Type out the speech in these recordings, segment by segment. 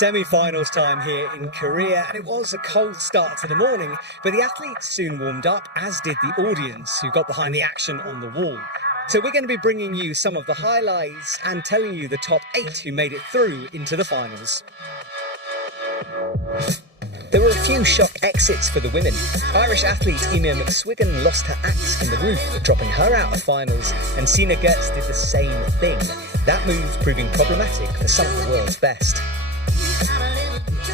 Semi-finals time here in Korea, and it was a cold start to the morning, but the athletes soon warmed up, as did the audience who got behind the action on the wall. So we're going to be bringing you some of the highlights and telling you the top 8 who made it through into the finals. There were a few shock exits for the women. Irish athlete Emma McSwiggan lost her axe in the roof, dropping her out of finals, and Sina Gertz did the same thing. That move proving problematic for some of the world's best.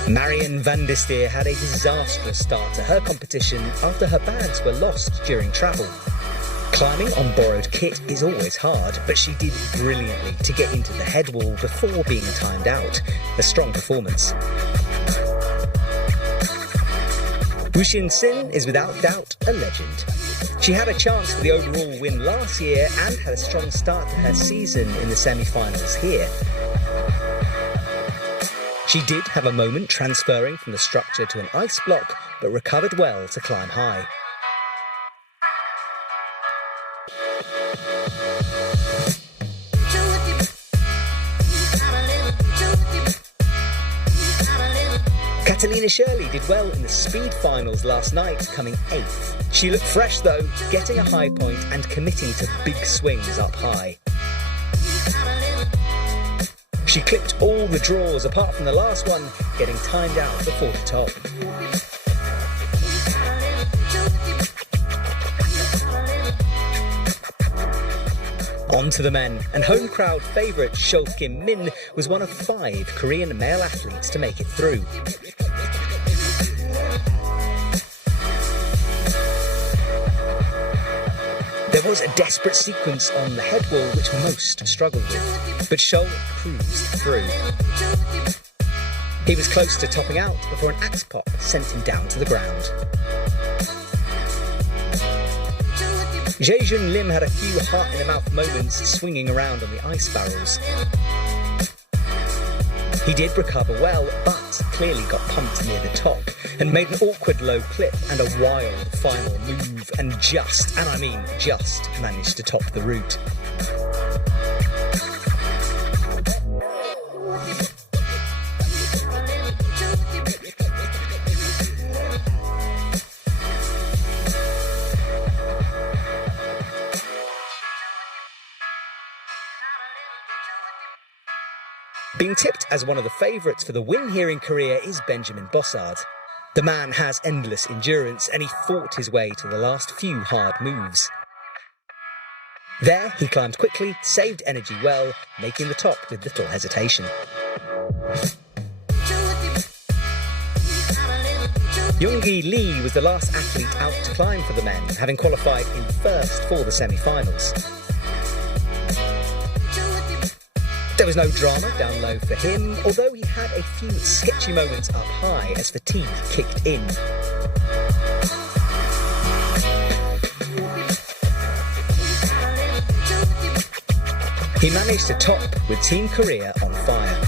Marion van der Stier had a disastrous start to her competition after her bags were lost during travel. Climbing on borrowed kit is always hard, but she did brilliantly to get into the head wall before being timed out. A strong performance. Wu Xin is without doubt a legend. She had a chance for the overall win last year and had a strong start to her season in the semi-finals here. She did have a moment transferring from the structure to an ice block, but recovered well to climb high. Catalina Shirley did well in the speed finals last night, coming 8th. She looked fresh though, getting a high point and committing to big swings up high. She clipped all the draws apart from the last one, getting timed out before the top. On to the men, and home crowd favourite Sho Kim Min was one of 5 Korean male athletes to make it through. There was a desperate sequence on the head wall which most struggled with, but Sho cruised through. He was close to topping out before an axe pop sent him down to the ground. Jae-jun Lim had a few heart-in-the-mouth moments swinging around on the ice barrels. He did recover well, but clearly got pumped near the top and made an awkward low clip and a wild final move and just, and I mean just, managed to top the route. Being tipped as one of the favourites for the win here in Korea is Benjamin Bossard. The man has endless endurance and he fought his way to the last few hard moves. There he climbed quickly, saved energy well, making the top with little hesitation. Yoongi Lee was the last athlete out to climb for the men, having qualified in first for the semi-finals. There was no drama down low for him, although he had a few sketchy moments up high as fatigue kicked in. He managed to top with Team Korea on fire.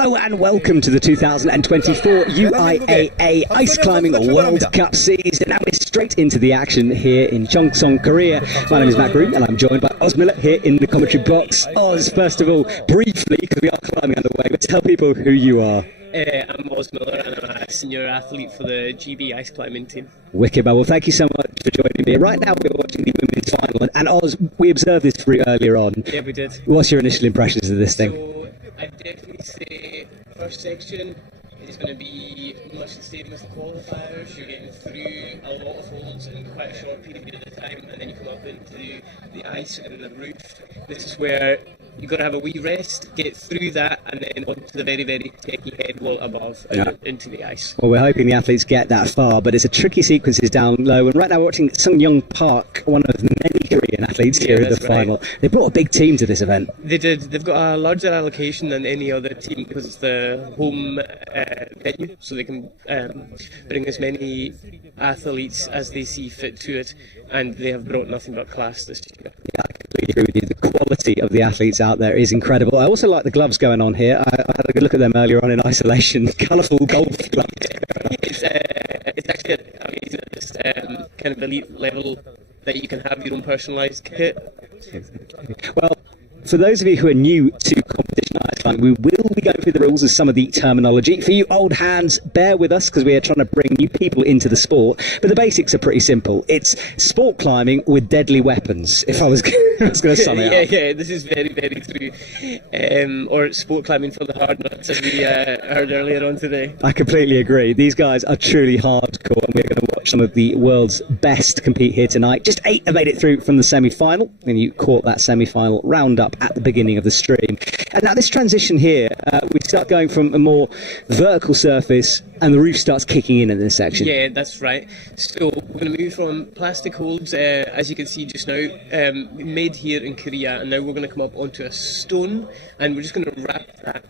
Hello and welcome to the 2024 UIAA Ice Climbing World Cup season. Now we're straight into the action here in Cheongsong, Korea. My name is Matt Groom and I'm joined by Oz Miller here in the commentary box. Oz, first of all, briefly, because we are climbing underway, but tell people who you are. I'm Oz Miller and I'm a senior athlete for the GB ice climbing team. Wicked, well, thank you so much for joining me. Right now we're watching the women's final, and Oz, we observed this for you earlier on. Yeah, we did. What's your initial impressions of this thing? So, I'd definitely say first section is going to be much the same as the qualifiers. You're getting through a lot of holds in quite a short period of time, and then you come up into the ice and the roof. This is where you've got to have a wee rest, get through that, and then onto the very, very techy head wall above and into the ice. Well, we're hoping the athletes get that far, but it's a tricky sequences down low. And right now we're watching Sung Park, one of many Korean athletes here at the final. They brought a big team to this event. They did. They've got a larger allocation than any other team because it's the home venue, so they can bring as many athletes as they see fit to it, and they have brought nothing but class this year. Yeah, I completely agree with you. The quality of the athletes out there is incredible. I also like the gloves going on here. I had a good look at them earlier on in isolation. Colourful golf gloves. It's actually amazing at this kind of elite level that you can have your own personalised kit. Well, for those of you who are new to competition ice climbing, we will be going through the rules and some of the terminology. For you old hands, bear with us because we are trying to bring new people into the sport. But the basics are pretty simple. It's sport climbing with deadly weapons, if I was going to sum it up. Yeah, this is very, very true. Or sport climbing for the hard nuts, as we heard earlier on today. I completely agree. These guys are truly hardcore, and we're going to watch some of the world's best compete here tonight. Just 8 have made it through from the semi-final, and you caught that semi-final roundup at the beginning of the stream. And now this transition here, we start going from a more vertical surface and the roof starts kicking in this section. Yeah, that's right. So we're going to move from plastic holds, as you can see just now, made here in Korea, and now we're going to come up onto a stone and we're just going to wrap that.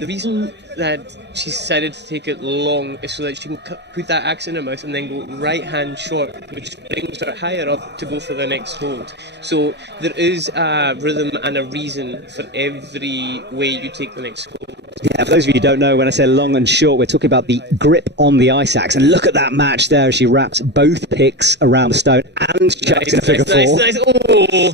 The reason that she decided to take it long is so that she can put that axe in her mouth and then go right hand short, which brings her higher up to go for the next hold. So there is a rhythm and a reason for every way you take the next hold. Yeah, for those of you who don't know, when I say long and short, we're talking about the grip on the ice axe. And look at that match there as she wraps both picks around the stone and chucks in a figure four. Nice. Oh.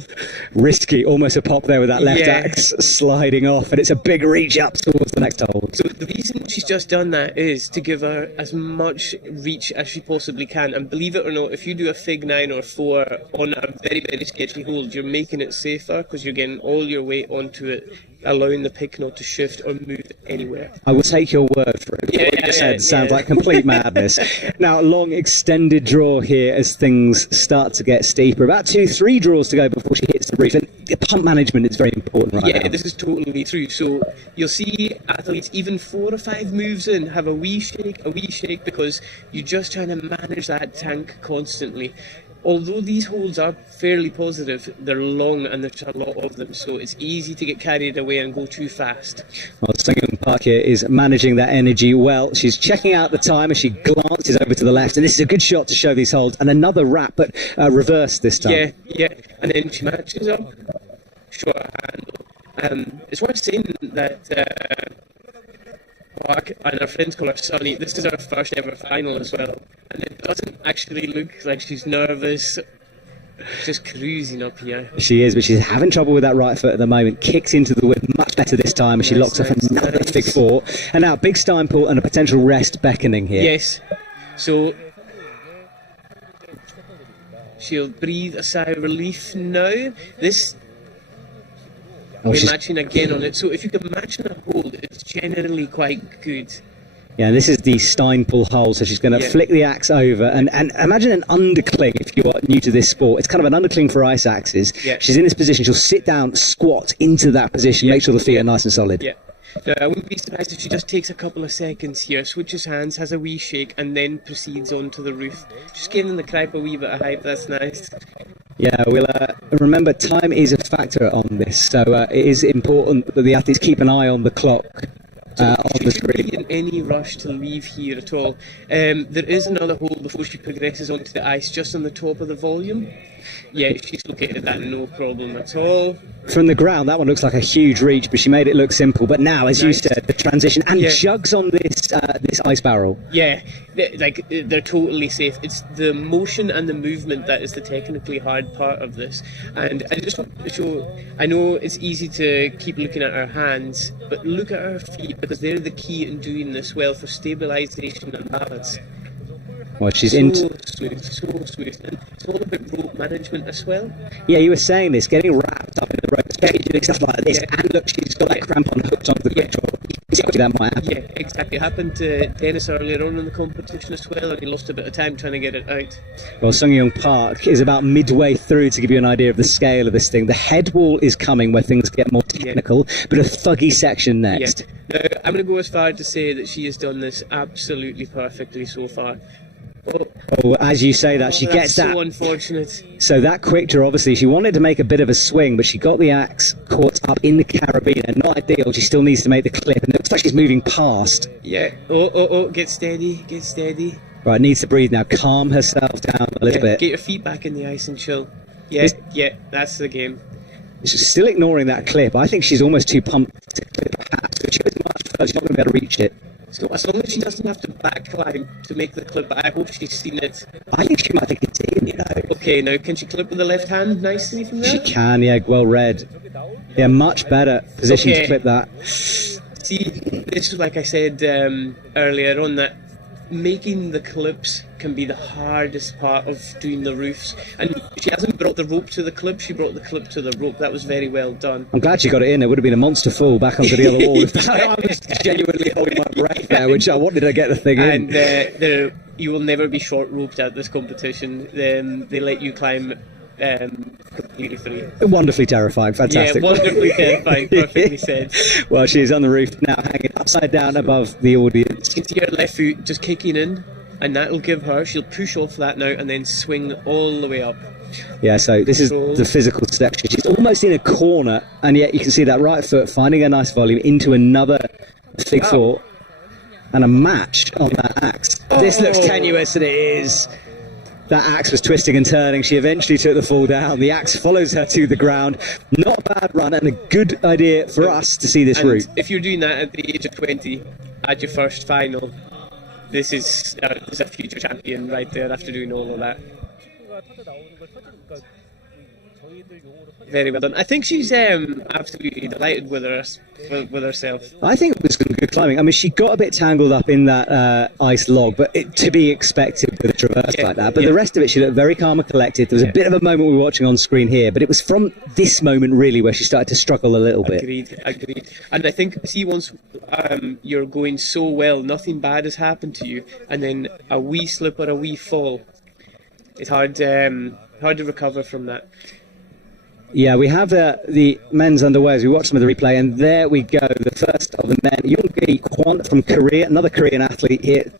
Risky, almost a pop there with that left axe sliding off, and it's a big reach up towards the next hole. So the reason she's just done that is to give her as much reach as she possibly can. And believe it or not, if you do a fig 9 or 4 on a very, very sketchy hold, you're making it safer because you're getting all your weight onto it, allowing the pick not to shift or move anywhere. I will take your word for it. What you just said sounds like complete madness. Now, long extended draw here as things start to get steeper. About 2-3 draws to go before she hits the roof. And the pump management is very important right now. Yeah, this is totally true. So you'll see athletes even 4 or 5 moves in have a wee shake because you're just trying to manage that tank constantly. Although these holds are fairly positive, they're long and there's a lot of them, so it's easy to get carried away and go too fast. Well, Sung Park here is managing that energy well. She's checking out the time as she glances over to the left, and this is a good shot to show these holds, and another wrap, but reversed this time. Yeah, and then she matches up, short handle. It's worth saying that and our friends call her Sunny. This is our first ever final as well, and it doesn't actually look like she's nervous. Just cruising up here. She is, but she's having trouble with that right foot at the moment. Kicks into the whip much better this time as she locks off another fig 4. And now big stime pull and a potential rest beckoning here. Yes. So she'll breathe a sigh of relief now. We're matching again on it, so if you can match on a hold, it's generally quite good. Yeah, this is the Stein pull hole, so she's going to flick the axe over, and imagine an undercling if you are new to this sport. It's kind of an undercling for ice axes. Yeah. She's in this position, she'll sit down, squat into that position, make sure the feet are nice and solid. Yeah. Now, I wouldn't be surprised if she just takes a couple of seconds here, switches hands, has a wee shake, and then proceeds onto the roof. Just giving the crowd a wee bit of hype, that's nice. Yeah, we'll remember time is a factor on this, so it is important that the athletes keep an eye on the clock. On the screen. She shouldn't be in any rush to leave here at all. There is another hole before she progresses onto the ice, just on the top of the volume. Yeah, she's located that no problem at all. From the ground, that one looks like a huge reach, but she made it look simple. But now, as you said, the transition and jugs on this ice barrel. Yeah, they're totally safe. It's the motion and the movement that is the technically hard part of this. And I just want to show, I know it's easy to keep looking at our hands, but look at our feet, because they're the key in doing this well for stabilisation and balance. Well, she's so smooth, so smooth. And it's all about rope management as well. Yeah, you were saying this, getting wrapped up in the rope, especially doing stuff like this. Yeah. And look, she's got that cramp on hooked onto the quick draw. That might happen. Yeah, exactly. It happened to Dennis earlier on in the competition as well, and he lost a bit of time trying to get it out. Well, Sungyeong Park is about midway through, to give you an idea of the scale of this thing. The head wall is coming where things get more technical, but a thuggy section next. Yeah. Now, I'm going to go as far to say that she has done this absolutely perfectly so far. Oh, as you say that, she gets that. So unfortunate. So that quick draw, obviously, she wanted to make a bit of a swing, but she got the axe caught up in the carabiner. Not ideal. She still needs to make the clip, and it looks like she's moving past. Yeah. Oh, get steady, get steady. Right, needs to breathe now. Calm herself down a little bit. Get your feet back in the ice and chill. Yeah, that's the game. She's still ignoring that clip. I think she's almost too pumped to clip perhaps. If she goes much further, she's not going to be able to reach it. So as long as she doesn't have to back climb to make the clip, I hope she's seen it. I think she might think it's in, you know. Okay, now can she clip with the left hand nicely from there? She can, yeah, well read. Yeah, much better position to clip that. See, this is like I said earlier on, that making the clips can be the hardest part of doing the roofs. And she hasn't brought the rope to the clip, she brought the clip to the rope. That was very well done. I'm glad she got it in. It would have been a monster fall back onto the other wall. I was genuinely holding my breath there, which I wanted to get the thing in. And you will never be short roped at this competition. They let you climb completely free. Wonderfully terrifying, fantastic. Yeah, wonderfully terrifying, perfectly said. Well, she's on the roof now, hanging upside down above the audience. You can see her left foot just kicking in, and that'll give her, she'll push off that now and then swing all the way up. Yeah, so this is the physical section. She's almost in a corner, and yet you can see that right foot finding a nice volume into another big four, and a match on that axe. This looks tenuous, and it is. That axe was twisting and turning. She eventually took the fall down. The axe follows her to the ground. Not a bad run, and a good idea for us to see this route. If you're doing that at the age of 20, at your first final, this is a future champion right there after doing all of that. Very well done. I think she's absolutely delighted with herself. I think it was good climbing. I mean, she got a bit tangled up in that ice log, but to be expected with a traverse like that. But the rest of it, she looked very calm and collected. There was a bit of a moment we were watching on screen here, but it was from this moment really where she started to struggle a little bit. Agreed. And I think, see, once you're going so well, nothing bad has happened to you, and then a wee slip or a wee fall, it's hard to recover from that. Yeah, we have the men's underway as we watch some of the replay, and there we go, the first of the men, Yoongi Kwon from Korea, another Korean athlete here.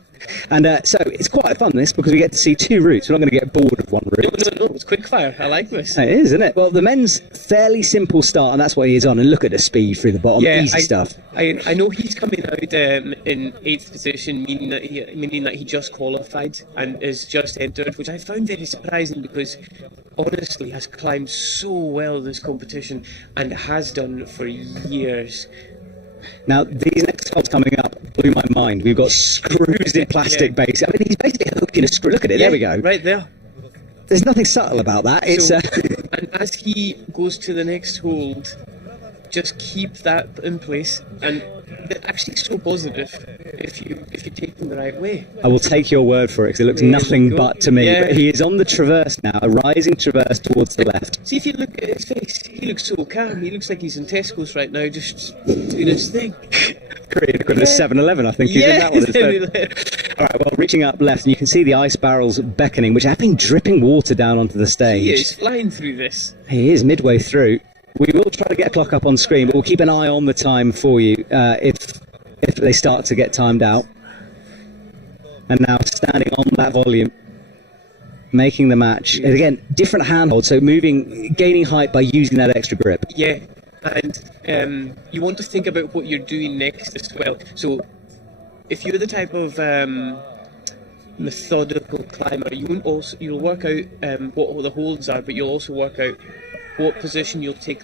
And so it's quite fun, this, because we get to see two routes. We're not going to get bored of one route. No, it's quickfire. I like this. It is, isn't it? Well, the men's fairly simple start, and that's what he is on. And look at the speed through the bottom. Easy stuff. I know he's coming out in 8th position, meaning that he just qualified and is just entered, which I found very surprising because honestly has climbed so well this competition and has done for years. Now, these next 12 coming up blew my mind. We've got screws in plastic base. I mean, he's basically hooking a screw. Look at it, there we go. Right there. There's nothing subtle about that. And as he goes to the next hold, just keep that in place, and they're actually so positive if you take them the right way. I will take your word for it, because it looks nothing but to me. But he is on the traverse now, a rising traverse towards the left. See, if you look at his face, he looks so calm. He looks like he's in Tesco's right now, just doing his thing. Korean equivalent of 7-Eleven, I think he's in that one. 7-Eleven. All right, well, reaching up left, and you can see the ice barrels beckoning, which have been dripping water down onto the stage. He is flying through this. He is midway through. We will try to get a clock up on screen, but we'll keep an eye on the time for you if they start to get timed out. And now standing on that volume, making the match. And again, different handhold, so gaining height by using that extra grip. Yeah, and you want to think about what you're doing next as well. So if you're the type of methodical climber. You'll work out what all the holds are, but you'll also work out what position you'll take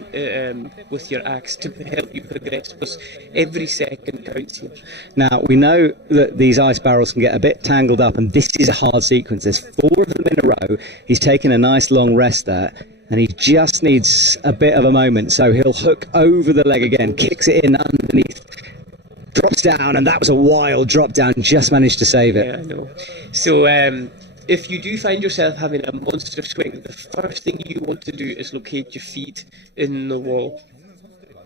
with your axe to help you progress, because every second counts here. Now, we know that these ice barrels can get a bit tangled up, and this is a hard sequence. There's 4 of them in a row. He's taken a nice long rest there, and he just needs a bit of a moment. So he'll hook over the leg again, kicks it in underneath, drops down, and that was a wild drop down. Just managed to save it. Yeah, I know. So if you do find yourself having a monster swing, the first thing you want to do is locate your feet in the wall.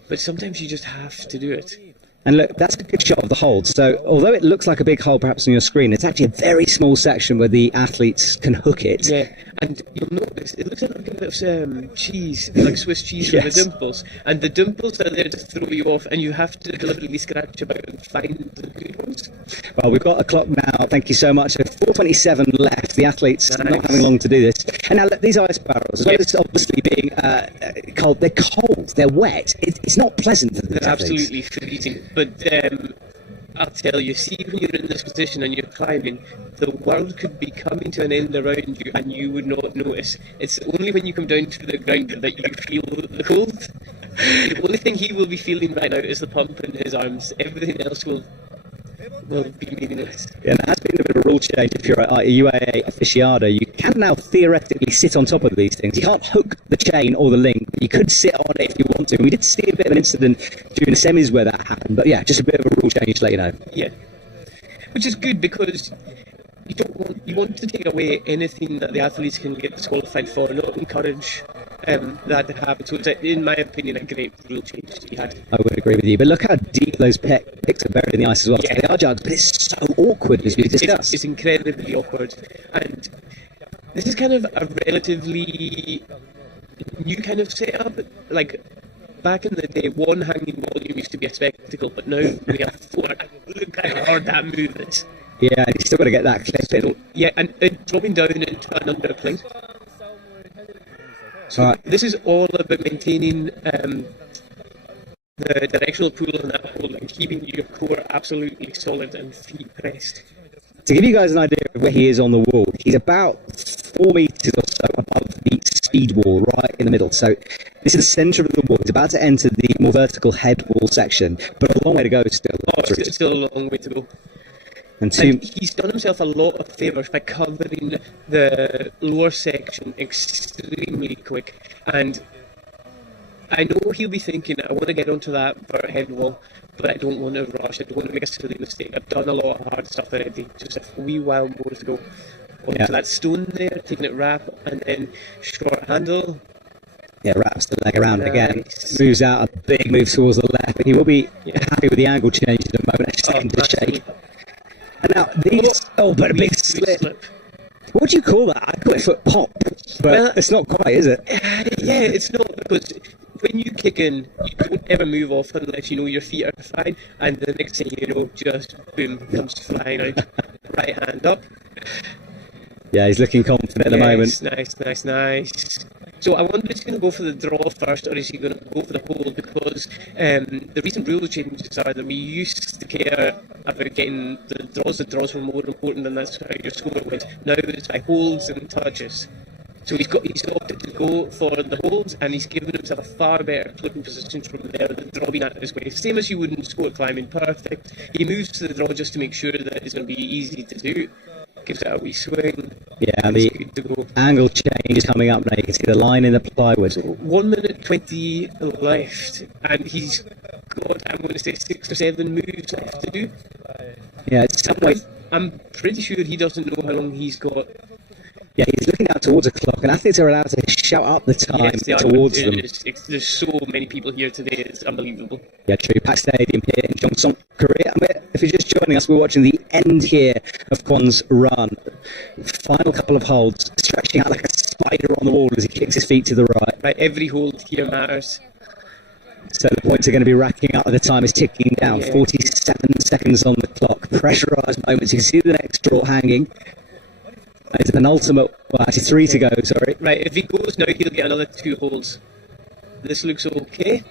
But sometimes you just have to do it. And look, that's a good shot of the hold. So although it looks like a big hole perhaps on your screen, it's actually a very small section where the athletes can hook it. Yeah, and you'll notice it looks like a bit of cheese, like Swiss cheese Yes. with the dimples. And the dimples are there to throw you off, and you have to deliberately scratch about and find the good ones. Well, we've got a clock now. Thank you so much. So 4:27 left. The athletes Nice. not having long to do this. And now look, these ice barrels, as well as obviously being cold, they're cold, they're wet. It's not pleasant for the They're athletes. absolutely freezing. But I'll tell you, see, when you're in this position and you're climbing, the world could be coming to an end around you and you would not notice. It's only when you come down to the ground that you feel the cold. The only thing he will be feeling right now is the pump in his arms. Everything else will be meaningless. Yeah, there has been a bit of a rule change. If you're a UIAA aficionado, you can now theoretically sit on top of these things. You can't hook the chain or the link, but you could sit on it if you want to. And we did see a bit of an incident during the semis where that happened. But yeah, just a bit of a rule change to let you know. Yeah, which is good because you want to take away anything that the athletes can get disqualified for, not encourage that to happen. So it's, in my opinion, a great rule change he had. I would agree with you. But look how deep those picks are buried in the ice as well. Yeah. So they are jugs, but it's so awkward, as we discussed. It's incredibly awkward, and this is kind of a relatively new kind of setup. Like back in the day, one hanging volume used to be a spectacle, but now we have 4. Look how hard that move is. Yeah, you still got to get that clip in. Yeah, and dropping down into an undercling. So Right. this is all about maintaining the directional pull on that hole and keeping your core absolutely solid and feet pressed. To give you guys an idea of where he is on the wall, he's about 4 metres or so above the speed wall, right in the middle. So this is the centre of the wall. He's about to enter the more vertical head wall section, but a long way to go still. It's still a long way to go. And And he's done himself a lot of favours by covering the lower section extremely quick. And I know he'll be thinking, I want to get onto that vert head wall, but I don't want to rush. I don't want to make a silly mistake. I've done a lot of hard stuff already. Just a wee while more to go. Onto that stone there, taking it wrap, and then short handle. yeah, wraps the leg around again, Nice. moves out a big move towards the left, but he will be happy with the angle change in a moment. Actually, second to shake. Absolutely. And now these, but a big slip. What do you call that? I call it foot pop, but Well, it's not quite, is it? Yeah, it's not, because when you kick in, you don't ever move off unless you know your feet are fine, and the next thing you know, just boom, comes flying out. Right hand up. Yeah, he's looking confident at the moment. Nice. So I wonder if he's going to go for the draw first, or is he going to go for the hold? Because the recent rule changes are that we used to care about getting the draws. The draws were more important, and that's how your score went. Now it's by holds and touches. So he's opted to go for the holds, and he's given himself a far better flipping position from there, the draw being at his way. Same as you would in sport climbing, perfect. He moves to the draw just to make sure that it's going to be easy to do. Gives it a wee swing. Yeah, and It's the good to go. angle change is coming up now. You can see the line in the plywood. 1 minute 20 left, and he's got, I'm going to say, 6 or 7 moves left to do. Yeah, it's some way. I'm pretty sure he doesn't know how long he's got. Yeah, he's looking out towards a clock, and athletes are allowed to shout up the time Yes, they are. towards them. There's so many people here today, it's unbelievable. Yeah, true. Packed stadium here in Cheongsong, Korea. If you're just joining us, we're watching the end here of Kwon's run. Final couple of holds, stretching out like a spider on the wall as he kicks his feet to the right. Right, every hold here matters. So the points are going to be racking up, and the time is ticking down. Yeah. 47 seconds on the clock. Pressurised moments. You can see the next draw hanging. It's the penultimate. Well, actually 3 to go. Sorry. Right, if he goes now, he'll get another 2 holds. This looks okay.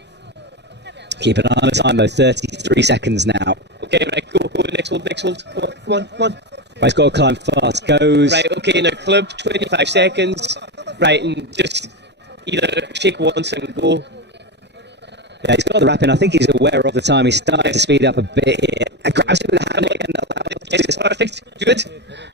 Keep an eye on the time though. 33 seconds now. Okay, right, go, next hold. Come on. Right, he's got to climb fast. Goes. Right, okay, now club, 25 seconds. Right, and just either shake once and go. Yeah, he's got the wrap in. I think he's aware of the time. He's starting to speed up a bit here. And grabs it with the hand again. It's perfect. Good.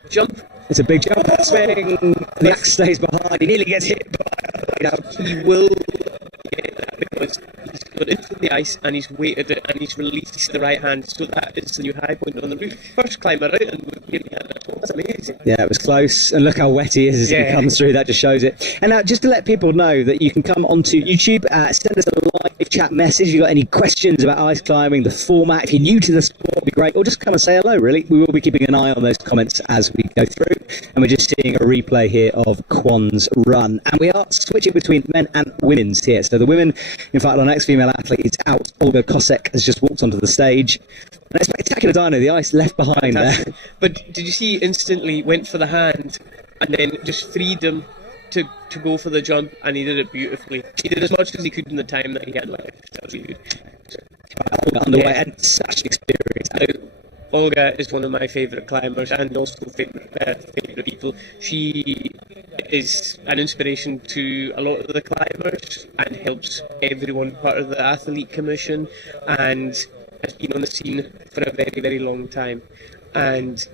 Jump. It's a big jump. Swing. The axe stays behind. He nearly gets hit by He will get that because he's got into the ice and he's weighted it and he's released the right hand. So that is the new high point on the route. First climber out and we've nearly had that. That's amazing. Yeah, it was close. And look how wet he is as he comes through. That just shows it. And now, just to let people know that you can come onto YouTube, send us a live chat message. If you've got any questions about ice climbing, the format, if you're new to the sport, it'd be great. Or just come and say hello, really. We will be keeping an eye on those comments as we go through. And we're just seeing a replay here of Kwon's run. And we are switching between men and women's here. So the women, in fact, our next female athlete is out. Olga Kosek has just walked onto the stage. And a spectacular dyno, the ice left behind there. But did you see instantly went for the hand and then just freed him to go for the jump, and he did it beautifully. He did as much as he could in the time that he had left. That was really good. Olga underway and such experience. Olga is one of my favourite climbers and also favourite people. She is an inspiration to a lot of the climbers and helps everyone part of the athlete commission and has been on the scene for a very, very long time. And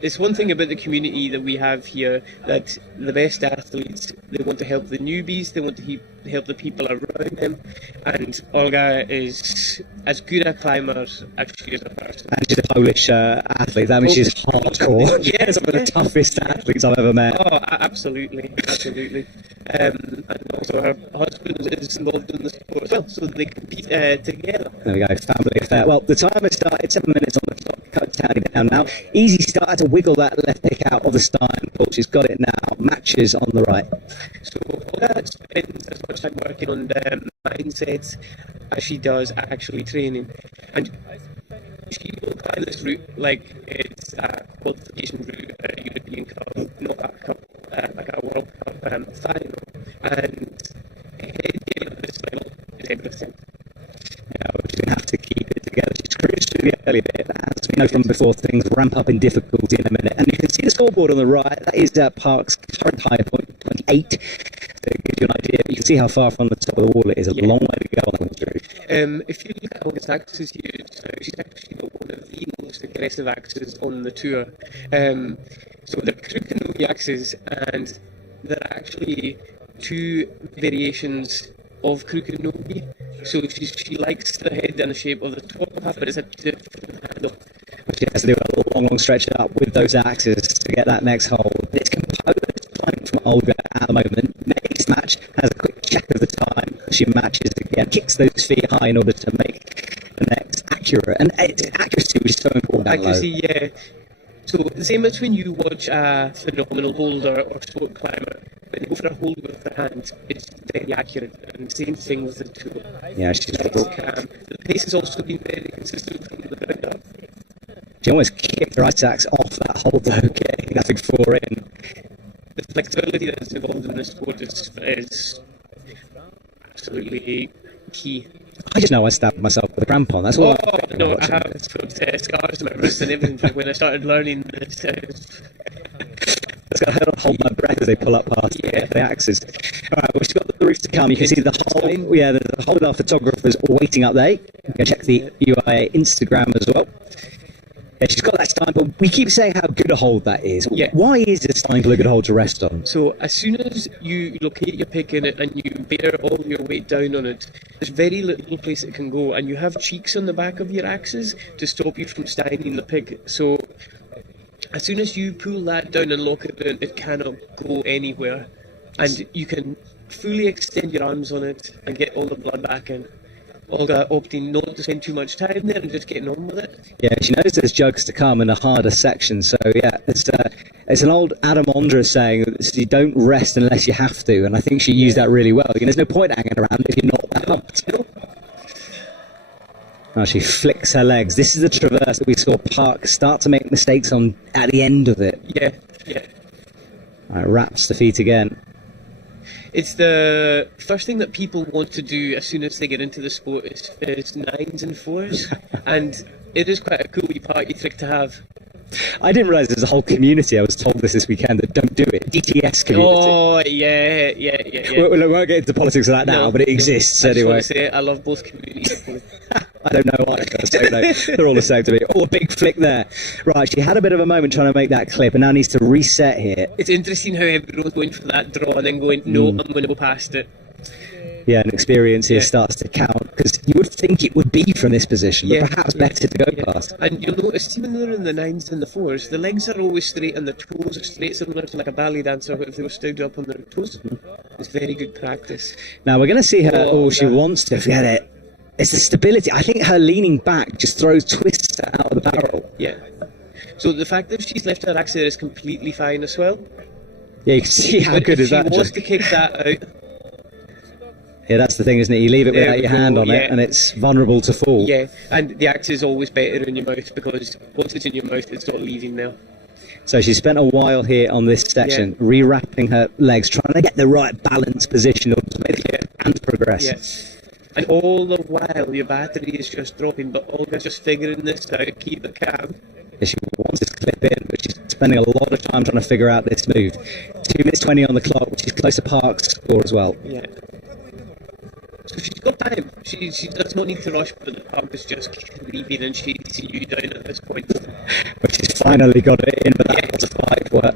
it's one thing about the community that we have here, that the best athletes, they want to help the newbies, they want to help the people around them, and Olga is as good a climber as she is a person. And she's a Polish athlete. That means she's hardcore. Yeah, some of the toughest athletes I've ever met. Oh, absolutely, absolutely. And also her husband is involved in the sport as well, so they compete together. There we go, family affair. Well, the timer started, 7 minutes on the clock, counting down now. Easy start to wiggle that left pick out of the style pull. She's got it now. Matches on the right. So Olga spends as much time working on the mindset as she does actually training, and she will climb this route like it's a qualification route, a European Cup, not a cup, like a World Cup final. And heading up this final is everything. Yeah, she's going to have to keep it together. She's cruised through the early bit. As we know from before, things ramp up in difficulty in a minute. And you can see the scoreboard on the right. That is Park's current high point, 28. So it gives you an idea. You can see how far from the top of the wall it is. A long way to go on that route. If you look at Olga's axes here, she's actually got one of the most aggressive axes on the tour. So they're Krukonogi axes, and there are actually two variations of Krukonogi. So she likes the head and the shape of the top half, but it's a different handle. She has to do a long stretch up with those axes to get that next hold. It's composed time from Olga at the moment. Next match has a quick check of the time. She matches again, kicks those feet high in order to make the next accurate. And it's accuracy which is so important. Accuracy, yeah. So the same as when you watch a phenomenal holder or sport climber, when they go for a hold with their hand, it's very accurate. And the same thing with the tool. Yeah, she's calm. The pace has also been very consistent from the ground up. She almost kicked her right axe off that hold though, getting that big four in. The flexibility that is involved in this sport is absolutely key. I just know I stabbed myself with a crampon. That's all. No, I have scars on my wrist and everything when I started learning this. It's got to hold my breath as they pull up past the axes. All right, we've got the roof to come. You can see the whole. Yeah, the whole of our photographers waiting up there. You can check the UIAA Instagram as well. Yeah, she's got that stein pull. We keep saying how good a hold that is. Yeah. Why is a stein pull a good hold to rest on? So as soon as you locate your pick in it and you bear all your weight down on it, there's very little place it can go, and you have cheeks on the back of your axes to stop you from steining the pick. So as soon as you pull that down and lock it in, it cannot go anywhere, and you can fully extend your arms on it and get all the blood back in. Olga opting not to spend too much time there and just getting on with it. Yeah, she knows there's jugs to come in a harder section. So yeah, it's an old Adam Ondra saying that you don't rest unless you have to, and I think she used that really well. There's no point hanging around if you're not pumped. Oh, she flicks her legs. This is the traverse that we saw Park start to make mistakes on at the end of it. Yeah. Right, wraps the feet again. It's the first thing that people want to do as soon as they get into the sport is 9s and 4s, and it is quite a cool wee party trick to have. I didn't realise there's a whole community. I was told this weekend that don't do it. DTS community. Oh, yeah. We won't get into politics of that now, but it exists anyway. I just want to say, I love both communities. I don't know why. They're all the same to me. Oh, a big flick there. Right, she had a bit of a moment trying to make that clip and now needs to reset here. It's interesting how everyone's going for that draw and then going, no, I'm going to go past it. Yeah, and experience here starts to count, because you would think it would be from this position, but perhaps better to go past. And you'll notice, even though they're in the 9s and the 4s, the legs are always straight and the toes are straight, similar to like a ballet dancer if they were stood up on their toes. It's very good practice. Now we're going to see her, she wants to forget it. It's the stability. I think her leaning back just twists her out of the barrel. Yeah. So the fact that she's left her axe there is completely fine as well. Yeah, you can see how good is that. If she was to kick that out... Yeah, that's the thing, isn't it? You leave it without your hand on it, and it's vulnerable to fall. Yeah, and the axe is always better in your mouth, because once it's in your mouth, it's not leaving there. So she spent a while here on this section, rewrapping her legs, trying to get the right balance position to make the hand progress. Yeah. And all the while, your battery is just dropping, but Olga's just figuring this out, keep it calm. Yeah, she wants this clip in, but she's spending a lot of time trying to figure out this move. 2 minutes 20 on the clock, which is close to Park's score as well. Yeah. So she's got time. She does not need to rush, but the pump is just creeping and chasing you down at this point. But she's finally got it in, but that was a fight for her.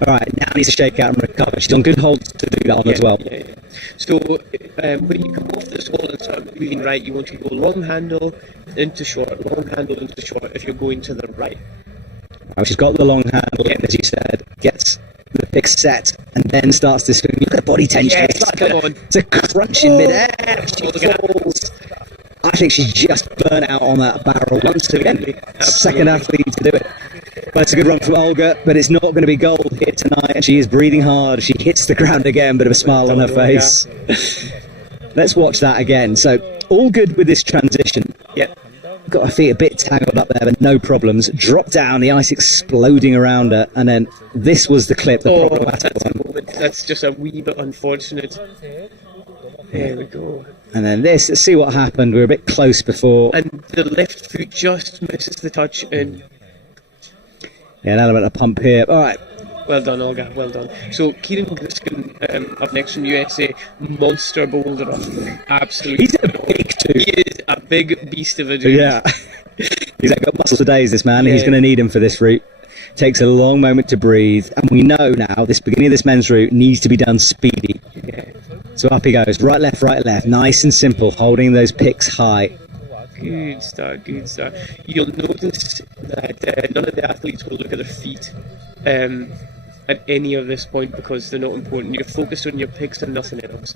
Alright, now needs to shake out and recover. She's on good hold to do that on as well. Yeah. So when you come off this wall and start moving right, you want to go long handle into short, long handle into short if you're going to the right. Well, she's got the long handle, as you said, gets the pick set, and then starts to swing. Look at the body tension. It's a crunch in midair. She falls. I think she's just burnt out on that barrel once again. Second athlete to do it. Well, it's a good run from Olga, but it's not going to be gold here tonight. And she is breathing hard. She hits the ground again, bit of a smile on her face. Let's watch that again. So, all good with this transition. Yeah. Got her feet a bit tangled up there, but no problems. Drop down, the ice exploding around her, and then this was the clip, the problematic one. That's just a wee bit unfortunate. There we go. And then this, let's see what happened. We were a bit close before. And the left foot just misses the touch in. Yeah, an element of pump here. All right. Well done, Olga, well done. So, Kieran Griskin, up next from USA, monster boulder. Absolutely. He's a big dude. He is a big beast of a dude. Yeah. He's got muscles for days, this man. Yeah. He's going to need him for this route. Takes a long moment to breathe. And we know now, this beginning of this men's route needs to be done speedy. Yeah. So up he goes. Right, left. Nice and simple, holding those picks high. Good start, good start. You'll notice that none of the athletes will look at their feet at any of this point, because they're not important. You're focused on your picks and nothing else.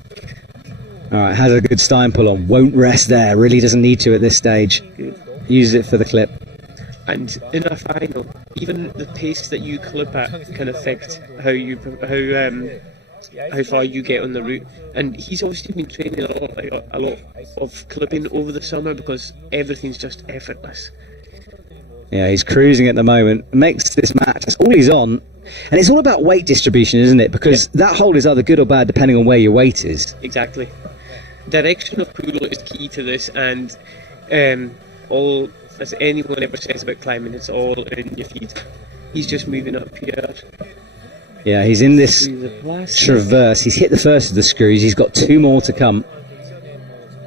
Alright, has a good Stein pull on. Won't rest there. Really doesn't need to at this stage. Good. Uses it for the clip. And in a final, even the pace that you clip at can affect how far you get on the route. And he's obviously been training a lot of clipping over the summer, because everything's just effortless. Yeah, he's cruising at the moment. Makes this match, that's all he's on. And it's all about weight distribution, isn't it? Because that hold is either good or bad depending on where your weight is. Exactly. Direction of pull is key to this, and all, as anyone ever says about climbing, it's all in your feet. He's just moving up here. Yeah, he's in this traverse. He's hit the first of the screws. He's got 2 more to come.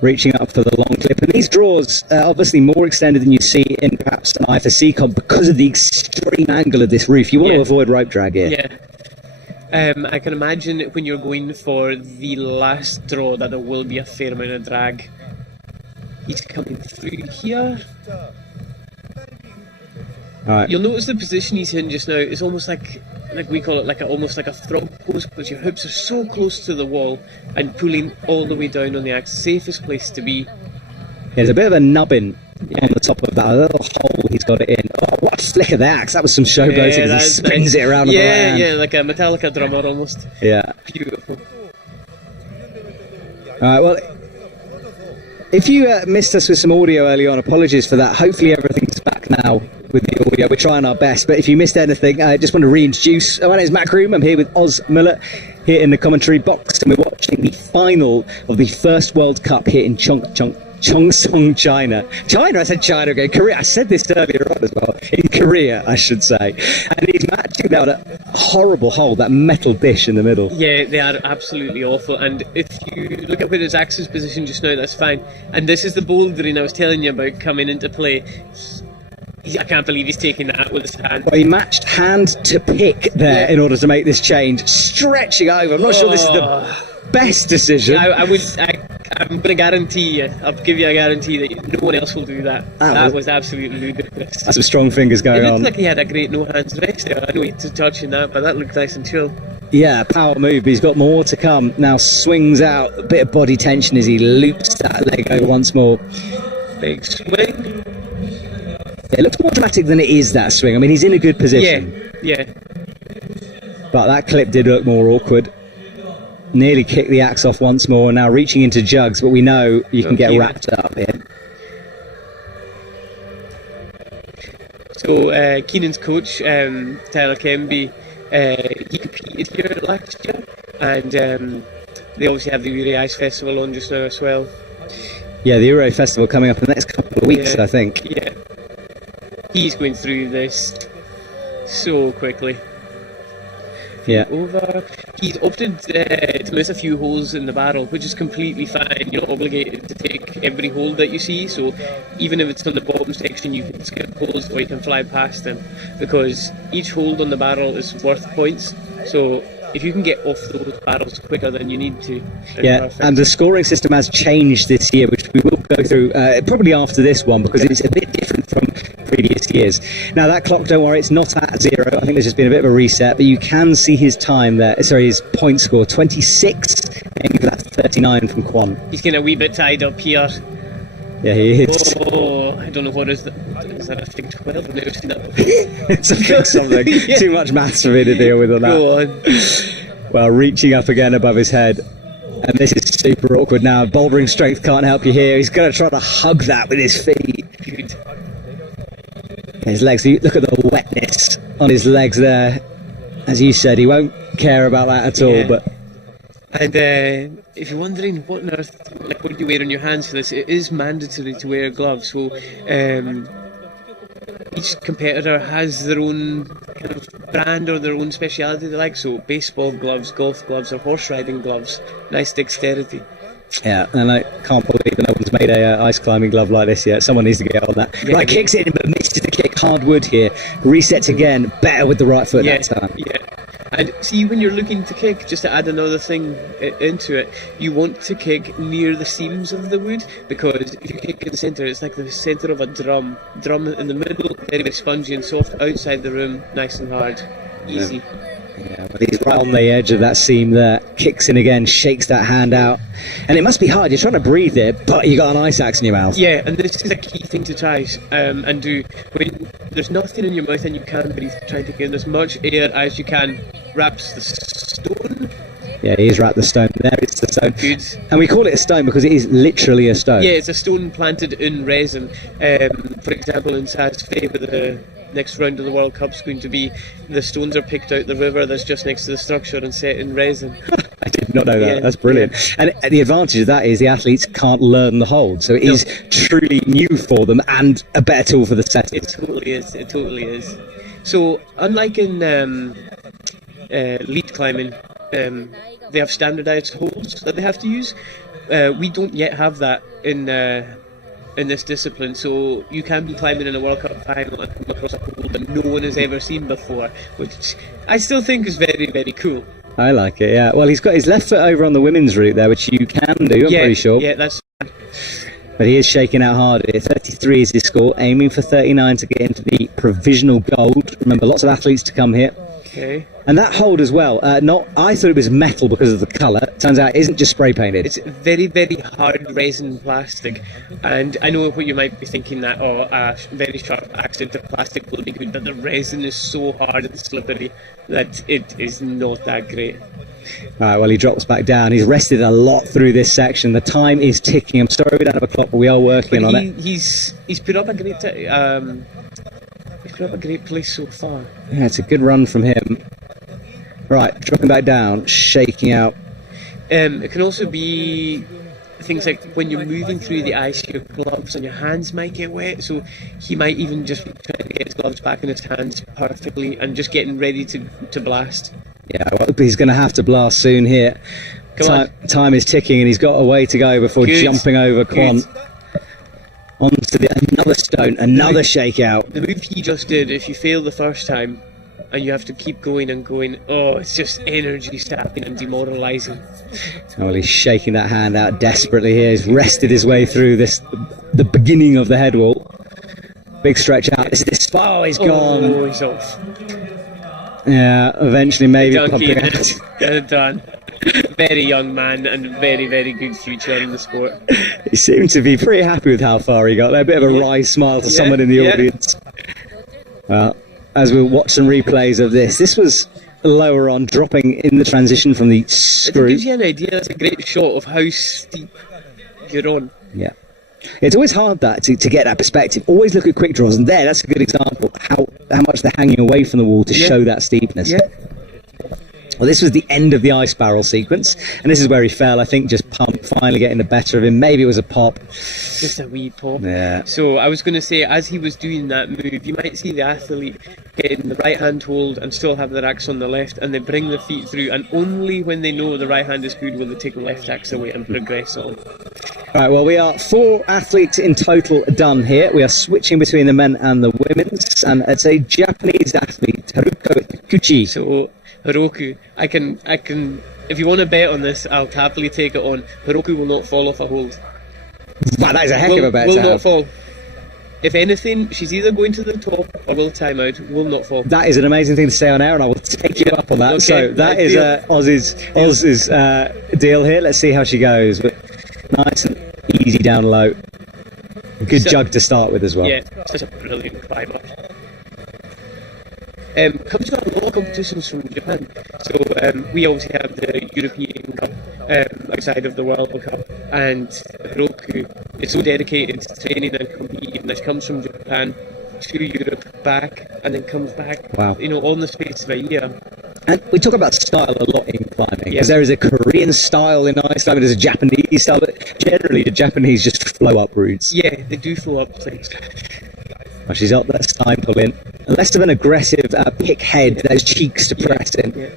Reaching up for the long clip. And these draws are obviously more extended than you see in perhaps an IFSC comp because of the extreme angle of this roof. You want to avoid rope drag here. Yeah. I can imagine when you're going for the last draw that there will be a fair amount of drag. He's coming through here. Right. You'll notice the position he's in just now is almost like we call it almost like a throttle pose, because your hips are so close to the wall and pulling all the way down on the axe. Safest place to be. There's a bit of a nubbin on the top of that little hole he's got it in. Oh, what a flick of the axe. That was some showboating as he spins it around on the land. Yeah, like a Metallica drummer almost. Yeah. Beautiful. Alright, well, if you missed us with some audio early on, apologies for that. Hopefully everything's back now with the audio. We're trying our best, but if you missed anything, I just want to reintroduce. My name is Matt Groom. I'm here with Oz Muller here in the commentary box, and we're watching the final of the first World Cup here in Cheongsong, Cheongsong, China. I said China again. Korea. I said this earlier on as well. In Korea, I should say. And he's matching that with a horrible hole, that metal dish in the middle. Yeah, they are absolutely awful. And if you look at where his axe is positioned just now, that's fine. And this is the bouldering I was telling you about coming into play. I can't believe he's taking that with his hand. Well, he matched hand to pick there in order to make this change, stretching over. I'm not sure this is the best decision. I'm going to guarantee you, I'll give you a guarantee that no one else will do that. That was absolutely ludicrous. That's some strong fingers going on. It looked like he had a great no-hands rest there. I know he's touching that, but that looked nice and chill. Yeah, power move, but he's got more to come. Now swings out, a bit of body tension as he loops that leg over once more. Big swing. It looks more dramatic than it is, that swing. I mean, he's in a good position. Yeah. But that clip did look more awkward. Nearly kicked the axe off once more, now reaching into jugs, but we know you can get wrapped up here. So, Keenan's coach, Tyler Kemby, he competed here last year, and they obviously have the UIAA Ice Festival on just now as well. Yeah, the UIAA Festival coming up in the next couple of weeks, I think. Yeah. He's going through this so quickly. Yeah. Over. He's opted to miss a few holes in the barrel, which is completely fine. You're not obligated to take every hole that you see, so even if it's on the bottom section, you can skip holes or you can fly past them, because each hole on the barrel is worth points. So if you can get off those barrels quicker than you need to. Yeah, perfect. and the scoring system has changed this year, which we will go through probably after this one, because it's a bit different from previous years. Now that clock, don't worry, it's not at 0. I think there's just been a bit of a reset, but you can see his time there. Sorry, his point score, 26, aiming for that 39 from Kwon. He's getting a wee bit tied up here. Yeah, he is. Oh, I don't know what is that. Is that a Fig 12? I've never seen that before. It's a Fig something. Yeah. Too much maths for me to deal with on that. Go on. Well, reaching up again above his head. And this is super awkward now. Bouldering strength can't help you here. He's going to try to hug that with his feet. Good. His legs, look at the wetness on his legs there. As you said, he won't care about that at all. But And if you're wondering what on earth, like, what do you wear on your hands for this, it is mandatory to wear gloves. So each competitor has their own kind of brand or their own speciality they like. So baseball gloves, golf gloves, or horse riding gloves. Nice dexterity. yeah, and I can't believe that no one's made a ice climbing glove like this yet. Someone needs to get on that. Yeah. Right, kicks in, but misses the kick. Hard wood here. Resets again. Better with the right foot that time. Yeah. And see, when you're looking to kick, just to add another thing into it, you want to kick near the seams of the wood, because if you kick in the centre, it's like the centre of a drum. Drum in the middle, very, very spongy and soft. Outside the room, nice and hard. Easy. Yeah, but he's right on the edge of that seam there. Kicks in again, shakes that hand out. And it must be hard. You're trying to breathe there, but you got an ice axe in your mouth. Yeah, and this is a key thing to try and do. When there's nothing in your mouth and you can breathe, try to get as much air as you can. Wraps the stone. Yeah, he's wrapped the stone. There it's the stone. Good. And we call it a stone because it is literally a stone. Yeah, it's a stone planted in resin. For example, in Saz Fay, where the next round of the World Cup's going to be, the stones are picked out the river that's just next to the structure and set in resin. I did not know that. Yeah, That's brilliant. And the advantage of that is the athletes can't learn the hold, so it is truly new for them and a better tool for the setters. It totally is. It totally is. So, unlike in lead climbing, they have standardised holds that they have to use. We don't yet have that in this discipline, so you can be climbing in a World Cup final and come across a hold that no one has ever seen before, which I still think is very, very cool. I like it, yeah. Well, he's got his left foot over on the women's route there, which you can do, I'm pretty sure. Yeah, that's... But he is shaking out hard here. 33 is his score, aiming for 39 to get into the provisional gold. Remember, lots of athletes to come here. Okay. And that hold as well, I thought it was metal because of the colour. Turns out it isn't just spray painted. It's very, very hard resin plastic, and I know what you might be thinking, that a very sharp accent of plastic will be good, but the resin is so hard and slippery that it is not that great. Alright, well, he drops back down. He's rested a lot through this section. The time is ticking. I'm sorry we don't have a clock, but we are working on it. He's put up a great he's put up a great place so far. Yeah, it's a good run from him. Right, dropping back down, shaking out. It can also be things like when you're moving through the ice, your gloves and your hands might get wet, so he might even just be trying to get his gloves back in his hands perfectly and just getting ready to blast. Yeah, well, he's going to have to blast soon here. Time is ticking, and he's got a way to go before jumping over Kwon. Onto another stone, another shakeout. The move he just did, if you fail the first time and you have to keep going and going, oh, it's just energy sapping and demoralising. Well, he's shaking that hand out desperately here. He's wrested his way through the beginning of the head wall. Big stretch out. Oh, he's gone. Oh, he's off. Yeah, eventually maybe pumping out. Done. Very young man and very, very good future in the sport. He seemed to be pretty happy with how far he got there. A bit of a wry smile to someone in the audience. Well, as we'll watch some replays of this was lower on, dropping in the transition from the screw. It gives you an idea. That's a great shot of how steep you're on. Yeah. It's always hard to get that perspective. Always look at quick draws, and that's a good example how much they're hanging away from the wall to show that steepness. Yeah. Well, this was the end of the ice barrel sequence, and this is where he fell. I think just Pump finally getting the better of him. Maybe it was a pop. Just a wee pop. Yeah. So I was going to say, as he was doing that move, you might see the athlete getting the right hand hold and still have their axe on the left, and they bring their feet through, and only when they know the right hand is good will they take the left axe away and progress on. Right, well, we are 4 athletes in total done here. We are switching between the men and the women's, and it's a Japanese athlete, Haruko Kikuchi. So Hiroku, I can. If you want to bet on this, I'll happily take it on. Hiroku will not fall off a hold. Wow, that is a heck of a bet. Will not fall. If anything, she's either going to the top or will time out. Will not fall. That is an amazing thing to say on air, and I will take you up on that. Okay, so that is Oz's deal here. Let's see how she goes. But nice and easy down low. Good jug to start with as well. Yeah, such a brilliant climber. Comes to a lot of competitions from Japan. So we obviously have the European Cup outside of the World Cup, and Hiroku is so dedicated to training and competing that she comes from Japan to Europe, back, and then comes back. Wow. All in the space of a year. And we talk about style a lot in climbing, because there is a Korean style in ice climbing, there's a Japanese style, but generally the Japanese just flow up routes. Yeah, they do flow up things. Well, she's up that side pull in. Less of an aggressive pick head, those cheeks to press in. Yeah.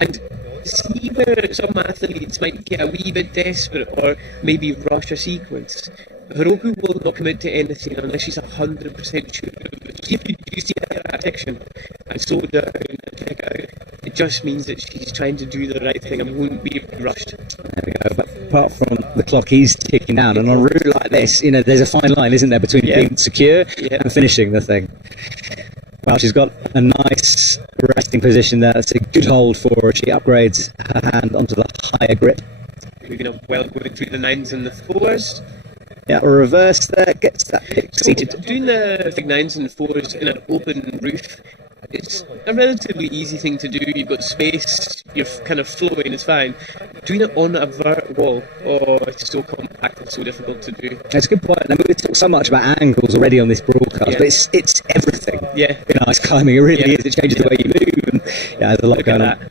And see where some athletes might get a wee bit desperate or maybe rush a sequence. Hiroku will not commit to anything unless she's 100% sure. If you do see that action and slow down and check out, it just means that she's trying to do the right thing and won't be rushed. There we go. But apart from the clock, he's ticking down, and on a route like this, there's a fine line, isn't there, between being secure and finishing the thing. Well, she's got a nice resting position there. It's a good hold for her. She upgrades her hand onto the higher grip. Moving up well, going through the 9s and the 4s. Yeah, reverse there, gets that pick seated. Doing the 9s and 4s in an open roof, it's a relatively easy thing to do. You've got space, you're kind of flowing, it's fine. Doing it on a vert wall, it's so compact and so difficult to do. That's a good point. I mean, we talk so much about angles already on this broadcast, but it's everything. Yeah. In ice climbing, it really is. It changes the way you move, and there's a lot going on.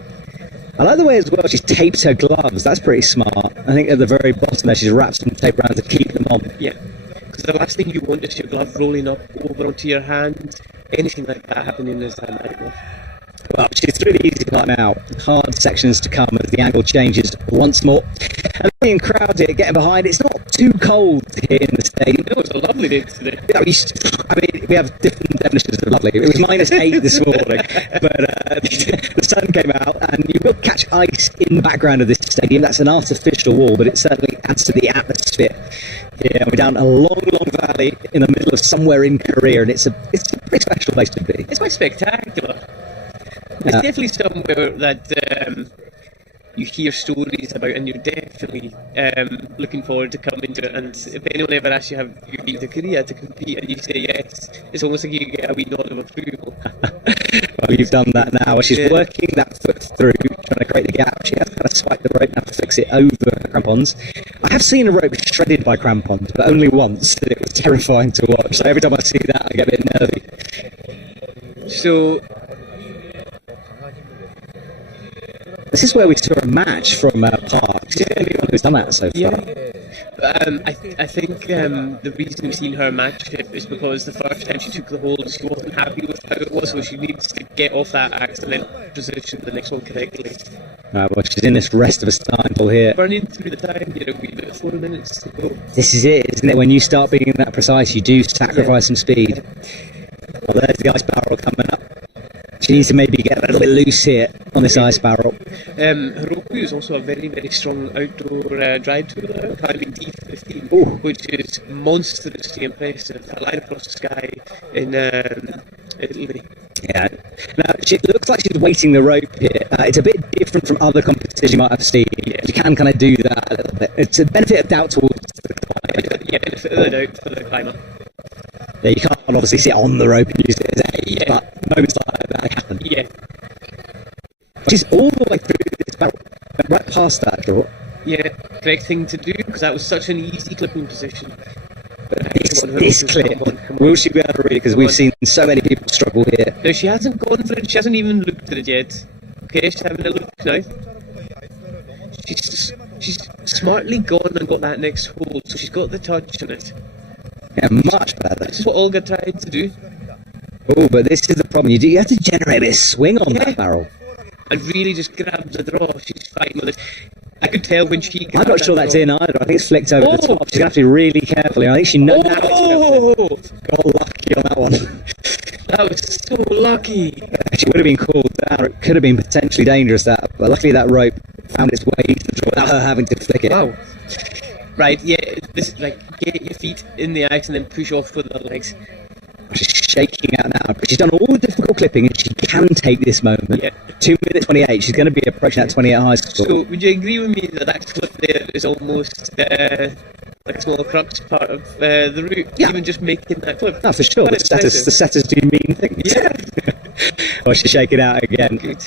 I like the way as well she's taped her gloves. That's pretty smart. I think at the very bottom there she's wrapped some tape around to keep them on. Yeah, because the last thing you want is your glove rolling up over onto your hand. Anything like that happening is a nightmare. Well, she's through the easy part now. Hard sections to come as the angle changes once more. And the crowd here getting behind. It's not too cold here in the stadium. It was a lovely day today. I mean, we have different definitions of lovely. It was -8 this morning, but the sun came out, and you will catch ice in the background of this stadium. That's an artificial wall, but it certainly adds to the atmosphere. Yeah, we're down a long, long valley in the middle of somewhere in Korea, and it's a pretty special place to be. It's quite spectacular. It's definitely somewhere that you hear stories about, and you're definitely looking forward to coming to it. And if anyone ever asks you have you been to Korea to compete, and you say yes, it's almost like you get a wee nod of approval. Well, you've done that now. She's working that foot through, trying to create the gap. She has kind of spiked the rope now to fix it over her crampons. I have seen a rope shredded by crampons, but only once, and it was terrifying to watch. So every time I see that, I get a bit nervy. So this is where we saw a match from Park. She's the only one who's done that so far. Yeah. I think the reason we've seen her match it is because the first time she took the hold, she wasn't happy with how it was, so she needs to get off that axe and then position the next one correctly. Well, she's in this rest of a time pull here. Burning through the time here, a wee bit, 4 minutes to go. This is it, isn't it? When you start being that precise, you do sacrifice some speed. Well, there's the ice barrel coming up. She needs to maybe get a little bit loose here on this ice barrel. Heroku is also a very, very strong outdoor drive tool, climbing D15, which is monstrously impressive. A line across the sky in Italy. Yeah. Now, it looks like she's weighting the rope here. It's a bit different from other competitions you might have seen. Yeah. You can kind of do that a little bit. It's a benefit of doubt towards the climber. Yeah, benefit of the doubt for the climber. Yeah, you can't obviously sit on the rope and use it as aid, but moments like that happen. Yeah. She's all the way through this barrel, right past that draw. Yeah, correct thing to do, because that was such an easy clipping position. But this clip, will she be able to read it? Because we've seen so many people struggle here. No, she hasn't gone for it, she hasn't even looked at it yet. Okay, she's having a look now. She's smartly gone and got that next hold, so she's got the touch on it. Yeah, much better. This is what Olga tried to do. Oh, but this is the problem. You have to generate a bit of swing on that barrel. And really just grab the draw. She's fighting with it. I could tell when she... I'm not sure that's in either. I think it's flicked over the top. She's going to have to be really careful. I think she knows now it's got lucky on that one. That was so lucky. She would have been called down. It could have been potentially dangerous, that. But luckily that rope found its way into the draw without her having to flick it. Wow. Right, yeah, this like get your feet in the ice and then push off with the legs. She's shaking out now, but she's done all the difficult clipping and she can take this moment. Yeah. 2 minutes 28, she's going to be approaching that 28 high score. So, would you agree with me that that clip there is almost like a small crux part of the route? Yeah. Even just making that clip? No, for sure. The setters do mean things. Yeah. Well, she's shaking out again. Good.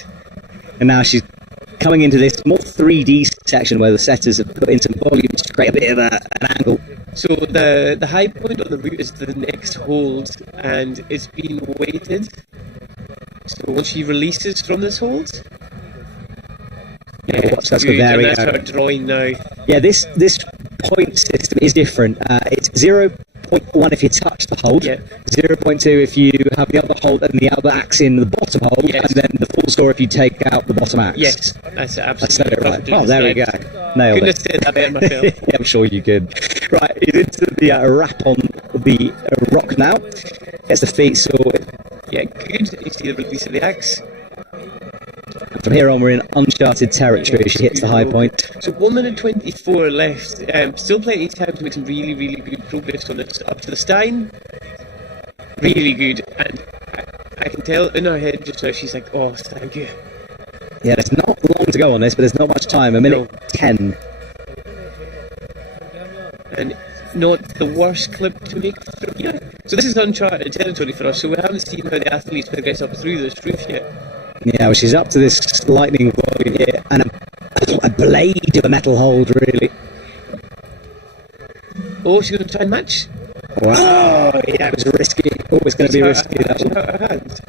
And now she's coming into this more 3D section where the setters have put in some volume to create a bit of an angle. So the high point of the route is the next hold, and it's been weighted. So once she releases from this hold, watch, that's good, and that's her drawing now. Yeah, this point system is different. It's 0.1 if you touch the hold, 0.2 if you have the other hold and the other axe in the bottom hold, and then the full score if you take out the bottom axe. Yes, that's absolutely. I said it right. Oh, there we go. Nailed Couldn't it. have said that better myself. Yeah, I'm sure you could. Right, he's into the wrap on the rock now. Gets the feet sorted. Yeah, good. You see the release of the axe. And from here on, we're in uncharted territory. She hits the high point. So 1 minute 24 left. Still plenty of time to make some really, really good progress on this. Up to the Stein. Really good. And I can tell in her head just now, she's like, oh, thank you. Yeah, there's not long to go on this, but there's not much time. A minute 10. And not the worst clip to make through here. So this is uncharted territory for us, so we haven't seen how the athletes progress up through this roof yet. Yeah, well, she's up to this lightning volume here, and a blade of a metal hold, really. Oh, she's going to try and match? Wow, yeah, it was risky. Always going to be risky. Her hand.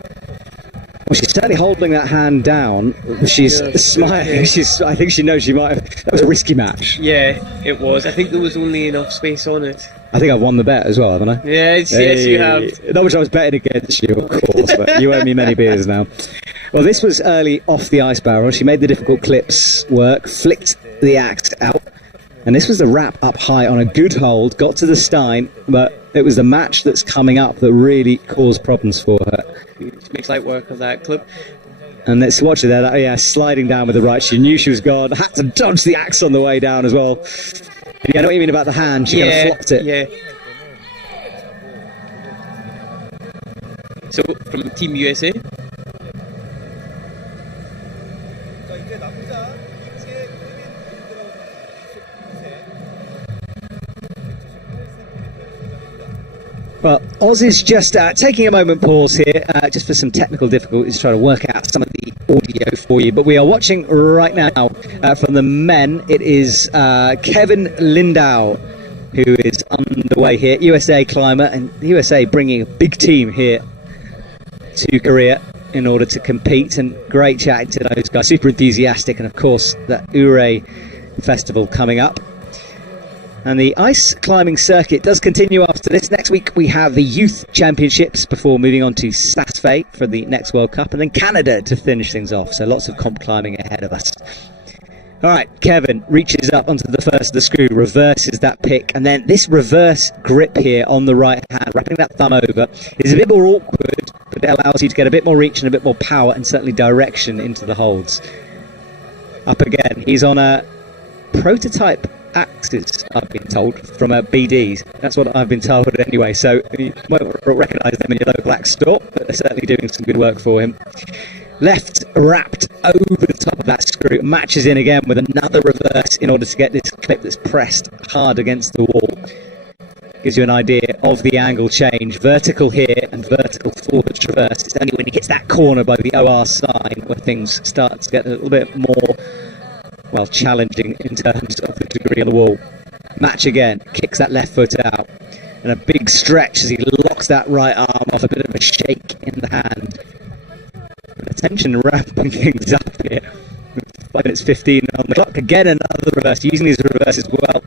Well, she's certainly holding that hand down. She's smiling. I think she knows she might have... That was a risky match. Yeah, it was. I think there was only enough space on it. I think I've won the bet as well, haven't I? Yes, yes, you have. Not which I was betting against you, of course, but you owe me many beers now. Well, this was early off the ice barrel. She made the difficult clips work, flicked the axe out, and this was the wrap up high on a good hold, got to the Stein, but it was the match that's coming up that really caused problems for her. She makes light work of that clip. And let's watch it there, sliding down with the right. She knew she was gone, had to dodge the axe on the way down as well. Yeah, I know what you mean about the hand, she kind of flopped it. Yeah. So, from Team USA. Well, Oz is just taking a moment pause here, just for some technical difficulties, trying to work out some of the audio for you. But we are watching right now from the men. It is Kevin Lindau, who is underway here, USA climber, and the USA bringing a big team here to Korea in order to compete. And great chatting to those guys, super enthusiastic, and of course that UIAA festival coming up. And the ice climbing circuit does continue after this. Next week we have the Youth Championships before moving on to Saas-Fee for the next World Cup, and then Canada to finish things off. So lots of comp climbing ahead of us. All right, Kevin reaches up onto the first of the screw, reverses that pick, and then this reverse grip here on the right hand, wrapping that thumb over, is a bit more awkward, but it allows you to get a bit more reach and a bit more power and certainly direction into the holds. Up again, he's on a prototype axes, I've been told, from BD's. That's what I've been told anyway, so you won't recognise them in your local axe store, but they're certainly doing some good work for him. Left wrapped over the top of that screw, matches in again with another reverse in order to get this clip that's pressed hard against the wall. Gives you an idea of the angle change. Vertical here and vertical forward traverse. It's only when he hits that corner by the OR sign where things start to get a little bit more, well, challenging in terms of the degree on the wall. Match again, kicks that left foot out. And a big stretch as he locks that right arm off, a bit of a shake in the hand. Attention, wrapping things up here. 5 minutes 15 on the clock. Again, another reverse, using his reverse as well.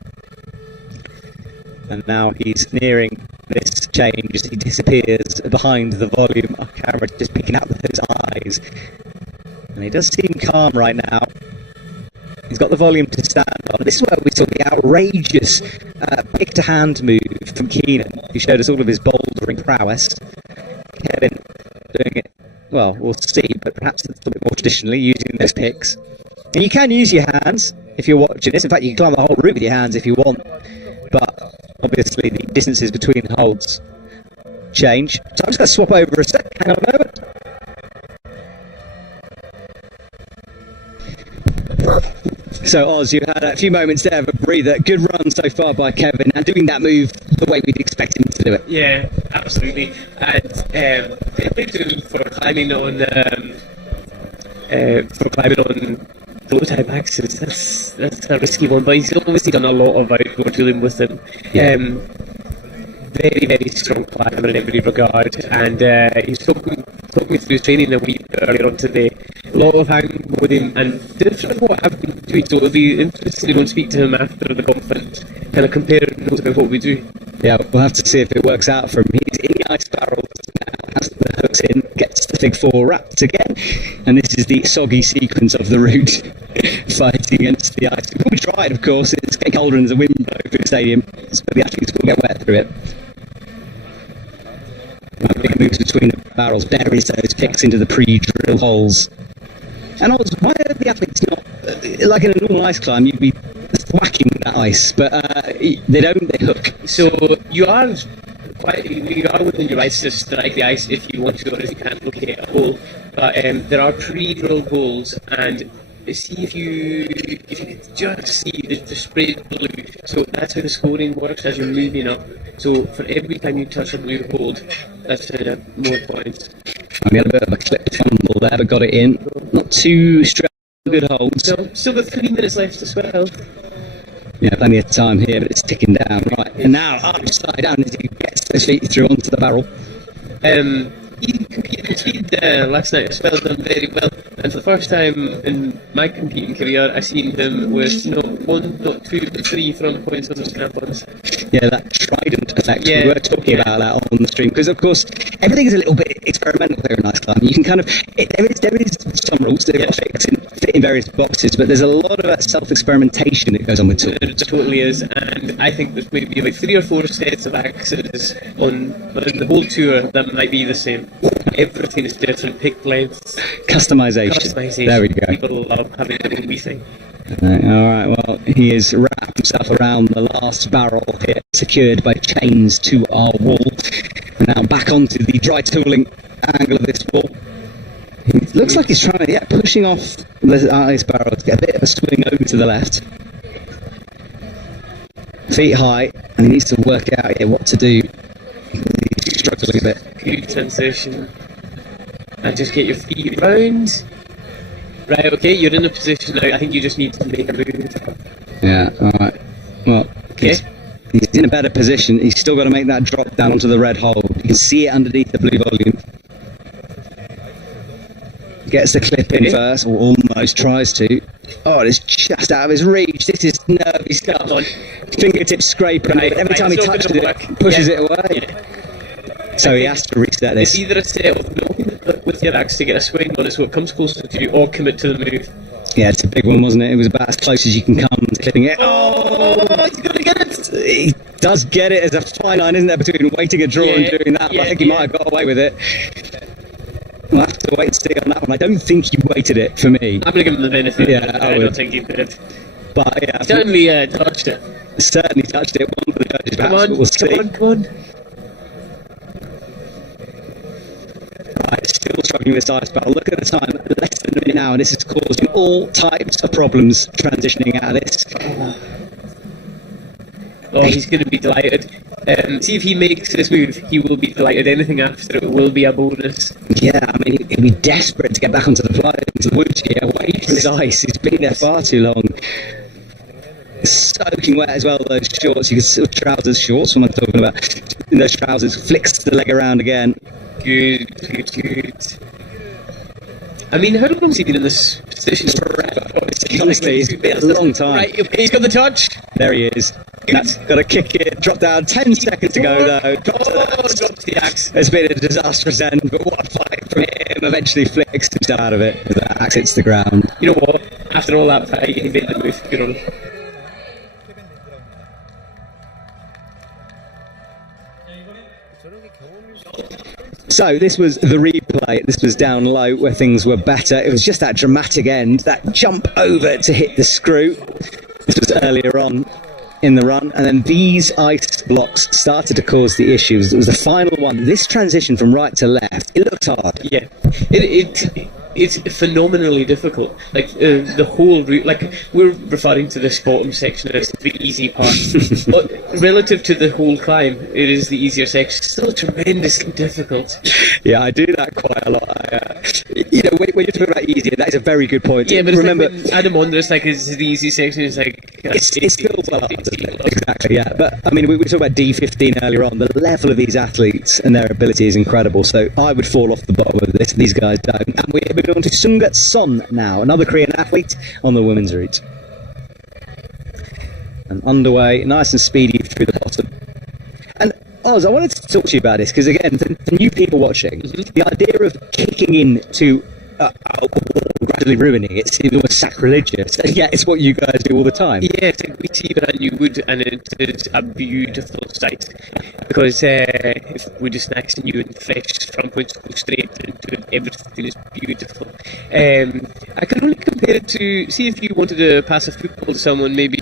And now he's nearing this change as he disappears behind the volume. Our camera just picking out those eyes. And he does seem calm right now. He's got the volume to stand on. This is where we saw the outrageous pick-to-hand move from Keenan, who showed us all of his bouldering prowess. Kevin doing it, well, we'll see, but perhaps a little bit more traditionally, using those picks. And you can use your hands if you're watching this. In fact, you can climb the whole route with your hands if you want. But obviously the distances between holds change. So I'm just going to swap over a sec. Hang on a moment. So Oz, you had a few moments there of a breather. Good run so far by Kevin, and doing that move the way we'd expect him to do it. Yeah, absolutely. And for climbing on prototype axes, that's a risky one. But he's obviously done a lot of outdoor tooling with them. Yeah. Very, very strong climber in every regard, and he's talking me through his training a wee bit earlier on today. A lot of hanging with him, and different from what I've been doing, so it'll be interesting to go and speak to him after the conference, kind of compare notes about what we do. Yeah, we'll have to see if it works out for him. He's in the ice barrel now, has the hooks in, gets the Fig 4 wrapped again, and this is the soggy sequence of the route, fighting against the ice. Before we try it, of course, it's getting colder and there's a wind blow through the stadium, so the athletes will get wet through it. Big moves between the barrels, buries those kicks into the pre-drill holes. And also, why are the athletes not, like in a normal ice climb, you'd be whacking that ice, but they don't, they hook. So you are within your rights to strike the ice if you want to, or if you can't locate a hole. But there are pre-drilled holes, and see if you can just see the sprayed blue. So that's how the scoring works as you're moving up. So for every time you touch a blue hold, that's more points. We had a bit of a clip fumble there, but got it in. Not too straight, good holds. So still got 3 minutes left as well. Yeah, plenty of time here, but it's ticking down. Right, and now upside down as he gets those feet through onto the barrel. He competed in speed last night as well, done very well. And for the first time in my competing career, I've seen him with not 1, not 2, but 3 front points on those crampons. Yeah, that trident effect, we were talking about that on the stream, because of course everything is a little bit experimental here in ice climbing. You can kind of, there is some rules that fit in various boxes, but there's a lot of self-experimentation that goes on with tools. There totally is, and I think there's maybe like 3 or 4 sets of axes on the whole tour that might be the same. Everything is different, pick lengths, customization. There we go. People love having their own wee thing. Alright, well, he has wrapped himself around the last barrel here, secured by chains to our wall. And now back onto the dry tooling angle of this wall. It looks like he's trying to, pushing off the ice barrel to get a bit of a swing over to the left. Feet high, and he needs to work out here what to do. He's struggling a bit. Good transition. And just get your feet round. Right, okay, you're in a position now. I think you just need to make a move. Yeah, alright. Well, okay. He's in a better position. He's still got to make that drop down onto the red hole. You can see it underneath the blue volume. Gets the clip in first, or almost tries to. Oh, God, it's just out of his reach. This is nervy stuff. Fingertips scraping, but every time he touches it, pushes it away. Yeah. So he has to reset this. It's either a set of milking with your axe to get a swing on it so it comes closer to you, or commit to the move. Yeah, it's a big one, wasn't it? It was about as close as you can come to clipping it. Oh, he's going to get it! He does get it. There's a fine line, isn't there, between waiting a draw and doing that. But I think he might have got away with it. We'll have to wait and see on that one. I don't think he waited it for me. I'm going to give him the benefit. Yeah, I don't think he did. But yeah, he certainly touched it. Certainly touched it. One for the judges, perhaps, Come on, but we'll see. come on. Right, still struggling with this ice battle. Look at the time, less than a minute now, and this is causing all types of problems transitioning out of this. Oh, he's going to be delighted. See if he makes this move, he will be delighted. Anything after it will be a bonus. Yeah, I mean, he'll be desperate to get back onto the fly, into the woods here, away from his ice. He's been there far too long. Soaking wet as well, those shorts. You can see trousers, shorts, what am I talking about? In those trousers, flicks the leg around again. Good. I mean, how long has he been in this position? Forever. Honestly, it's been a long time. Right, he's got the touch. There he is. Got to kick it, drop down, 10 seconds to go though. Drops the axe. It's been a disastrous end, but what a fight from him. Eventually flicks himself out of it. The axe hits the ground. You know what? After all that fight, he made the move. Good on him. So this was the replay. This was down low where things were better. It was just that dramatic end, that jump over to hit the screw. This was earlier on in the run, and then these ice blocks started to cause the issues. It was the final one. This transition from right to left, it looks hard. Yeah, it's phenomenally difficult. Like the whole route, like we're referring to this bottom section as the easy part, but relative to the whole climb, it is the easier section. It's still tremendously difficult. Yeah, I do that quite a lot. You know, when you're talking about easier, that is a very good point. Yeah, but remember, it's like when Adam Wonder, it's like it's the easy section. It's like it's still hard, exactly. Yeah, but I mean, we were talking about D15 earlier on. The level of these athletes and their ability is incredible. So I would fall off the bottom of this. These guys don't. And we're going on to Sungat Son now, another Korean athlete on the women's route. And underway, nice and speedy through the bottom. And Oz, I wanted to talk to you about this because again, for new people watching, the idea of kicking into gradually ruining it seems almost sacrilegious. And yet it's what you guys do all the time. Yeah, it's like we see brand new wood, and it is a beautiful sight because if wood is nice and new and fresh, front points go straight into it, everything is beautiful. I can only compare it to, see if you wanted to pass a football to someone maybe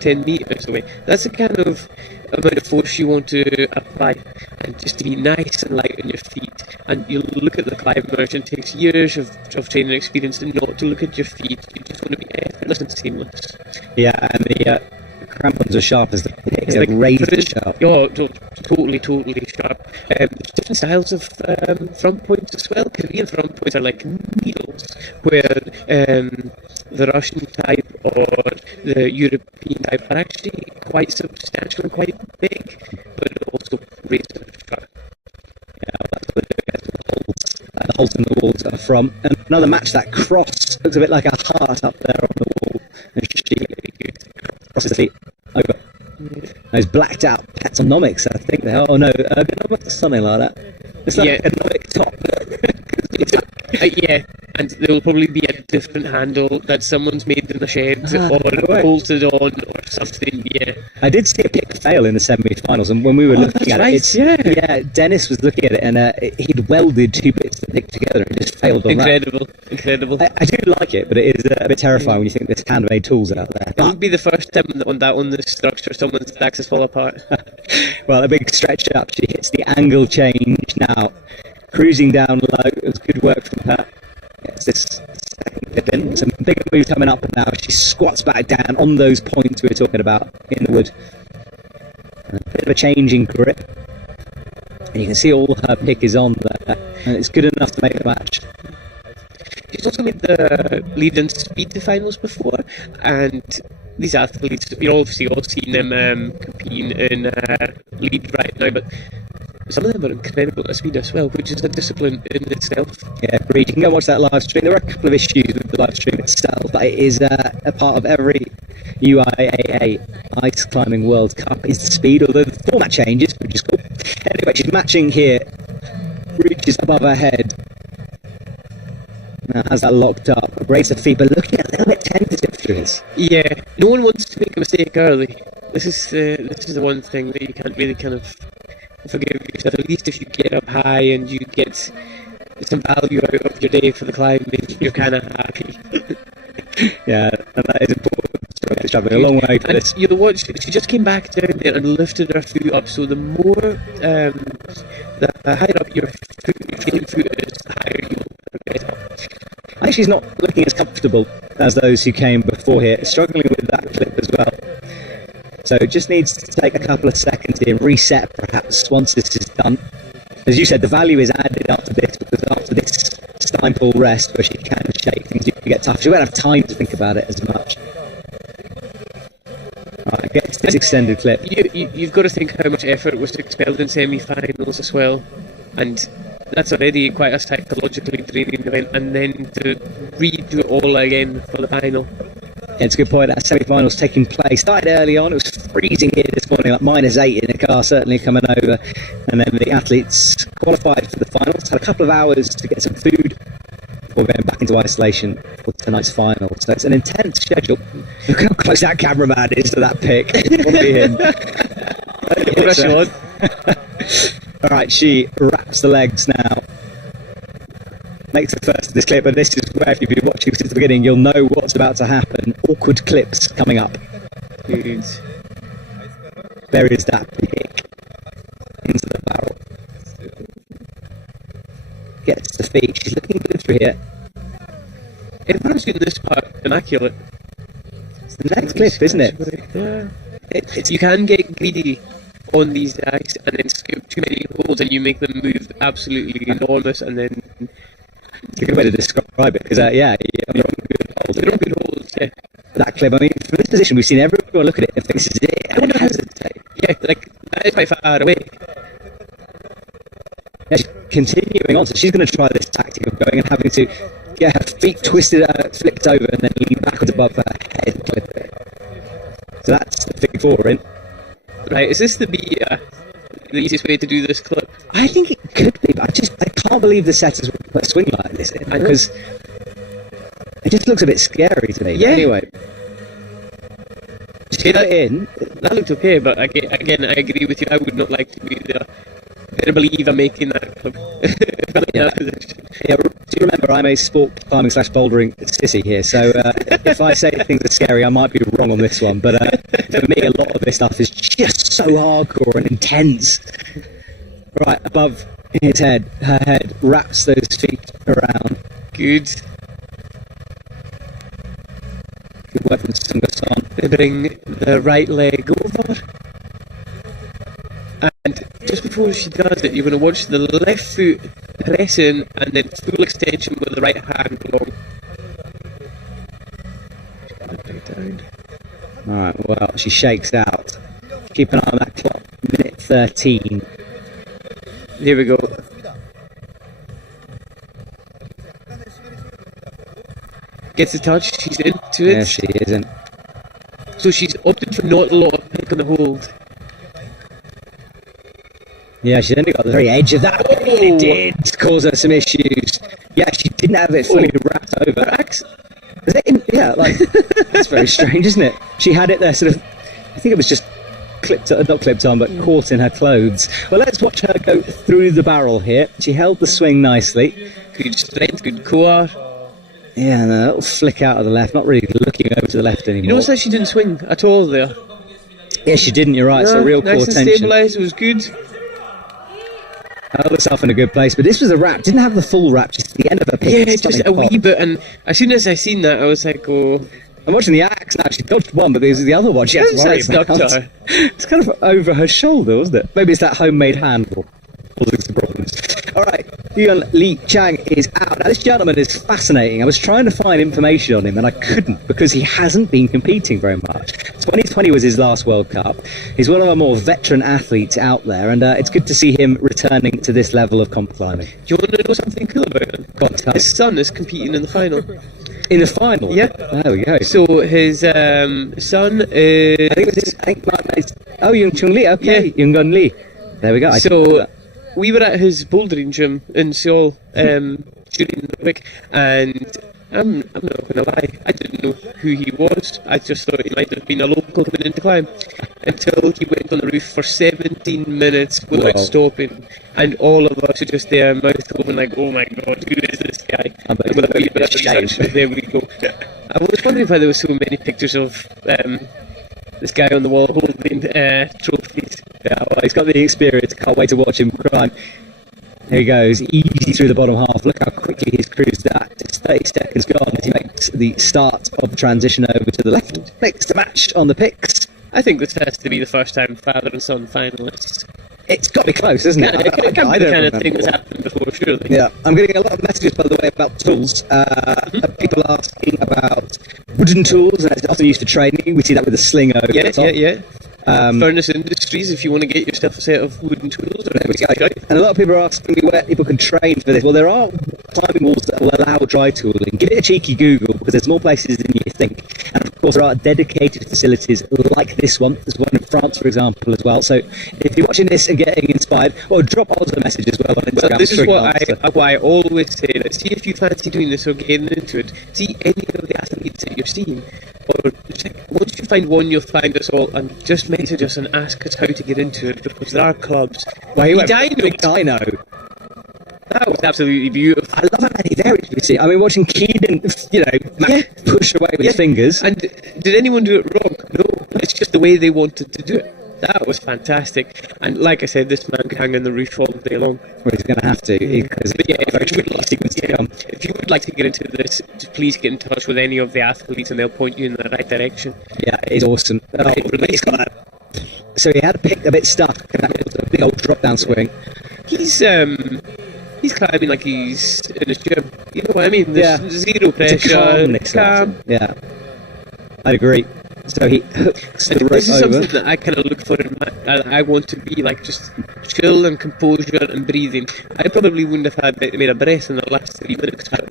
10 metres away. That's the kind of amount of force you want to apply, and just to be nice and light on your feet. And you look at the climbers, and it takes years of training experience and not to look at your feet. You just want to be effortless and seamless. Yeah, and the crampons are sharp as the picks, like razor sharp. Oh, totally sharp. There's different styles of front points as well. Korean front points are like needles, where the Russian type or the European type are actually quite substantial and quite big, but also razor sharp. Yeah, that's what they're doing. The holes in the walls are from. And another match, that cross looks a bit like a heart up there on the wall. And she crosses the feet over. Those blacked out petonomics, I think they are. Oh no, ergonomics or something like that. It's like ergonomic top. Yeah, and there will probably be a different handle that someone's made in the shed or bolted on or something. Yeah, I did see a pick fail in the semi-finals, and when we were looking at it, Dennis was looking at it, and he'd welded two bits of the pick together and just failed on incredible. I do like it, but it is a bit terrifying when you think there's handmade tools out there. It would be the first time on this structure someone's axes fall apart. Well, a big stretch up. She hits the angle change now. Cruising down low, it was good work from her. It's this second dip in. Some bigger moves coming up now. She squats back down on those points we were talking about in the wood. And a bit of a change in grip. And you can see all her pick is on there. And it's good enough to make the match. She's also made the lead in speed to finals before, and these athletes, you've obviously all seen them competing in lead right now, but some of them are incredible at speed as well, which is a discipline in itself. Yeah, agreed. You can go watch that live stream. There are a couple of issues with the live stream itself, but it is a part of every UIAA Ice Climbing World Cup is the speed, although the format changes, which is cool. Anyway, she's matching here, reaches above her head. Now has that locked up, breaks her feet, but looking a little bit tentative through this. Yeah, no one wants to make a mistake early. This is the one thing that you can't really kind of forgive yourself. At least if you get up high and you get some value out of your day for the climbing, you're kind of happy. Yeah, and that is important. She's travelling a long way for this. You'll watch, she just came back down there and lifted her foot up, so the more, the higher up your foot is, the higher you'll get up. I think she's not looking as comfortable as those who came before here, struggling with that clip as well. So it just needs to take a couple of seconds here and reset perhaps once this is done. As you said, the value is added after this, because after this Steinpool rest where she can shake, things do get tough. She won't have time to think about it as much. Right, get to this extended clip. You've got to think how much effort was expelled in semi-finals as well, and that's already quite a psychologically draining event, and then to redo it all again for the final. Yeah, it's a good point. That semi-finals taking place started early on. It was freezing here this morning, like -8 in the car, certainly coming over. And then the athletes qualified for the finals, had a couple of hours to get some food before going back into isolation for tonight's final. So it's an intense schedule. Look how close that cameraman is to that pic. It won't be him. All right, she wraps the legs now. Makes the first of this clip, and this is where, if you've been watching since the beginning, you'll know what's about to happen. Awkward clips coming up. Good. There is that pick into the barrel. Gets the feet. She's looking good through here. Everyone's doing this part immaculate. It's the next clip, isn't it? Yeah. You can get greedy on these ice and then scoop too many holes, and you make them move absolutely enormous, and then it's a good way to describe it, because you're on good holes. they're on good holes. Yeah. That clip, I mean, from this position, we've seen everyone look at it and think this is it. I wonder how yeah, like that is quite far away. Yeah, she's continuing on, so she's going to try this tactic of going and having to get her feet twisted, flipped over, and then lean backwards above her head. Clip it. So that's the thing for her in. Right, is this the easiest way to do this clip? I think it could be, but I can't believe the setters would put a swing like this in, because it just looks a bit scary to me. Yeah. Anyway, just get it in. That looked okay, but again, I agree with you. I would not like to be the believer making that clip. Yeah, do you remember I'm a sport climbing / bouldering sissy here, so if I say things are scary, I might be wrong on this one, but for me a lot of this stuff is just so hardcore and intense. Right, above her head wraps those feet around. Good. Good work from Cheongsong. They bring the right leg over, and just before she does it, you're going to watch the left foot press in and then full extension with the right hand along. Down. Alright, well, she shakes out. Keep an eye on that clock. Minute 13. Here we go. Gets the touch, she's into it. Yeah, she isn't. So she's opted for not a lot of pick on the hold. Yeah, she's only got the very edge of that. Oh. It did cause her some issues. Yeah, she didn't have it fully wrapped over. Is it in, yeah, like, that's very strange, isn't it? She had it there sort of, I think it was just not clipped on, but caught in her clothes. Well, let's watch her go through the barrel here. She held the swing nicely. Good strength, good core. Yeah, and a little flick out of the left, not really looking over to the left anymore. You notice how she didn't swing at all there? Yeah, she didn't, you're right, it's a real nice core and tension. stabilised, it was good. Held herself in a good place, but this was a wrap. Didn't have the full wrap, just the end of her pick. Yeah, just a wee bit, and as soon as I seen that, I was like, oh. I'm watching the axe now. She dodged one, but there's the other one. She had to worry about. It's kind of over her shoulder, wasn't it? Maybe it's that homemade handle causing some problems. All right, Yuan Li Chang is out. Now, this gentleman is fascinating. I was trying to find information on him and I couldn't because he hasn't been competing very much. 2020 was his last World Cup. He's one of our more veteran athletes out there, and it's good to see him returning to this level of comp climbing. Do you want to know something cool about him? His son is competing in the final. In the final? Yeah. There we go. So his son is... Yung Chung Lee, okay. Yung Gun Lee. There we go. So we were at his bouldering gym in Seoul during the week, and I'm not going to lie, I didn't know who he was. I just thought he might have been a local coming in to climb until he went on the roof for 17 minutes without stopping, and all of us are just there, mouth open, like, oh my god, who is this guy? With a wee bit of research, there we go. I was wondering why there were so many pictures of this guy on the wall holding trophies. Yeah, well, he's got the experience. Can't wait to watch him climb. Here he goes, easy through the bottom half. Look how quickly he's cruised that. Just 30 seconds gone as he makes the start of the transition over to the left. Makes the match on the picks. I think this has to be the first time father and son finalists. It's got to be close, isn't it? It can't be the kind of thing that's happened before, surely. Yeah, I'm getting a lot of messages, by the way, about tools. People asking about wooden tools, and it's often used for training. We see that with the sling over the top. Yeah. Furnace Industries, if you want to get yourself a set of wooden tools. There we go. And a lot of people are asking me where people can train for this. Well, there are climbing walls that will allow dry tooling. Give it a cheeky Google, because there's more places than you think. And of course, there are dedicated facilities like this one. There's one in France, for example, as well. So if you're watching this and getting inspired, or drop us a message as well on Instagram. Well, this is why I always say that. See if you fancy doing this or getting into it. See any of the athletes that you're seeing. Or once you find one, you'll find us all, and just message us and ask us how to get into it, because there are clubs. Big Dino. That was absolutely beautiful. I love how many variants we see. I mean, watching Keenan, push away with his fingers. And did anyone do it wrong? No, it's just the way they wanted to do it. That was fantastic. And like I said, this man could hang on the roof all day long. Well, he's going to have to, because if you would like to get into this, please get in touch with any of the athletes and they'll point you in the right direction. Yeah, it's awesome. He's got that. So he had a bit stuck, and that was a big old drop down swing. He's climbing like he's in his gym. You know what I mean? There's zero pressure. Calm. Yeah, I'd agree. So he hooks the rope over. This is something that I kind of look for I want to be like, just chill and composure and breathing. I probably wouldn't have made a breath in the last 3 minutes, but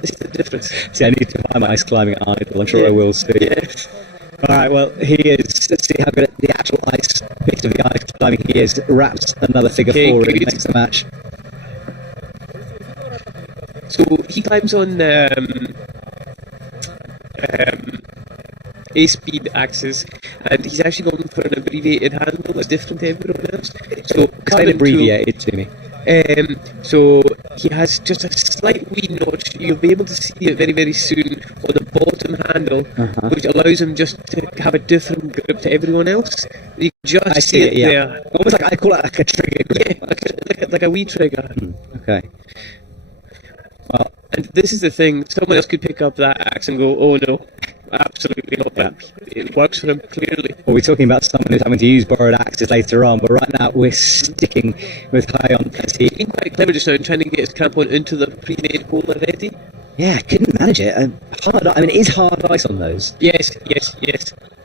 this is the difference. See, I need to find my ice climbing idol. I'm sure I will soon. Yeah. Alright, well, he is. Let's see how good at the actual ice bit of the ice climbing he is. Wraps another figure 4 and makes the match. So he climbs on A-speed axis, and he's actually going for an abbreviated handle that's different to everyone else. So kind of abbreviated to me. So he has just a slight wee notch. You'll be able to see it very, very soon on the bottom handle, which allows him just to have a different grip to everyone else. You can just see it there. Almost like, I call it like a trigger grip. Yeah, like a wee trigger. Okay. Well, and this is the thing, someone else could pick up that axe and go, oh no, absolutely not. But it works for him, clearly. Well, we're talking about someone who's having to use borrowed axes later on, but right now we're sticking with high on. He's been quite clever just now in trying to get his crampon into the pre-made hole already. Yeah, couldn't manage it. It is hard ice on those. Yes.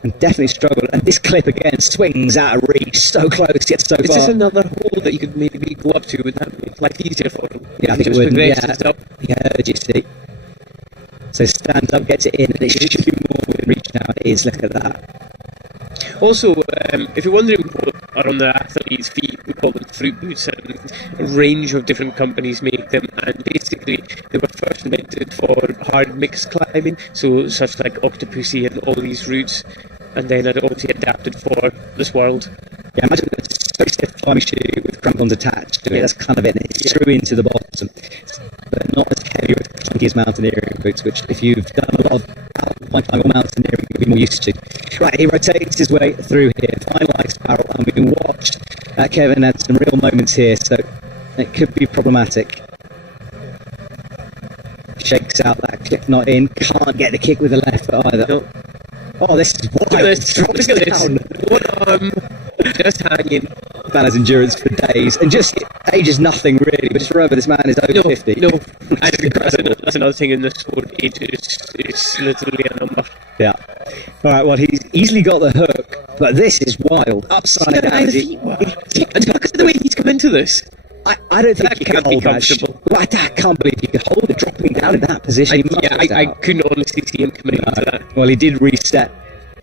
And definitely struggled. And this clip again swings out of reach, so close yet so far. Is this another hole that you could maybe go up to? Would that make life easier for him? Yeah, I think it would. Yeah, you see. So stands up, gets it in, and it should be more within reach now. It is. Look at that. Also, if you're wondering what are on the athlete's feet, we call them fruit boots, and a range of different companies make them, and basically they were first invented for hard mixed climbing, so such like Octopussy and all these routes, and then it obviously adapted for this world. Yeah, imagine a very stiff climbing shoe with crampons attached to it. That's kind of it. It's screw into the bottom, but not as heavy or as clunky as mountaineering boots, which if you've done a lot of alpine climbing or mountaineering, you'll be more used to. Right, he rotates his way through here. Final ice barrel, and we watched Kevin had some real moments here, so it could be problematic. Shakes out that kick, not in. Can't get the kick with the left foot either. No. Oh, this is wild. Look at this. One arm just hanging. man has endurance for days, and just age is nothing really. But just remember, this man is over 50. No, that's another thing in this sport. Age is literally a number. Yeah. All right. Well, he's easily got the hook, but this is wild. Upside down. And look at the way he's come into this. I don't think That you can can't be hold that. comfortable. Well, I can't believe you can hold it dropping down in that position. I couldn't honestly see him coming into that. Well, he did reset,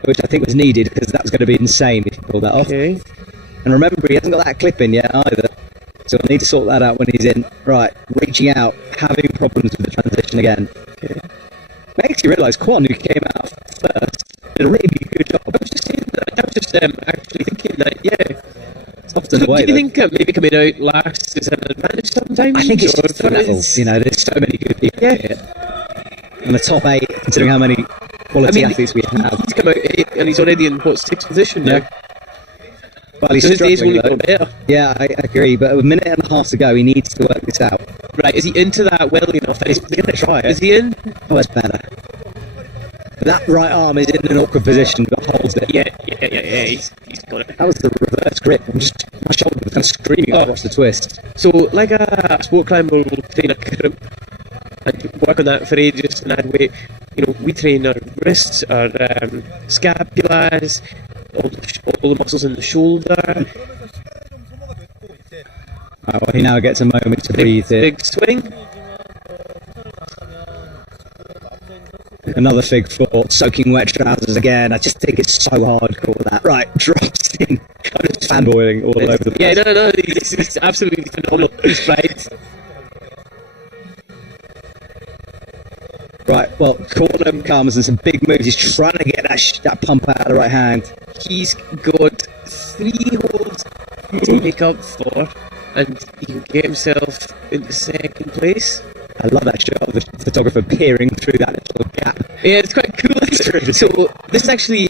which I think was needed because that was going to be insane if he pulled that off. Okay. And remember, he hasn't got that clip in yet either. So we'll need to sort that out when he's in. Right, reaching out, having problems with the transition again. Okay. Makes you realise Kwon, who came out first, did a really good job. I was just saying that. I was just actually thinking that, yeah. Often So the way, do you think maybe coming out last is an advantage sometimes? I think it's or just the level. You know, there's so many good people here. And the top 8, considering how many quality athletes we have. He's come out 8 and he's already in, what, 6th position now? Yeah. Well, he's So his days struggling, only got better. Yeah, I agree, but a minute and a half to go, he needs to work this out. Right, is he into that well enough? He's going to try it. Is he in? Oh, that's better. That right arm is in an awkward position, but holds it. Yeah, he's got it. That was the reverse grip. My shoulder was kind of screaming across the twist. So, like a sport climber will train a crimp and work on that for ages and add weight. You know, we train our wrists, our scapulas, all the muscles in the shoulder. Right, well, he now gets a moment to breathe here. Big swing. Another fig 4, soaking wet trousers again. I just think it's so hardcore that. Right, drops in. I'm just fanboiling all over the place. Yeah, no, it's absolutely phenomenal. He's right. Right, well, corner comes and some big moves. He's trying to get that pump out of the right hand. He's got 3 holes to make up for, and he can get himself into 2nd place. I love that shot of the photographer peering through that little gap. Yeah, it's quite cool. So this is actually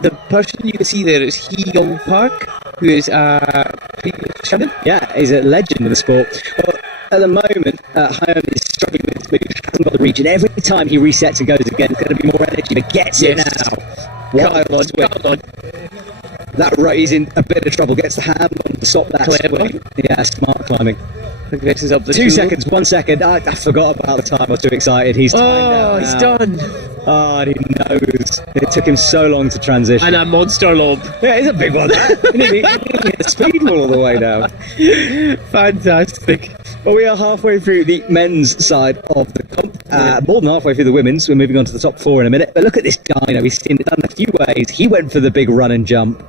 the person you can see there is Hee Young Park, who is a previous champion. Yeah, he's a legend in the sport. Well, at the moment, Hyun is struggling with his move, hasn't got the reach, and every time he resets and goes again, it's going to be more energy, but gets it now. Wild swing. Come on. That right, he's in a bit of trouble, gets the hand on to stop that Clever. swing. Yeah, smart climbing. Progresses up the 2 seconds, 1 second. I forgot about the time. I was too excited. He's timed out he's now. done. Oh, and he knows. It took him so long to transition. And a monster lob. Yeah, it's a big one. He nearly hit the speed wall all the way down. Fantastic. Well, we are halfway through the men's side of the comp. More than halfway through the women's. We're moving on to the top 4 in a minute. But look at this dino. He's seen it done a few ways. He went for the big run and jump.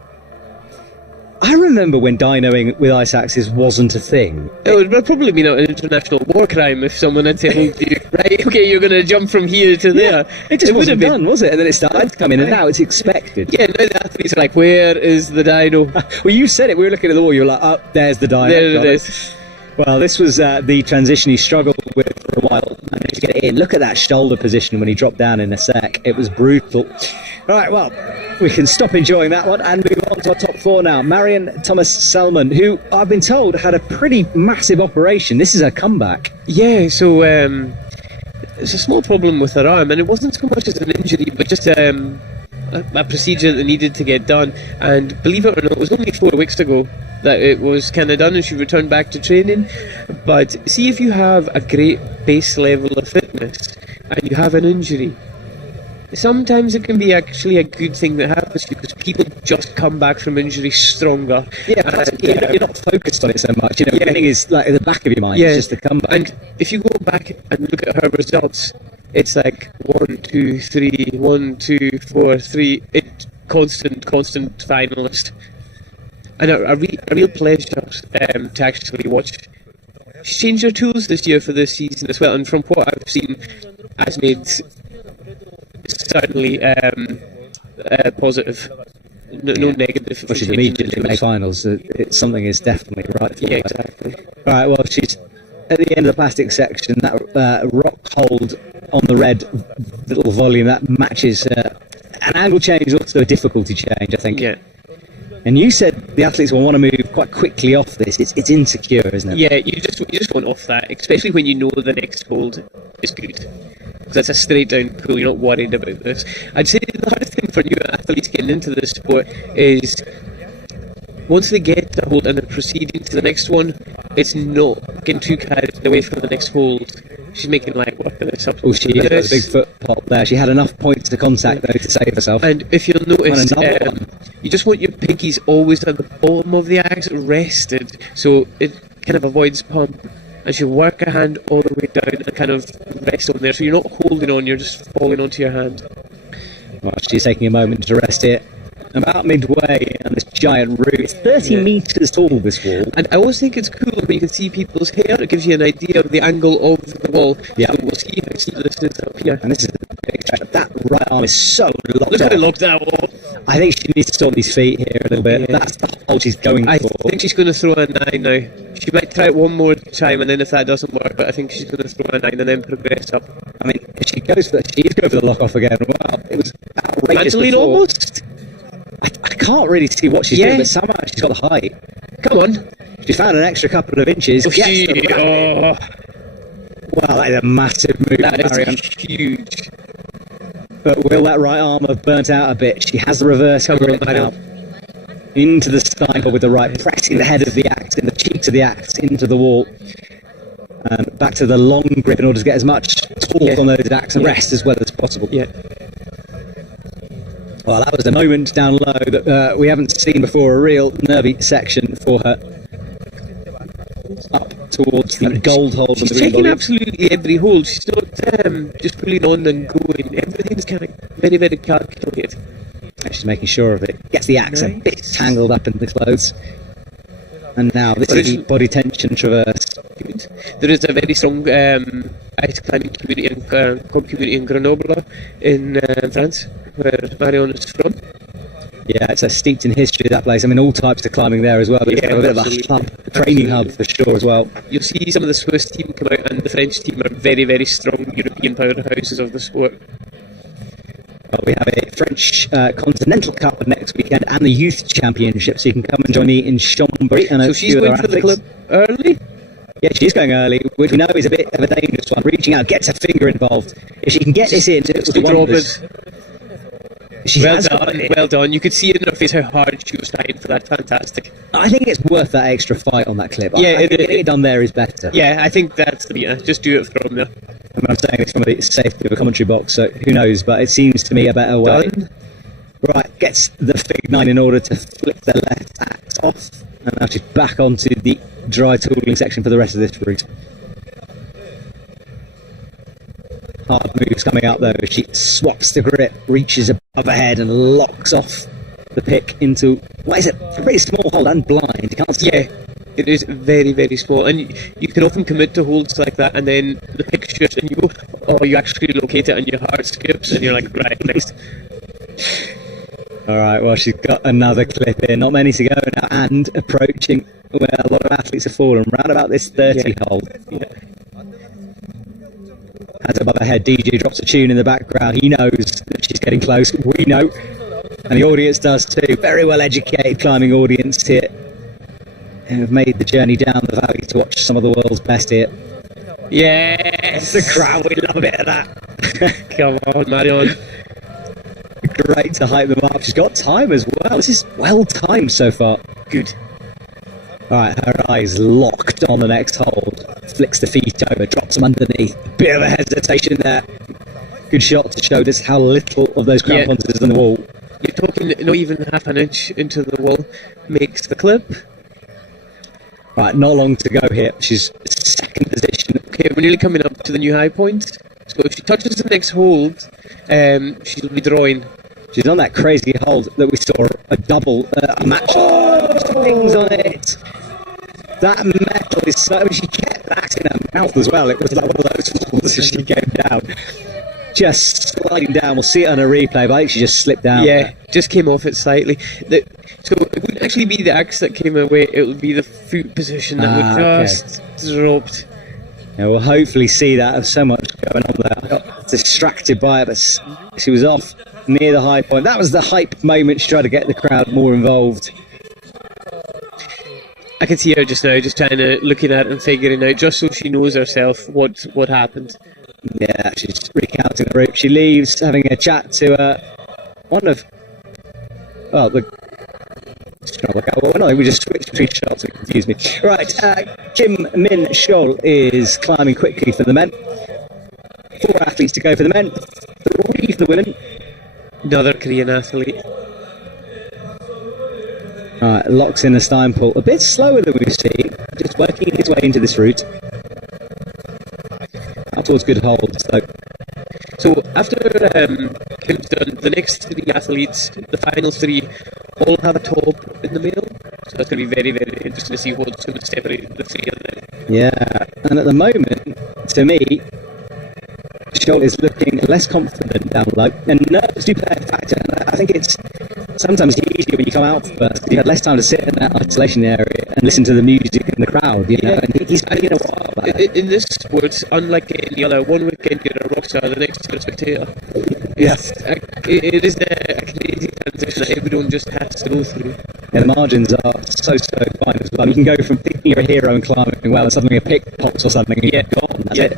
I remember when dinoing with ice axes wasn't a thing. It would probably been an international war crime if someone had told you, right, okay, you're going to jump from here to there. It just would wasn't have done, was it? And then it started to come in, and now it's expected. Yeah, now the athletes are like, where is the dino? Well, you said it. We were looking at the wall. You were like, oh, there's the dino. There Got it is. Well, this was the transition he struggled with for a while. Managed to get it in. Look at that shoulder position when he dropped down in a sec. It was brutal. All right, well, we can stop enjoying that one and move on to our top 4 now. Marion Thomas-Selman, who I've been told had a pretty massive operation. This is a comeback. Yeah, so it's a small problem with her arm, and it wasn't so much as an injury, but just a procedure that needed to get done. And believe it or not, it was only 4 weeks ago that it was kind of done and she returned back to training. But see, if you have a great base level of fitness and you have an injury, sometimes it can be actually a good thing that happens to you, because people just come back from injury stronger. Yeah, you're not focused on it so much. You know, everything is like in the back of your mind. Yeah. It's just the comeback. And if you go back and look at her results, it's like 1, 2, 3, 1, 2, 4, 3. It constant finalist, and a real pleasure to actually watch. She's changed her tools this year for this season as well, and from what I've seen, has made certainly positive. No negative. Well, she's immediately in the finals. Something is definitely right for her. Exactly. All right, well, she's at the end of the plastic section. That rock hold on the red little volume, that matches an angle change is also a difficulty change, I think. Yeah. And you said the athletes will want to move quite quickly off this. It's insecure, isn't it? Yeah, you just want off that, especially when you know the next hold is good. Because that's a straight down pull, you're not worried about this. I'd say the hardest thing for new athletes getting into this sport is once they get the hold and they're proceeding to the next one, it's not getting too carried away from the next hold. She's making light work of this. Oh, she hit a big foot pop there. She had enough points of contact though to save herself. And if you'll notice, you just want your pinkies always at the bottom of the axe, rested, so it kind of avoids pump. And she'll work her hand all the way down and kind of rest on there, so you're not holding on, you're just falling onto your hand. Well, she's taking a moment to rest it. About midway on this giant route. It's 30 metres tall, this wall. And I always think it's cool when you can see people's hair. It gives you an idea of the angle of the wall. Yeah. So we'll see how steep this is up here. And this is the big stretch. That right arm is so locked Look out. how locked out wall. I think she needs to sort these feet here a little bit. Yeah. That's the hold she's going I for. think she's going to throw a 9 now. She might try it one more time, and then if that doesn't work, but I think she's going to throw a 9 and then progress up. I mean, if she goes for she is going for the lock off again. Wow, it was outrageous Angeline before. almost. I can't really see what she's doing, but somehow she's got the height. Come on. She's found an extra couple of inches. Oh, Gets the wrap. Wow, that is a massive move, That Marion. is huge. But will that right arm have burnt out a bit? She has the reverse grip now. Into the stifle with the right, pressing the head of the axe, in the cheeks of the axe, into the wall. Back to the long grip in order to get as much torque on those axe and rest as well as possible. Yeah. Well, that was a moment down low that we haven't seen before, a real nervy section for her. Up towards the gold hold. She's taking absolutely every hold. She's not just pulling on and going. Everything's kind of very, very calculated. And she's making sure of it. Gets the axe a bit tangled up in the clothes. And now this is the body tension traverse. Good. There is a very strong ice climbing community in Grenoble in France, where Marion is from. Yeah, it's steeped in history, that place. I mean, all types of climbing there as well. But it's a bit of a hub, a training hub for sure as well. You'll see some of the Swiss team come out, and the French team are very, very strong European powerhouses of the sport. Well, we have a French Continental Cup next weekend and the Youth Championship, so you can come and join me in Chambéry. So she's going for the club early? Yeah, she's going early, which we know is a bit of a dangerous one. Reaching out, gets her finger involved. If she can get this in, it will wonders. Well done. You could see in her face how hard she was trying for that. Fantastic. I think it's worth that extra fight on that clip. Yeah, getting it done there is better. Yeah, I think that's the beat. Just do it from there. I mean, I'm saying this from the safety of a commentary box, so who knows, but it seems to me a better way. Done. Right, gets the fig 9 in order to flip the left axe off, and now she's back onto the dry tooling section for the rest of this route. Hard moves coming up though. She swaps the grip, reaches above her head and locks off the pick into, what is it? A pretty small hold and blind. You can't see. Yeah, it is very, very small. And you can often commit to holds like that, and then the pick shifts and you go, oh, you actually locate it and your heart skips and you're like, right, next. Alright, well, she's got another clip in. Not many to go now, and approaching where a lot of athletes have fallen, round about this 30 hole. Yeah. As above her head, DJ drops a tune in the background. He knows that she's getting close. We know. And the audience does too. Very well educated climbing audience here. And have made the journey down the valley to watch some of the world's best here. Yes! The crowd, we love a bit of that. Come on, Marion. Great to hype them up. She's got time as well. This is well timed so far. Good. Alright, her eyes locked on the next hold. Flicks the feet over, drops them underneath. Bit of a hesitation there. Good shot to show just how little of those crampons is on the wall. You're talking not even half an inch into the wall. Makes the clip. Right, not long to go here. She's second position. Okay, we're nearly coming up to the new high point. So if she touches the next hold, she'll be drawing. She's on that crazy hold that we saw, a double, a match. Oh, things on it. That metal is so... She kept that in her mouth as well. It was like one of those falls as she came down. Just sliding down. We'll see it on a replay, but I think she just slipped down. Yeah, just came off it slightly. So it wouldn't actually be the axe that came away, it would be the foot position that would just dropped. Yeah, we'll hopefully see that. There's so much going on there. I got distracted by it, but she was off near the high point. That was the hype moment. She tried to get the crowd more involved. I can see her just now, just trying to looking at it and figuring out, just so she knows herself what happened. Yeah, she's recounting the route. She leaves, having a chat to one of the trying to work out. Well, no, we just switched between shots, it confused me. Right, Kim Min Scholl is climbing quickly for the men. 4 athletes to go for the men, 3 for the women. Another Korean athlete. Right, locks in the Steinpool. A bit slower than we've seen, just working his way into this route. Out towards good holds, though. So after Kim's done, the next 3 athletes, the final 3, all have a top in the middle. So that's going to be very, very interesting to see what's going to separate the 3 of them. Yeah, and at the moment, to me, Scholl is looking less confident down low, and nerves do play a factor. I think it's sometimes easier when you come out first. You had less time to sit in that isolation area and listen to the music and the crowd, you know. Yeah. And he's been a while back. In this sport, unlike any other, one weekend you're a rock star, the next you're a spectator. Yes. It is a crazy transition that everyone just has to go through. Yeah, the margins are so fine as well. You can go from thinking you're a hero and climbing well, and suddenly a pick pops or something, and you're gone. That's it.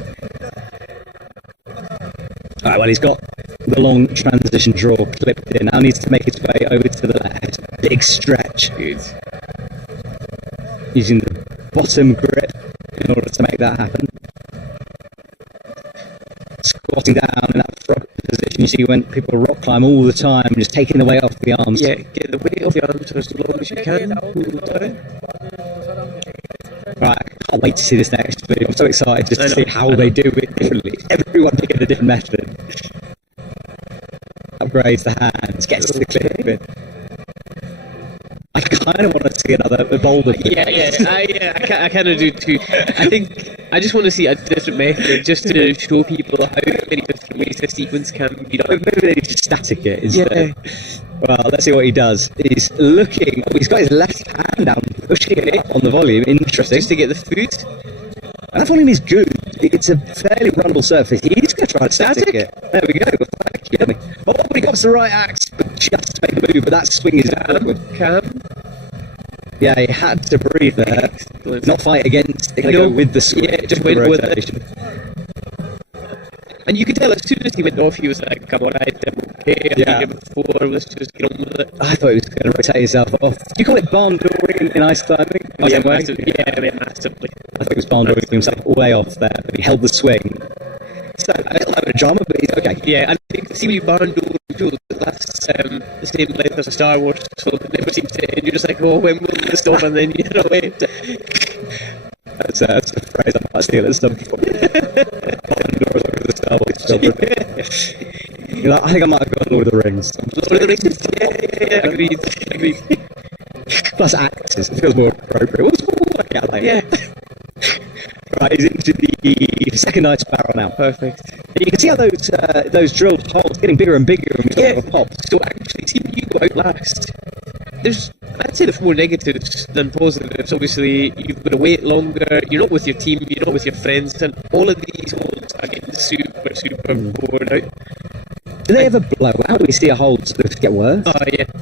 Alright, well, he's got the long transition draw clipped in. Now needs to make his way over to the left. Big stretch. Good. Using the bottom grip in order to make that happen. Squatting down in that front position. You see when people rock climb all the time, just taking the weight off the arms. Yeah, get the weight off your arms for as long as you can. Hold down. Right, I can't wait to see this next move. I'm so excited just to see how they do it differently. Everyone picking a different method. Upgrades the hands, gets to the clip in. I kind of want to see another boulder. I kind of do too. I think I just want to see a different method just to show people how many different ways a sequence can be done. Maybe they need to static it instead. Well, let's see what he does. He's looking. Oh, he's got his left hand down, pushing it up on the volume. Interesting. Just to get the food. That volume is good. It's a fairly runnable surface. He's going to try to static it. There we go. Thank you. Oh, he got the right axe, but just made the move. But that swing is downward. Cam. Yeah, he had to breathe there. Not fight against it. Go with the swing. Yeah, just went with it. And you could tell as soon as he went off, he was like, come on, I'm okay, I've been here before, let's just get on with it. I thought he was going to rotate himself off. Do you call it barn dooring in ice climbing? Massively. I thought it was barn dooring himself way off there, but he held the swing. So, a little bit of drama, but he's okay. Yeah, I think, see when you barn door too, that's the same length as a Star Wars, so it never seems to end. You're just like, oh, when will this stop? And then, you know, That's a phrase I might steal at some point. I think I might have gone Lord of the Rings. Lord of the Rings? Yeah, agreed. Plus axes, it feels more appropriate. What's working out like? Yeah. Right, he's into the second ice barrel now. Perfect. And you can see how those drilled holes getting bigger and bigger and bigger pop. So actually, see when you go out last, I'd say there's more negatives than positives. Obviously, you've got to wait longer, you're not with your team, you're not with your friends, and all of these holes are getting super bored out. Do they ever blow out? Do we see a hole sort of get worse? Oh,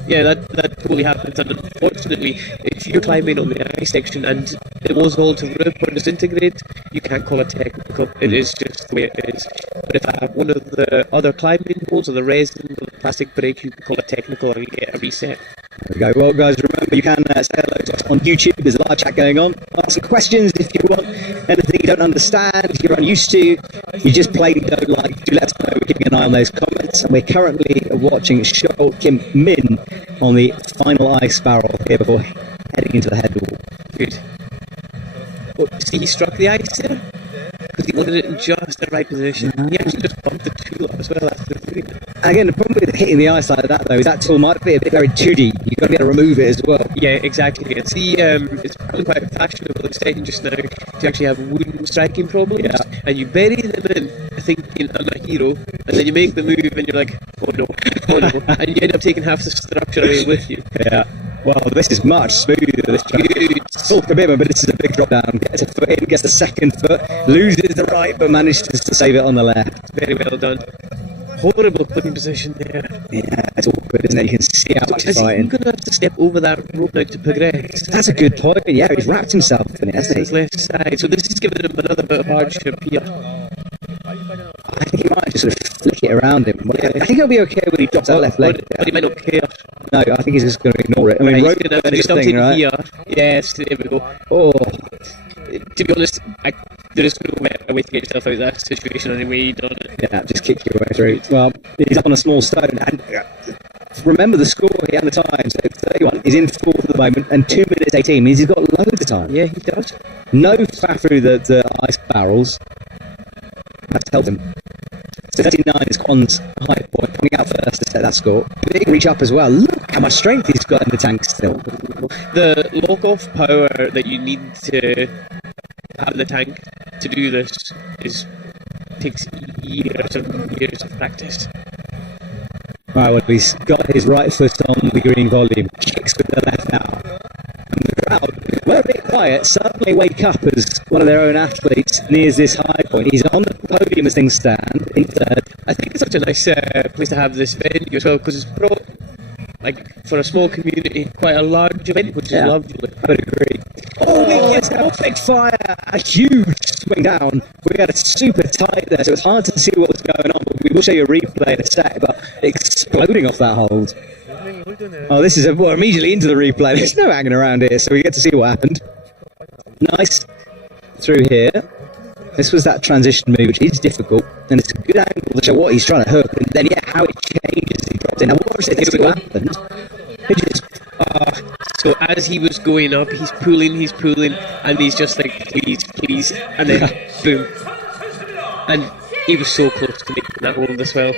yeah, that totally happens. And unfortunately, if you're climbing on the ice section and it was all to rip or disintegrate, you can't call it technical. It is just the way it is. But if one of the other climbing holes or the resin or the plastic break, you can call it technical and you get a reset. There we go. Well, guys, remember you can say hello to us on YouTube. There's a live chat going on. Ask some questions if you want. Anything you don't understand, if you're unused to, you just plain don't like, do let us know. We're keeping an eye on those comments. And we're currently watching Scholl Kim Min on the final ice barrel here before heading into the head wall. Good. Oh, see, he struck the ice there because he wanted it in just the right position. He actually just bumped the tool up as well after doing it. Again, the problem with hitting the ice like that, though, is that tool might be a bit very 2D. You've got to be able to remove it as well. Yeah, exactly. And see, it's becoming quite fashionable. It's starting just now to actually have wooden striking problems. Yeah. And you bury them in, thinking, I'm a hero. And then you make the move and you're like, oh no. And you end up taking half the structure away with you. Yeah. Well, this is much smoother. This full commitment, but this is a big drop down. Gets a foot in, gets the second foot, loses the right, but manages to save it on the left. Very well done. Horrible clipping position there. Yeah, it's awkward, isn't it? You can see how much he's fighting. He's going to have to step over that rope now to progress. That's a good point. Yeah, he's wrapped himself in it, hasn't he? His left side. So this is giving him another bit of hardship here. I think he might just sort of flick it around him. I think he'll be okay when he drops that left leg. But he might not care. No, I think he's just going to ignore it. I mean, He's rope going to do is the something thing, right? here. Yes, there we go. Oh, To be honest, there is no better way to get yourself out of that situation anyway, don't it? yeah, just kick your way through. Well, he's up on a small stone. And remember the score he had the time. So 31. He's in fourth at the moment, and 2 minutes 18 means he's got loads of time. Yeah, he does. No faff through the ice barrels. That's helped him. So 39 is Quan's high point, coming out first to set that score. Big reach up as well. Look how much strength he's got in the tank still. The lock-off power that you need to have in the tank to do this takes years of practice. Right, well, he's got his right foot on the green volume, kicks with the left now. And the crowd were a bit quiet, suddenly wake up as one of their own athletes nears this high point. He's on the podium as things stand, in third. I think it's such a nice place to have this venue as well, because it's brought, like, for a small community, quite a large event, which is lovely. I would agree. Oh, yes, perfect fire! A huge swing down. We had it super tight there, so it's hard to see what was going on. But we will show you a replay in a sec, but exploding off that hold. Oh, this is we're immediately into the replay. There's no hanging around here, so we get to see what happened. Nice through here. This was that transition move, which is difficult, and it's a good angle to show what he's trying to hook, and then how it changes. He dropped in. Now, what happened? So as he was going up, he's pulling, and he's just like, please, and then boom. And he was so close to making that hold as well.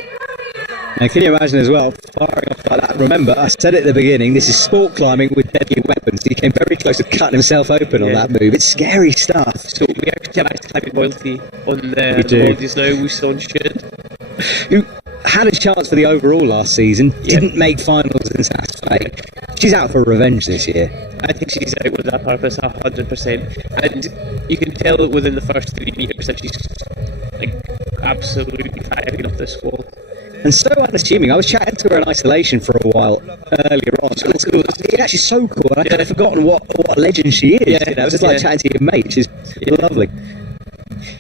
Now, can you imagine as well, firing off like that? Remember, I said at the beginning, this is sport climbing with deadly weapons. He came very close to cutting himself open on that move. It's scary stuff. So we actually have ice climbing royalty on the bodies now, Wusong Shin, who had a chance for the overall last season, didn't make finals in South Bay. She's out for revenge this year. I think she's out with that purpose, 100%. And you can tell within the first 3 meters that she's like absolutely firing off this wall. And so unassuming. I was chatting to her in isolation for a while earlier on. It's actually so cool. And I kind of forgotten what a legend she is. You know, it's just like chatting to your mate. She's lovely.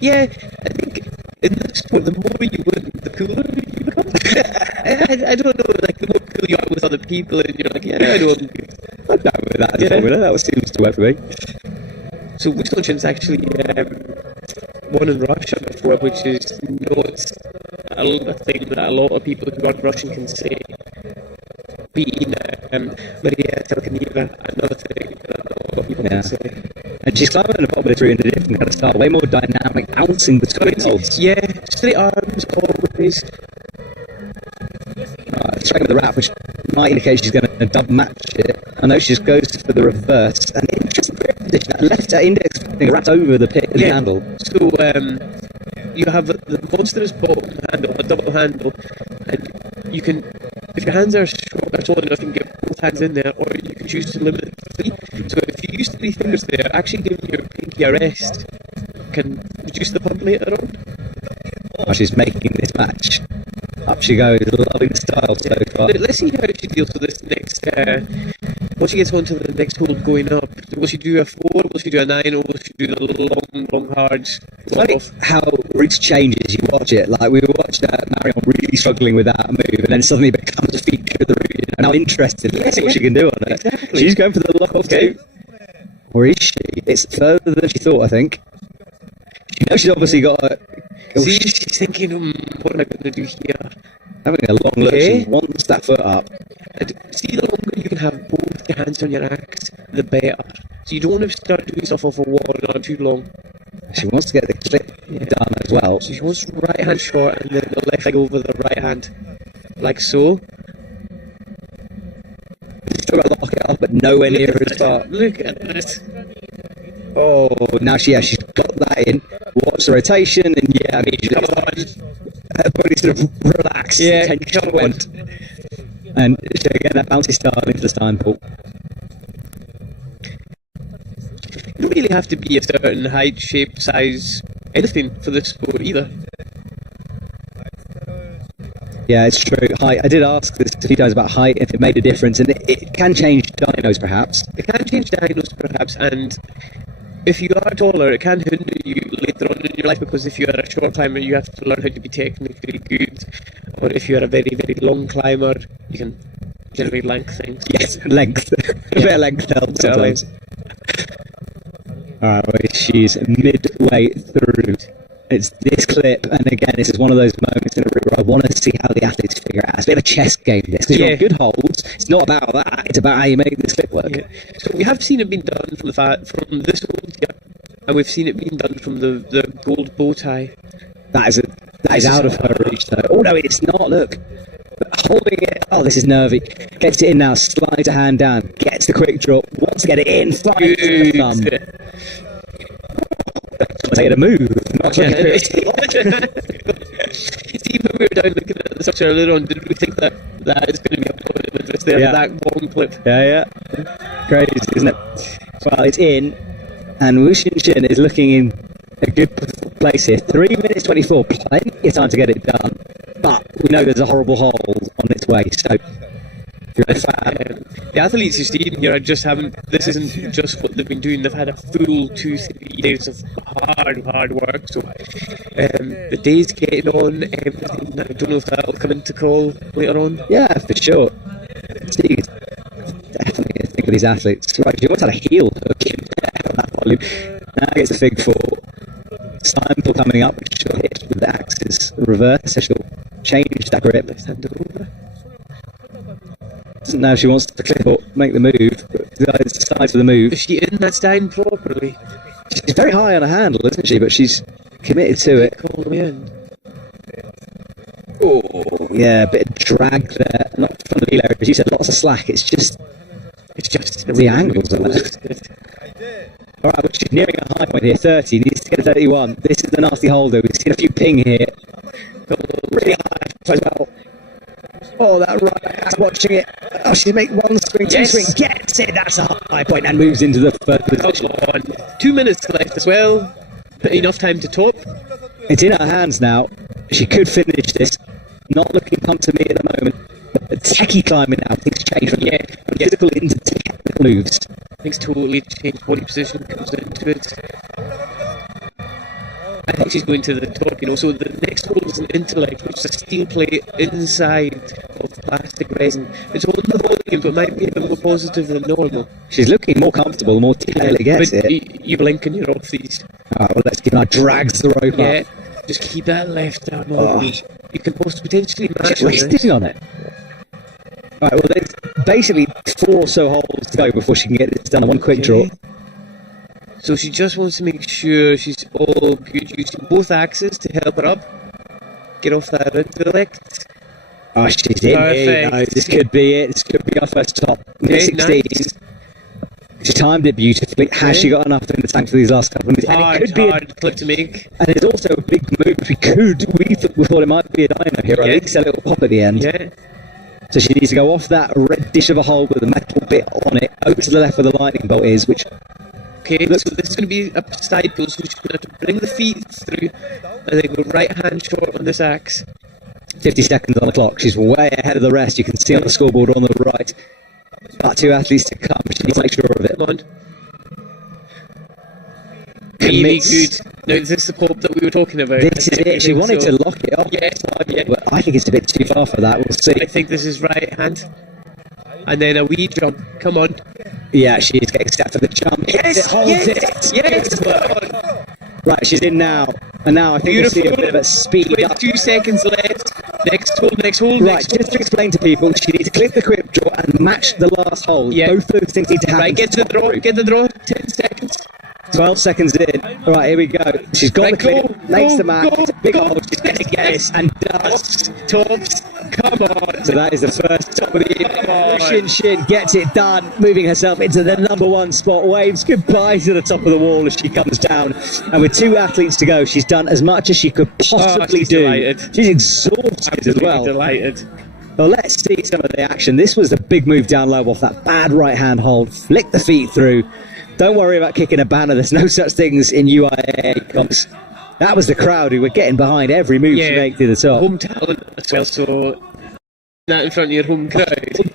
Yeah, I think in this sport, the more you win, the cooler you become. I don't know, like the more cool you are with other people, and you're like, I don't. I'm down with that as a formula. That seems to work for me. So Wusong Shin's actually won in Russia before, which is not a thing that a lot of people who run Russian can say. Being Maria Telkaneva, another thing that a lot of people can say. And she's climbing in a popular 300 different kind of style, way more dynamic, bouncing between holds. Yeah, straight arms always. Striking with the wrap, which might indicate she's going to double match it. I know she just goes for the reverse. And interesting position, that left index wrapped over the pit handle. So you have the monstrous bottom handle, a double handle, and you can, if your hands are tall enough, you can get both hands in there, or you can choose to limit it to 3. So if you use 3 fingers there, actually giving your pinky a rest can reduce the pump later on. Oh, she's making this match. Up she goes, loving the style so far. Let's see how she deals with this next. Once she gets onto the next hold going up, will she do a 4? Will she do a 9? Or will she do the long, hard? It's funny how routes changes. You watch it, like we watched Marion really struggling with that move, and then suddenly it becomes a feature of the route. And how interesting! Let's see what she can do on it. Exactly. She's going for the lock off too. Or is she? It's further than she thought, I think. You know, she's obviously got a... See, she's thinking, what am I going to do here? Having a long look, she wants that foot up. And see, the longer you can have both your hands on your axe, the better. So you don't want to start doing stuff off a wall not too long. She wants to get the clip done as well. So she wants right hand short and then the left leg over the right hand. Like so. Still got to lock it up, but nowhere near her spot. Look at this. Oh, now she's got that in. Watch the rotation, and I mean, her body sort of relaxed. Tension went. And she again that bouncy style into the stein pull. You don't really have to be a certain height, shape, size, anything for this sport either. Yeah, it's true. Height. I did ask this a few times about height, if it made a difference, and it can change dynos perhaps. It can change dynos perhaps, and if you are taller, it can hinder you later on in your life, because if you are a short climber, you have to learn how to be technically good, or if you are a very, very long climber, you can generate length things. Yes, length. A bit of length helps sometimes. Alright, well, she's midway through. It's this clip, and again, this is one of those moments in a route where I want to see how the athletes figure it out. It's a bit of a chess game, this, because you want good holds. It's not about that, it's about how you make this clip work. Yeah. So we have seen it being done from this hold here, and we've seen it being done from the gold bow tie. That is out of her reach, though. Oh, no, it's not, look. Holding it. Oh, this is nervy. Gets it in now, slides a hand down, gets the quick drop, wants to get it in, finds the thumb. Make it a move. See, when we were down looking at the structure earlier on, did we think that is going to be a point of interest there? Yeah. That long clip. Yeah. Crazy, isn't it? Well, it's in, and Wu Xin is looking in a good place here. 3 minutes 24, plenty of time to get it done. But we know there's a horrible hold on its way, so if you're a fan. The athletes you see here just haven't. This isn't just what they've been doing. They've had a full 2-3 days of hard work. So the day's getting on. Everything. I don't know if that'll come into call later on. Yeah, for sure. So you definitely think of these athletes. Right, she always had a heel hook in on that volume. Now gets the fig four. Simple coming up, which she'll hit with the axis reverse, so she'll change that grip. Doesn't know if she wants to clip or make the move, but decides for the move. Is she in that stand properly? She's very high on her handle, isn't she? But she's committed to it. All the way in. Oh, yeah, a bit of drag there. Not from the heel area, as you said, lots of slack. It's just the angles of it. Alright, well, she's nearing a high point here, 30, needs to get a 31. This is the nasty holder. We've seen a few ping here. Really high as well. Oh, that right, watching it. Oh, she's made one swing, two swings, gets it. That's a high point and moves into the first position. Come on. 2 minutes left as well. Enough time to top. It's in her hands now. She could finish this. Not looking pumped to me at the moment. But techie climbing now. Things change from physical into technical moves. Things totally change. Body position comes into it. I think she's going to the top, so the next hole is an intellect, which is a steel plate inside of plastic resin. It's holding the volume, but might be a bit more positive than normal. She's looking more comfortable, the more tightly gets but it. You blink and you're off these. Alright, well, let's see now. Drags the rope up. Just keep that left arm on. You can potentially match She's wasted on it. Right, well, there's basically 4 or so holes to go before she can get this done. One quick draw. So she just wants to make sure she's all good, using both axes to help her up. Get off that intellect. Oh, she's in here. No, this could be it. This could be our first top. Mid-60s. Nice. She timed it beautifully. Has she got enough in the tank for these last couple of minutes? Hard clip to make. And it's also a big move. We thought it might be a dino here. At least a little pop at the end. Yeah. So she needs to go off that red dish of a hole with a metal bit on it, over to the left where the lightning bolt is, which... Okay, so this is going to be a side pull, so she's going to have to bring the feet through, and then go right hand short on this axe. 50 seconds on the clock. She's way ahead of the rest. You can see on the scoreboard on the right. About 2 athletes to come. She needs to make sure of it. Come on. Really good. Now, is this the pop that we were talking about? This is it. She wanted to lock it up. Yes, but I think it's a bit too far for that. We'll see. I think this is right hand. And then a wee jump. Come on. Yeah, she is getting set for the jump. Yes, holds it. Yes. Right, she's in now. And now I think we'll see a bit of a speed up. 2 seconds left. Next hole. Right, just to explain to people, she needs to clip the quick draw and match the last hole. Yeah. Both those things need to happen. Right, get the draw. 10 seconds. 12 seconds in. All right, here we go. She's got the clip, makes the match. Big hole. She's going to get it and does. Tops. Come on. So that is the first top of the year. Shin gets it done, moving herself into the #1 spot. Waves goodbye to the top of the wall as she comes down. And with 2 athletes to go, she's done as much as she could possibly do. Delighted. She's exhausted as well. Delighted. Well, let's see some of the action. This was the big move down low off that bad right-hand hold. Flick the feet through. Don't worry about kicking a banner. There's no such things in UIAA comps. That was the crowd who were getting behind every move she made through the top. Home talent as well, so that in front of your home crowd.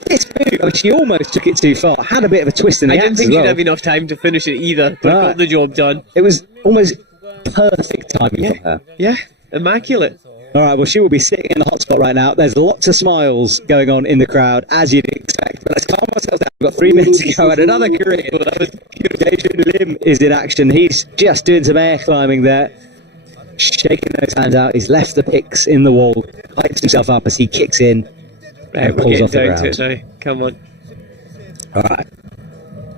This move, I mean, she almost took it too far. Had a bit of a twist in the I didn't axe think as you'd well. have enough time to finish it either, but got the job done. It was almost perfect timing from her. Yeah, immaculate. All right, well, she will be sitting in the hot spot right now. There's lots of smiles going on in the crowd, as you'd expect. But let's calm ourselves down. We've got 3 minutes to go and another Korean. David Lim is in action. He's just doing some air climbing there. Shaking those hands out. He's left the picks in the wall, hypes himself up as he kicks in and pulls off the ground. To it now. Come on. All right.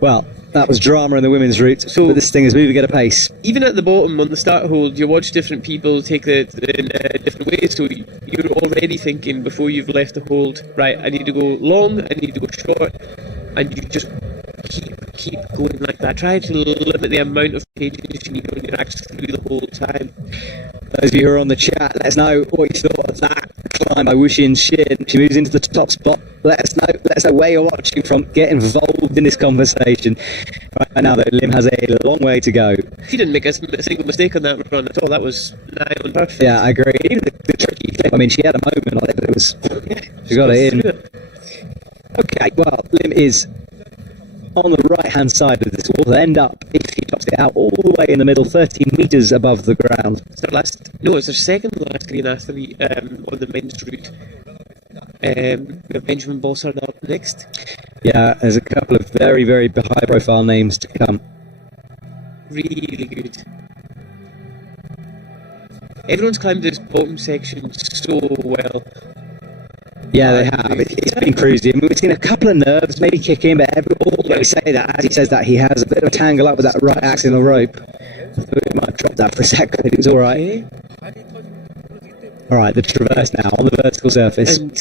Well, that was drama in the women's route, but this thing is moving at a pace. Even at the bottom on the start hold, you watch different people take it in different ways. So you're already thinking before you've left the hold, right, I need to go long, I need to go short, and you just keep going like that. Try to limit the amount of pages you need on your axe through the whole time. Those of you who are on the chat, let us know what you thought of that climb by Wushin Shin. She moves into the top spot. Let us know where you're watching from. Get involved in this conversation. Right now, though, Lim has a long way to go. She didn't make a single mistake on that run at all. That was nigh on perfect. Yeah, I agree. Even the tricky flip, I mean, she had a moment on it, but it was... she got it in. Okay, well, Lim is on the right-hand side of this wall. They'll end up, if he drops it out, all the way in the middle, 13 metres above the ground. It's their second last green athlete on the men's route. We have Benjamin Bossard up next. Yeah, there's a couple of very, very high-profile names to come. Really good. Everyone's climbed this bottom section so well. Yeah, they have. It's been cruisy. I mean, we've seen a couple of nerves maybe kick in, but we say that as he says that, he has a bit of a tangle up with that right axe in the rope. I thought he might have dropped that for a sec, but it was all right. All right, the traverse now on the vertical surface. And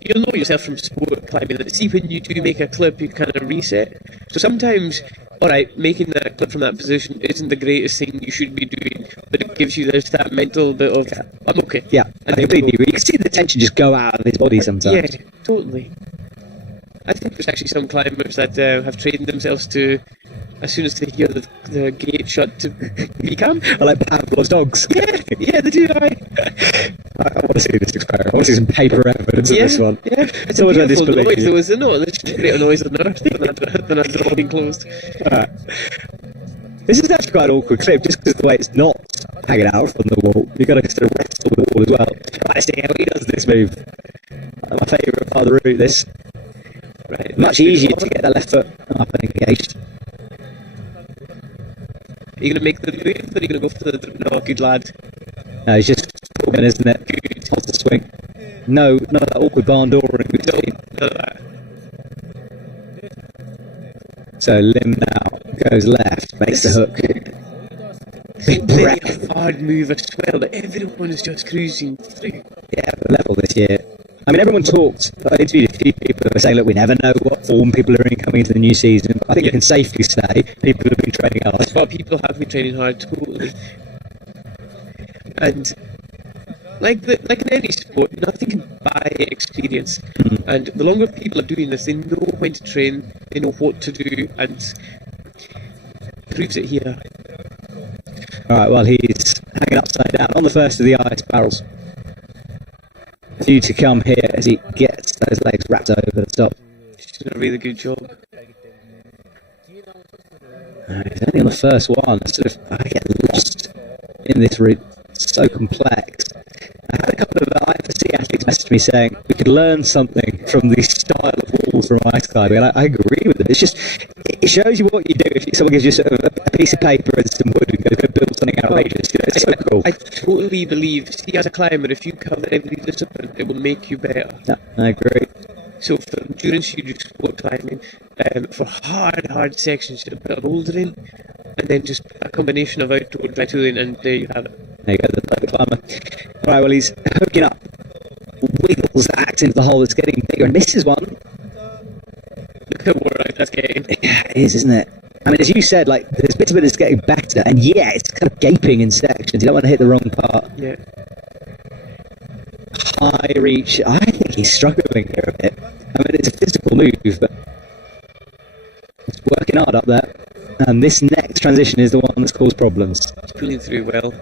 you'll know yourself from sport climbing that see when you do make a clip, you kind of reset. So sometimes, alright, making that clip from that position isn't the greatest thing you should be doing, but it gives you that mental bit of, I'm okay. Yeah, I completely agree. You can see the tension just go out of his body sometimes. Yeah, totally. I think there's actually some climbers that have trained themselves to, as soon as they hear the gate shut, to be calm. I like Pavlov's dogs. Yeah, they do. I want to see this experiment. I want to see some paper evidence of this one. Yeah, it's a beautiful noise, though, isn't it? There's just a greater noise on earth than a door being closed. This is actually quite an awkward clip, just because of the way it's not hanging out from the wall. You've got to sort of wrestle with the wall as well. Right, let's see how he does this move. My favourite part of the route, this. Right, much easier to get the left foot up and engaged. Are you going to make the move, or are you going to go for the... No, good lad. No, he's just talking, isn't it? Good. Off the swing. No, none of that awkward barn door in between. None of that. So Lim now goes left, makes the hook. Very hard move as well, but everyone is just cruising through. Yeah, the level this year. I mean, everyone talked. I interviewed a few people who were saying, look, we never know what form people are in coming into the new season. I think you can safely say people have been training hard. Well, people have been training hard, totally. And like in any sport, nothing can buy experience. And the longer people are doing this, they know when to train, they know what to do, and proves it here. All right, well, he's hanging upside down on the first of the ice barrels. Due to come here as he gets those legs wrapped over the top. She's doing a really good job. He's only on the first one. I get lost in this route. It's so complex. I had a couple of IFSC athletes message me saying we could learn something from the style of walls from ice climbing, and I agree with them. It's just, it shows you what you do. If someone gives you sort of a piece of paper and some wood and goes, go build something outrageous, it's so cool. I totally believe, see, as a climber, if you cover every discipline, it will make you better. Yeah, I agree. So for endurance, you do sport climbing. For hard sections, you put a boulder in, and then just a combination of outdoor dry tooling, and there you have it. There you go, the perfect climber. Right, well, he's hooking up, wiggles the axe into the hole. It's getting bigger and misses one. Look how wore out that's getting. Yeah, it is, isn't it? I mean, as you said, like, there's bits of it that's getting better, and yeah, it's kind of gaping in sections. You don't want to hit the wrong part. Yeah. High reach. I think he's struggling here a bit. I mean, it's a physical move, but it's working hard up there. And this next transition is the one that's caused problems. He's pulling through well.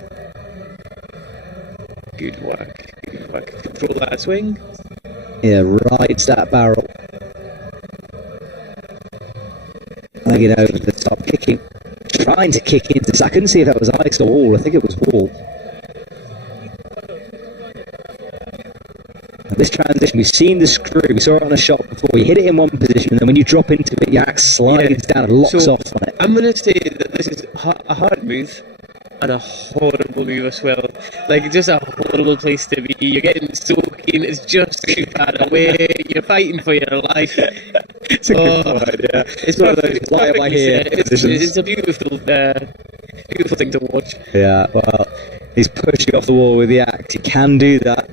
Good work. Good work. Control that swing. Yeah, rides that barrel. Legging over the top, kicking. Trying to kick into this. I couldn't see if that was ice or wall. I think it was wall. And this transition, we've seen the screw. We saw it on a shot before. You hit it in one position, and then when you drop into it, your axe slides down and locks off on it. I'm going to say that this is a hard move. And a horrible move as well. Like, just a horrible place to be. You're getting soaking, it's just too far away, you're fighting for your life. It's a good point, yeah. It's one of those it's a beautiful, beautiful thing to watch. Yeah, well, he's pushing off the wall with the axe. He can do that.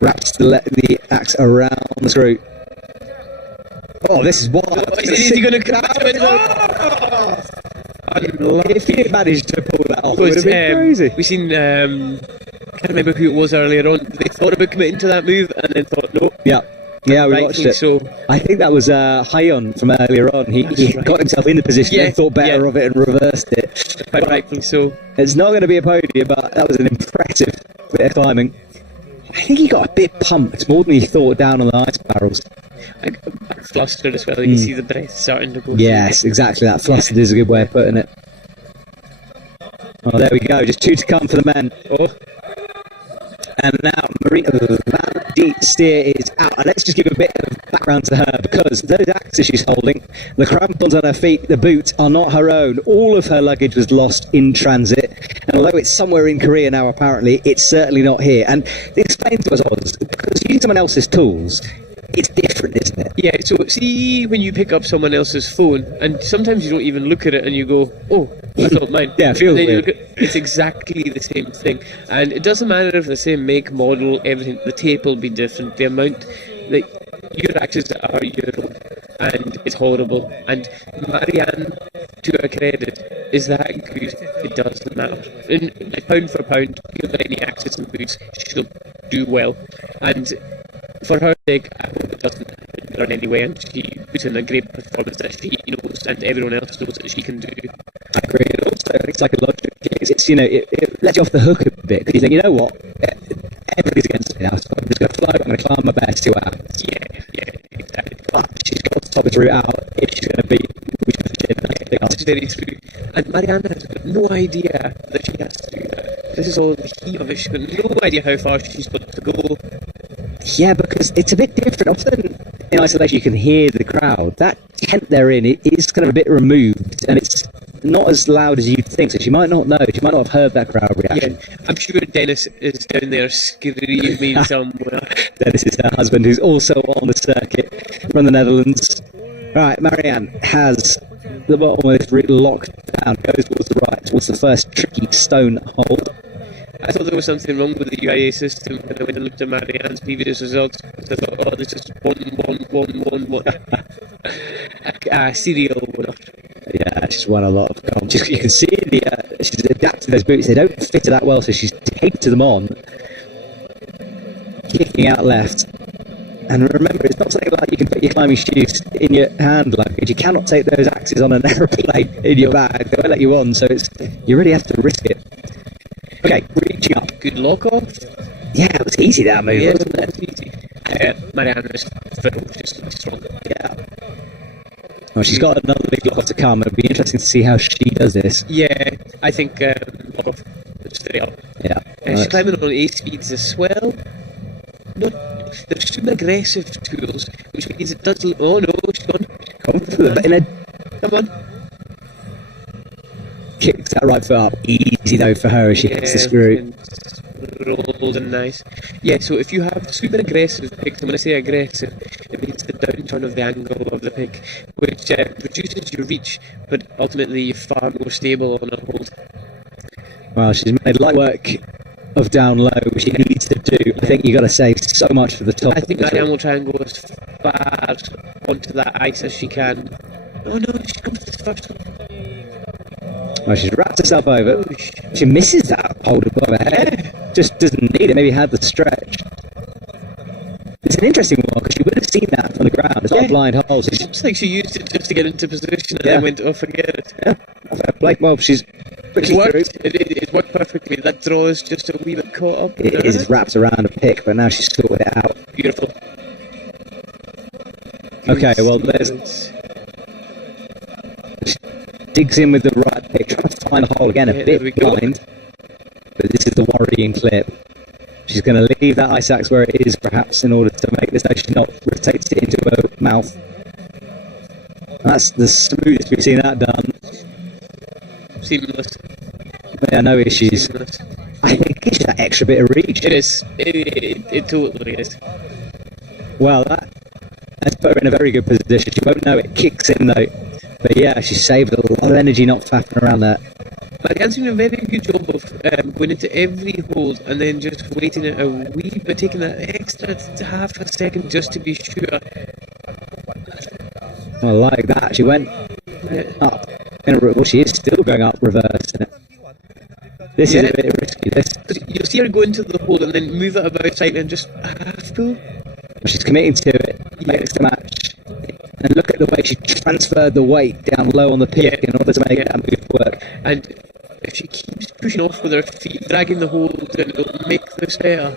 Wraps the axe around the screw. Oh, this is wild. Is he going to come out with it? If he had managed to pull that off, it would have been crazy. We've seen, can't remember who it was earlier on, they thought about committing to that move and then thought, no. Yeah, we watched it. So. I think that was Hayon from earlier on. He got himself in the position and thought better of it and reversed it. Quite rightfully so. It's not going to be a podium, but that was an impressive bit of climbing. I think he got a bit pumped, more than he thought, down on the ice barrels. Flustered as well, you can see the breath starting to go. Yes, exactly, that flustered is a good way of putting it. Oh, there we go, just 2 to come for the men. Oh. And now Marina Van de Steer is out. And let's just give a bit of background to her, because those axes she's holding, the crampons on her feet, the boots, are not her own. All of her luggage was lost in transit. And although it's somewhere in Korea now, apparently, it's certainly not here. And explain to us, Oz, because using someone else's tools, it's different, isn't it? Yeah, so see when you pick up someone else's phone, and sometimes you don't even look at it and you go, oh, that's not mine. Yeah, it feels weird. It's exactly the same thing. And it doesn't matter if the same make, model, everything, the tape will be different. The amount, like, your axes are your own, and it's horrible. And Marianne, to her credit, is that good? It doesn't matter. And like, pound for pound, give her any axes and boots, she'll do well. And for her sake, I hope it doesn't happen in any way, and she puts in a great performance that she knows and everyone else knows that she can do. I agree. And also, I think psychologically, it's it lets you off the hook a bit, because you think, you know what, everybody's against me now, so I'm just going to fly, I'm going to climb my best 2 hours. Yeah, exactly. But she's got to top this route out if she's going to beat That's very true. And Mariana has got no idea that she has to do that. This is all the heat of it. She's got no idea how far she's got to go. Yeah, because it's a bit different. Often in isolation you can hear the crowd. That tent they're in, it is kind of a bit removed, and it's not as loud as you'd think, so she might not know. She might not have heard that crowd reaction. Yeah, I'm sure Dennis is down there screaming somewhere. Dennis is her husband, who's also on the circuit from the Netherlands. Right, Marianne has the bottom of this route locked down, goes towards the right, towards the first tricky stone hold. I thought there was something wrong with the UIAA system when I went and looked at Marianne's previous results. I thought, oh, this is 1-1-1-1-1. A serial winner. Yeah, she's won a lot of comps. You can see she's adapted those boots. They don't fit her that well, so she's taped them on, kicking out left. And remember, it's not something like you can put your climbing shoes in your hand luggage. You cannot take those axes on an aeroplane in your bag. They won't let you on, so you really have to risk it. Okay, reaching up. Good lock off. Yeah, it was easy, that move, wasn't it? It was easy. Marianne is ferociously strong. Yeah. Well, she's got another big lock off to come. It'll be interesting to see how she does this. Yeah, I think lock off straight up. Yeah. She's climbing on A speeds as well. No, they're super aggressive tools, which means it does. Oh no, she's gone. Come on. Kicks that right foot up. Easy though for her as she hits the screw. Rolled and nice. Yeah, so if you have super aggressive picks, and when I say aggressive, it means the downturn of the angle of the pick, which reduces your reach, but ultimately you're far more stable on a hold. Well, she's made light work of down low, which she needs to do. I think you've got to save so much for the top. I think Marianne will try and go as far onto that ice as she can. Oh no, she comes to the first one. Well, she's wrapped herself over. She misses that hold above her head. Just doesn't need it. Maybe had the stretch. It's an interesting one because she would have have seen that from the ground. It's not a blind hole. So It's like she used it just to get into position and then went, oh, forget it. yeah, like, well, she's It worked. It worked perfectly. That draw is just a wee bit caught up. It is wrapped around a pick, but now she's sorted it out. Beautiful. Okay, well, there's... digs in with the right pick, trying to find a hole again, a bit blind. But this is the worrying clip. She's going to leave that ice axe where it is, perhaps, in order to make this so she not rotates it into her mouth. That's the smoothest we've seen that done. Seamless. Yeah, no issues. Seamless. I think it gives you that extra bit of reach. It is. It totally is. Well, that's put her in a very good position. She won't know it kicks in, though. But yeah, she saved a lot of energy not faffing around that. But Dan's doing a very good job of going into every hold and then just waiting it a wee bit, taking that extra half a second just to be sure. I like that. She went up. Well, she is still going up reverse. This is a bit risky. You'll see her go into the hold and then move it about slightly and just half pull. She's committing to it. Makes the match. And look at the way she transferred the weight down low on the pick in order to make that move work. And if she keeps pushing off with her feet, dragging the hold, then it'll make this better.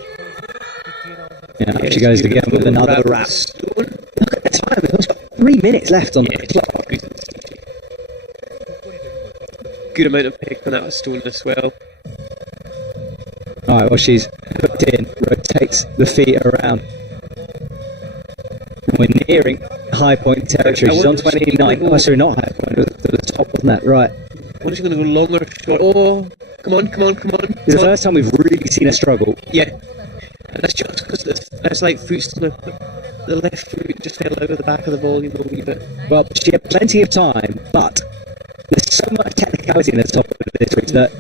Yeah, she goes again with another wrap. Look at the time. There's got 3 minutes left on the clock. Good amount of pick on that stone as well. Alright, well, she's hooked in, rotates the feet around. And we're nearing high point territory. She's on 29. Oh, sorry, not high point. It was to the top, wasn't it? Right. What is she going to go longer or short? Oh, come on. It's the first time we've really seen her struggle. Yeah. And that's just because it's like the left foot just fell out of the back of the volume a wee bit. Well, she had plenty of time, but there's so much technicality in the top of this race that...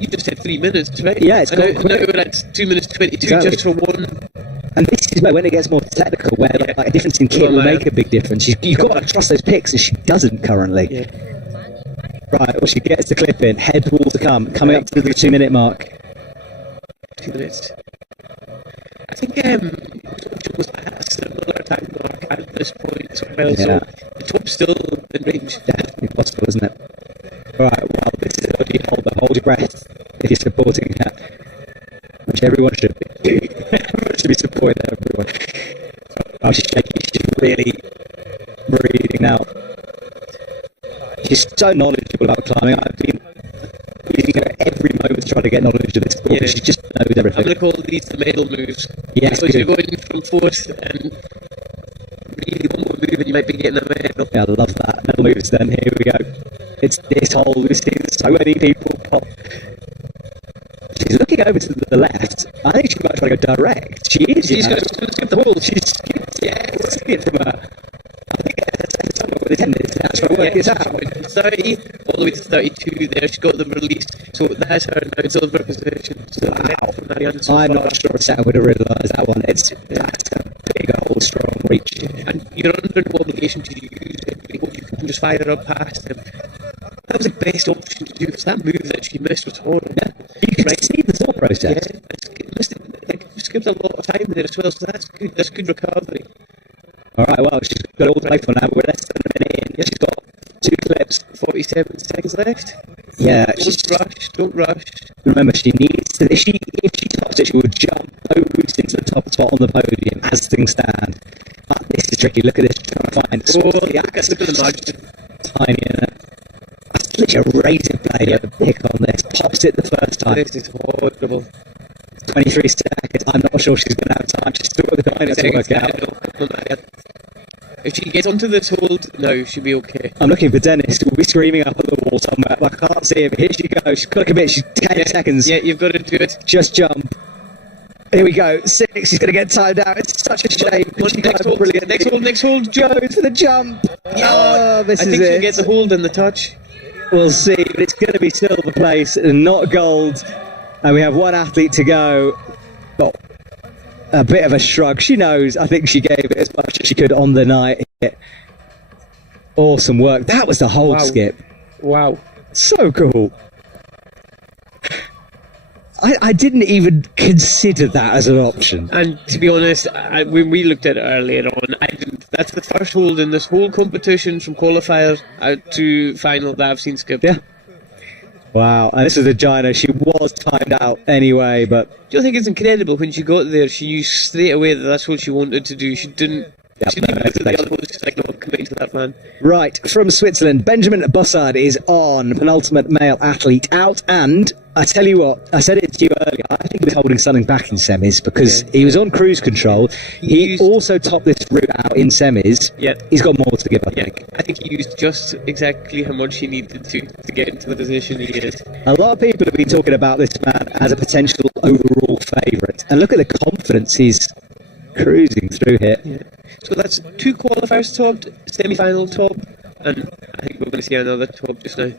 You just said 3 minutes, right? Yeah, it's gone now quick. we're at 2 minutes 22 Exactly. just for one. And this is where, when it gets more technical, where like a difference in kit will make a big difference. You've got to trust those picks, and she doesn't currently. Yeah. Right, well, she gets the clip in. Head wall to come. Coming up to the 2 minute mark. 2 minutes. I think she was at a similar time mark at this point as well, Yeah. so the top's still in range. Definitely possible, isn't it? Right, well, this is what you hold your breath if you're supporting her. Which everyone should be. Everyone should be supporting everyone. Oh, she's shaking. She's really breathing now. She's so knowledgeable about climbing. I've been using her every moment to try to get knowledge of this sport. Yeah. She just knows everything. I'm going to call these the medal moves. Yes, because you're good. going from fourth and really one more move and you might be getting a medal. Yeah, I love that. Medal moves then. Here we go. It's this hole. We've seen so many people pop. She's looking over to the left. I think she might try to go direct. She is. She's going to skip the hole. She's skipped. Yeah, skip from her. I think it's somewhere with the 10 minutes now. Trying to work this out. 30 all the way to 32 there. She's got them released. So that's her now in silver position. So Wow. I'm not sure if Sam would have realised that one. That's a big old strong reach. And you're under no obligation to use it. You can just fire up past them. That was the best option to do because that move that she missed was horrible. Yeah. You can see the thought process. Yeah, it gives a lot of time there as well, so that's good. That's good recovery. Alright, well, she's got all the way for now. We're less than a minute in. Yeah, she's got 2 clips. 47 seconds left. Yeah, Don't rush. remember, she needs to. If she tops it, she will jump boost into the top spot on the podium as things stand. But this is tricky. Look at this. Trying to find Look at the margin. tiny in it. That's literally a razor blade of a pick on this. Pops it the first time. This is horrible. 23 seconds. I'm not sure she's going to have time. She's still got the dino to work out. If she gets onto this hold now, she'll be okay. I'm looking for Dennis. We'll be screaming up at the wall somewhere, but I can't see him. Here she goes. She's got to commit. She's 10 seconds. Yeah, you've got to do it. Just jump. Here we go. 6. She's going to get timed out. It's such a shame. Next hold, jump. Goes for the jump. Oh, this I is think she'll it. get the hold and the touch. We'll see, but it's going to be silver place and not gold. And we have one athlete to go. Got a bit of a shrug. She knows. I think she gave it as much as she could on the night. Awesome work. That was the hold skip. Wow. So cool. I didn't even consider that as an option. And to be honest, when we looked at it earlier on, I didn't. That's the first hold in this whole competition from qualifier out to final that I've seen skipped. Yeah. Wow. And this is the Gina. She was timed out anyway, but... Do you think it's incredible when she got there, she knew straight away that that's what she wanted to do. She didn't... She didn't even look at the other host. She's like, no, I'm committing to that plan. Right, from Switzerland, Benjamin Bussard is on, penultimate male athlete out, and I tell you what, I said it to you earlier, I think he was holding something back in semis because he was on cruise control. He also topped this route out in semis. Yeah. He's got more to give, I think. I think he used just exactly how much he needed to get into the position he is. A lot of people have been talking about this man as a potential overall favourite, and look at the confidence he's cruising through here. Yeah. So that's 2 qualifiers topped, semi-final top, and I think we're going to see another top just now.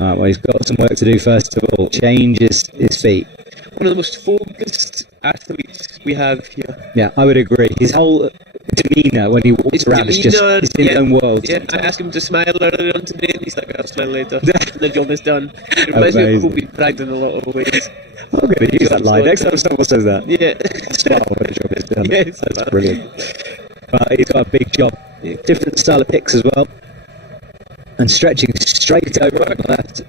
Alright, well, he's got some work to do first of all. Changes his feet. One of the most focused athletes we have here. Yeah, I would agree. His whole demeanour when he walks around is just he's in his own world. Yeah, I asked him to smile earlier on today, and he's like, I'll smile later. The job is done. It reminds me of Kobe Bryant in a lot of ways. I'm going to use that line next time someone says that. Yeah. Smile when the job is done. Yes, that's brilliant. But he's got a big job. Different style of picks as well. And stretching straight over on the left.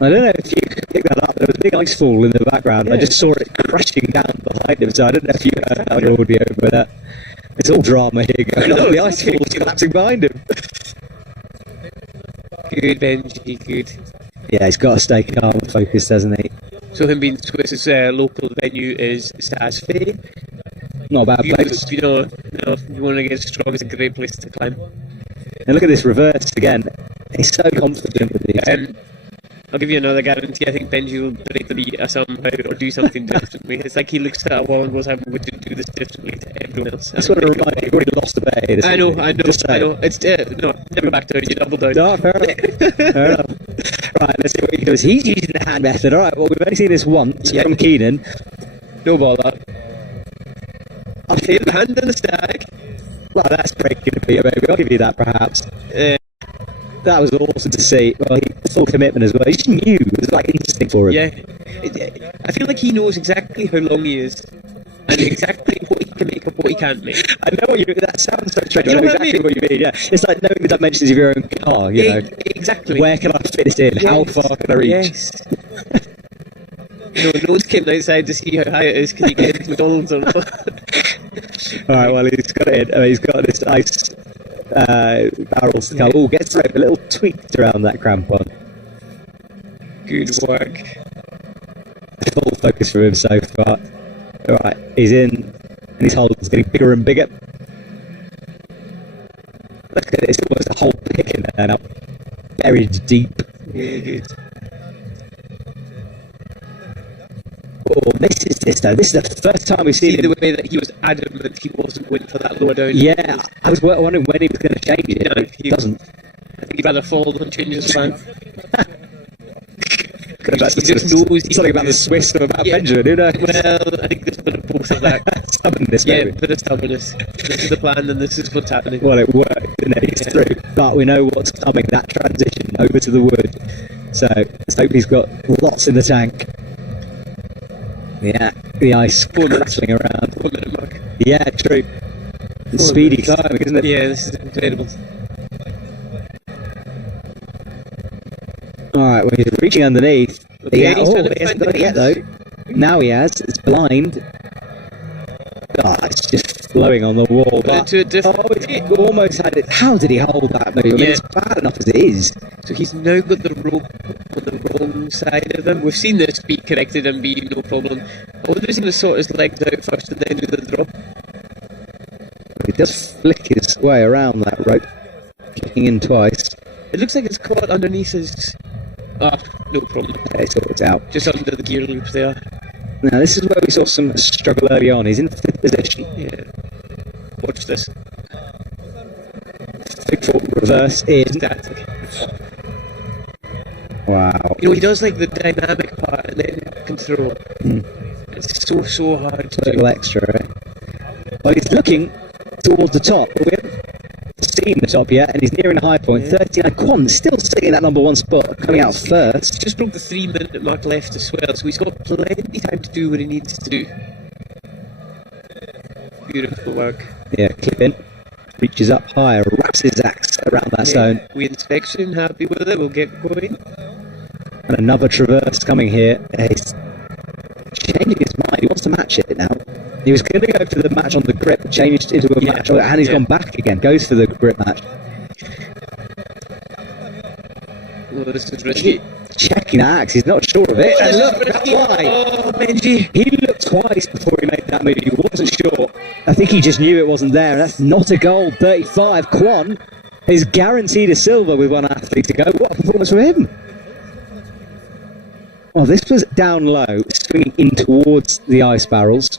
I don't know if you could pick that up. There was a big ice fall in the background. Yeah. I just saw it crashing down behind him, so I don't know if you heard that on audio, but it's all drama here going on. The ice fall's collapsing behind him. Good, Benji, good. Yeah, he's got to stay calm and focused, hasn't he? So him being Swiss's local venue is Saas-Fee. Not a bad place. You know, if you want to get strong, it's a great place to climb. And look at this reverse again. He's so confident with these. I'll give you another guarantee. I think Benji will break the beat somehow or do something differently. It's like he looks at a wall and goes, I would do this differently to everyone else. That's what it reminds me. You've already lost the bet here. I know. It's no, never back down. You double down. No, fair enough. Fair enough. Right, let's see what he does. He's using the hand method. All right, well, we've only seen this once from Keenan. No bother. I'll take the hand in the stack. Well, that's breaking the beat, baby. I'll give you that, perhaps. That was awesome to see. Well, full commitment as well. He just knew. It was like instinct for him. Yeah. I feel like he knows exactly how long he is. And exactly what he can make and what he can't make. I know what you mean. That sounds so strange. I know exactly what you mean, yeah. It's like knowing the dimensions of your own car, you know. Exactly. Where can I fit it in? Yes. How far can I reach? Yes. No one's came outside to see how high it is. Can you get into McDonald's or not? Alright, well, he's got it in. He's got this nice barrels to come. Oh, gets a little tweaked around that crampon. Good work. Full focus for him so far. Alright, he's in, and his hold's getting bigger and bigger. Look at it, it's almost a whole pick in there now. Buried deep. Yeah, good. Oh, this is the first time we've seen the way that he was adamant he wasn't going for that lower down. Yeah, I was wondering when he was going to change it. No, he doesn't. I think he'd rather fall than change his plan. He just knows something about the Swiss or about Benjamin, who knows? Well, I think there's a bit of both of that. Stubbornness, maybe. Yeah, a bit of stubbornness. This is the plan and this is what's happening. Well, it worked, didn't it? It's through. But we know what's coming, that transition over to the wood. So, let's hope he's got lots in the tank. Yeah, the ice rattling around. 1 minute mark. Yeah, true. It's speedy climbing, isn't it? Yeah, this is incredible. Alright, well, he's reaching underneath. Okay, he hasn't got it yet, though. Now he has. It's blind. God, it's just flowing on the wall. But, it almost had it. How did he hold that move? I mean, it's bad enough as it is. So he's now got the rope on the wrong side of him. We've seen this be corrected and be no problem. I wonder if he's going to sort his legs out first and then do the drop. He does flick his way around that rope, kicking in twice. It looks like it's caught underneath his... no problem. Okay, so it's out. Just under the gear loop there. Now, this is where we saw some struggle early on. He's in fifth position. Yeah. Watch this. Big foot reverse in. Static. Wow. You know, he does like the dynamic part and then control. It's so hard to do. A little extra, right? Well, he's looking towards the top. seen the top yet, and he's nearing the high point. 39. Kwon still sitting in that number one spot, coming out first. Just broke the 3-minute mark left as well, so he's got plenty of time to do what he needs to do. Beautiful work. Yeah, clip in. Reaches up higher, wraps his axe around that stone. We inspection, happy with it, we'll get going. And another traverse coming here. He's changing his mind. He wants to match it now. He was going to go for the match on the grip, changed into a match on it, and he's gone back again. Goes for the grip match. Oh, this is risky. Checking the axe, he's not sure of it. And look, that's why. Oh, Benji. He looked twice before he made that move. He wasn't sure. I think he just knew it wasn't there. That's not a goal. 35. Kwon is guaranteed a silver with one athlete to go. What a performance from him. Well, this was down low, swinging in towards the ice barrels.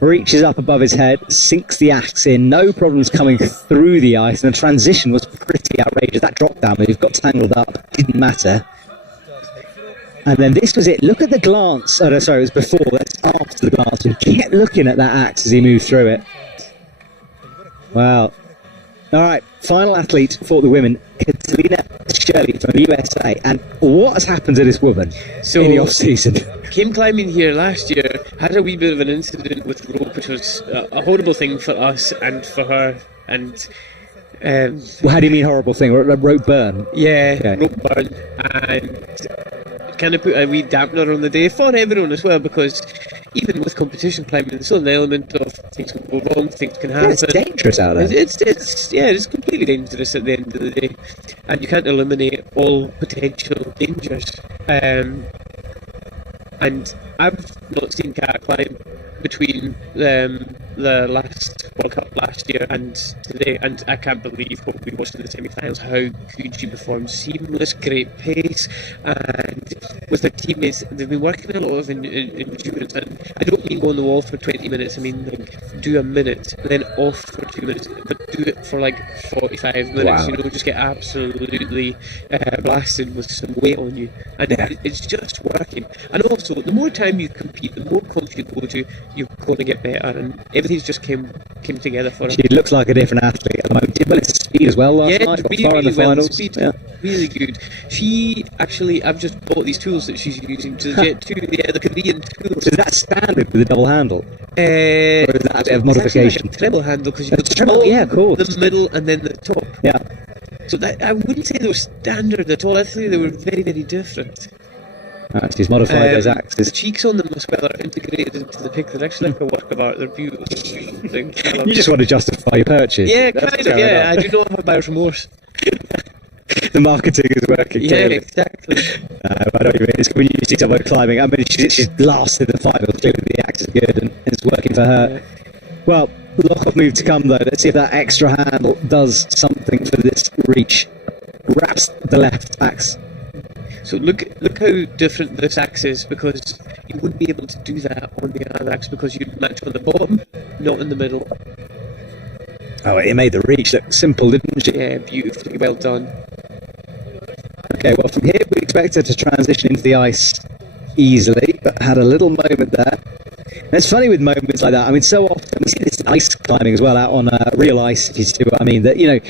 Reaches up above his head, sinks the axe in, no problems coming through the ice, and the transition was pretty outrageous. That drop down move got tangled up, didn't matter. And then this was it. Look at the glance. Oh, no, sorry, it was before. That's after the glance. He kept looking at that axe as he moved through it. Wow. All right, final athlete for the women, Catalina Shirley from the USA. And what has happened to this woman in the off-season? Came climbing here last year, had a wee bit of an incident with rope, which was a horrible thing for us and for her. And well, how do you mean horrible thing? Rope burn? Yeah, rope burn. And kind of put a wee dampener on the day for everyone as well, because even with competition climbing, there's still an element of things can go wrong, things can happen. Yeah, it's dangerous out there. It's completely dangerous at the end of the day, and you can't eliminate all potential dangers. And I've not seen Kat climb between the last World Cup last year and today, and I can't believe what we watched in the semi-finals, how good she performed. Seamless, great pace, and with her teammates, they've been working a lot of endurance, and I don't mean go on the wall for 20 minutes, I mean like do a minute, then off for 2 minutes, but do it for like 45 minutes, wow. You know, just get absolutely blasted with some weight on you, and it's just working. And also, the more time you compete, the more confident you go to, you're going to get better, and everything's just came together for her. She looks like a different athlete at the moment. Did well at speed as well last night. Got far in the finals. Speed, really good. She actually, I've just bought these tools that she's using to get to the Korean tools. Is that standard with the double handle? Or is that a bit of modification? Like a treble handle, because you've got the middle and then the top. Yeah. So that, I wouldn't say they were standard at all. I think they were very, very different. She's modified those axes. The cheeks on them as well are integrated into the pic. They're actually like a work of art. They're beautiful. You just want to justify your purchase. Yeah, kind of, yeah. I do not have buyer's remorse. The marketing is working. Yeah, clearly. exactly. I know what you mean. It's when you see someone climbing. I mean, she's last in the final. Clearly the axe is good and it's working for her. Yeah. Well, lock-off move to come though. Let's see if that extra handle does something for this reach. Wraps the left axe. So look how different this axe is, because you wouldn't be able to do that on the other axe because you'd match on the bottom, not in the middle. Oh, it made the reach look simple, didn't it? Yeah, beautifully well done. Okay, well from here we expect her to transition into the ice easily, but had a little moment there. And it's funny with moments like that. I mean, so often we see this ice climbing as well out on real ice, if you see what I mean, that, you know,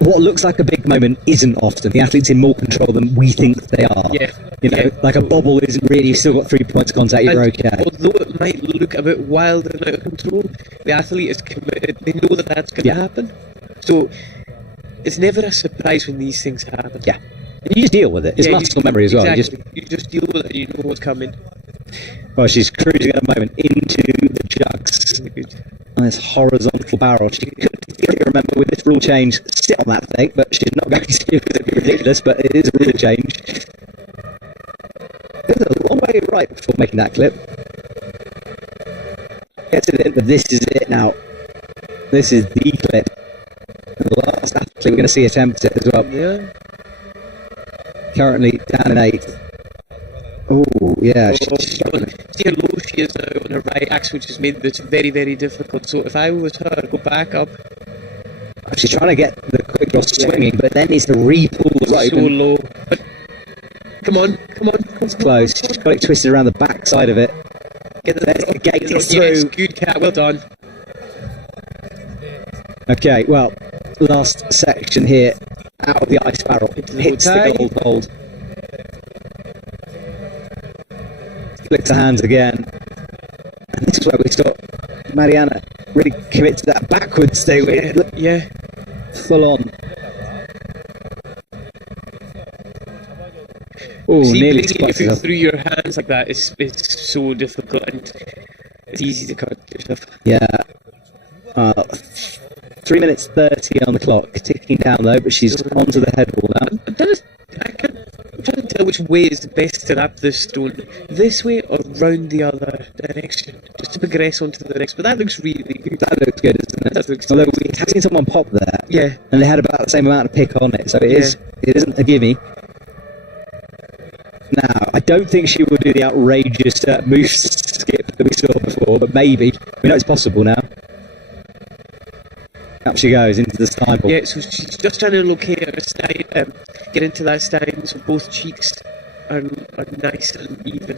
what looks like a big moment isn't often. The athlete's in more control than we think they are. Yeah. You know, like a bobble isn't really, you've still got 3 points of contact, you're okay. Although it might look a bit wild and out of control, the athlete is committed. They know that that's going to happen. So it's never a surprise when these things happen. Yeah. And you just deal with it. It's muscle memory as well. Exactly. You just deal with it and you know what's coming. Well, she's cruising at the moment into the jugs. Really good. On this horizontal barrel. She could theoretically, remember, with this rule change, sit on that thing, but she's not going to because it'd be ridiculous, but it is a rule change. There's a long way right before making that clip. Gets it in, but this is it now. This is the clip. And the last athlete we're going to see attempt it as well. Yeah. Currently down in 8th. Oh, yeah. See how low she is now on her right axe, which has made this very, very difficult. So if I was her, I'd go back up. She's trying to get the quick draw swinging, but then needs to re-pull the rope. So low. But come on. It's close. She's got it twisted around the back side of it. Get the gate is through. Yes, through. good cat, well done. Okay, well, last section here, out of the ice barrel. Hits the gold hold. Flicks her hands again. And this is where we saw Mariana really commit to that backwards thing. Yeah. Full on. Oh, nearly getting your foot through your hands like that is so difficult, and it's easy to cut yourself. Yeah. 3 minutes 30 on the clock, ticking down though, but she's onto the head wall now. I'm trying to tell which way is the best to wrap this stone. This way or round the other direction, just to progress onto the next. But that looks really good. That looks good, doesn't it? That looks Although we have seen someone pop there, yeah, and they had about the same amount of pick on it, so it isn't a gimme. Now, I don't think she will do the outrageous moose skip that we saw before, but maybe. We know it's possible now. Up she goes into the stable. Yeah, so she's just trying to locate her style, get into that style, so both cheeks are nice and even.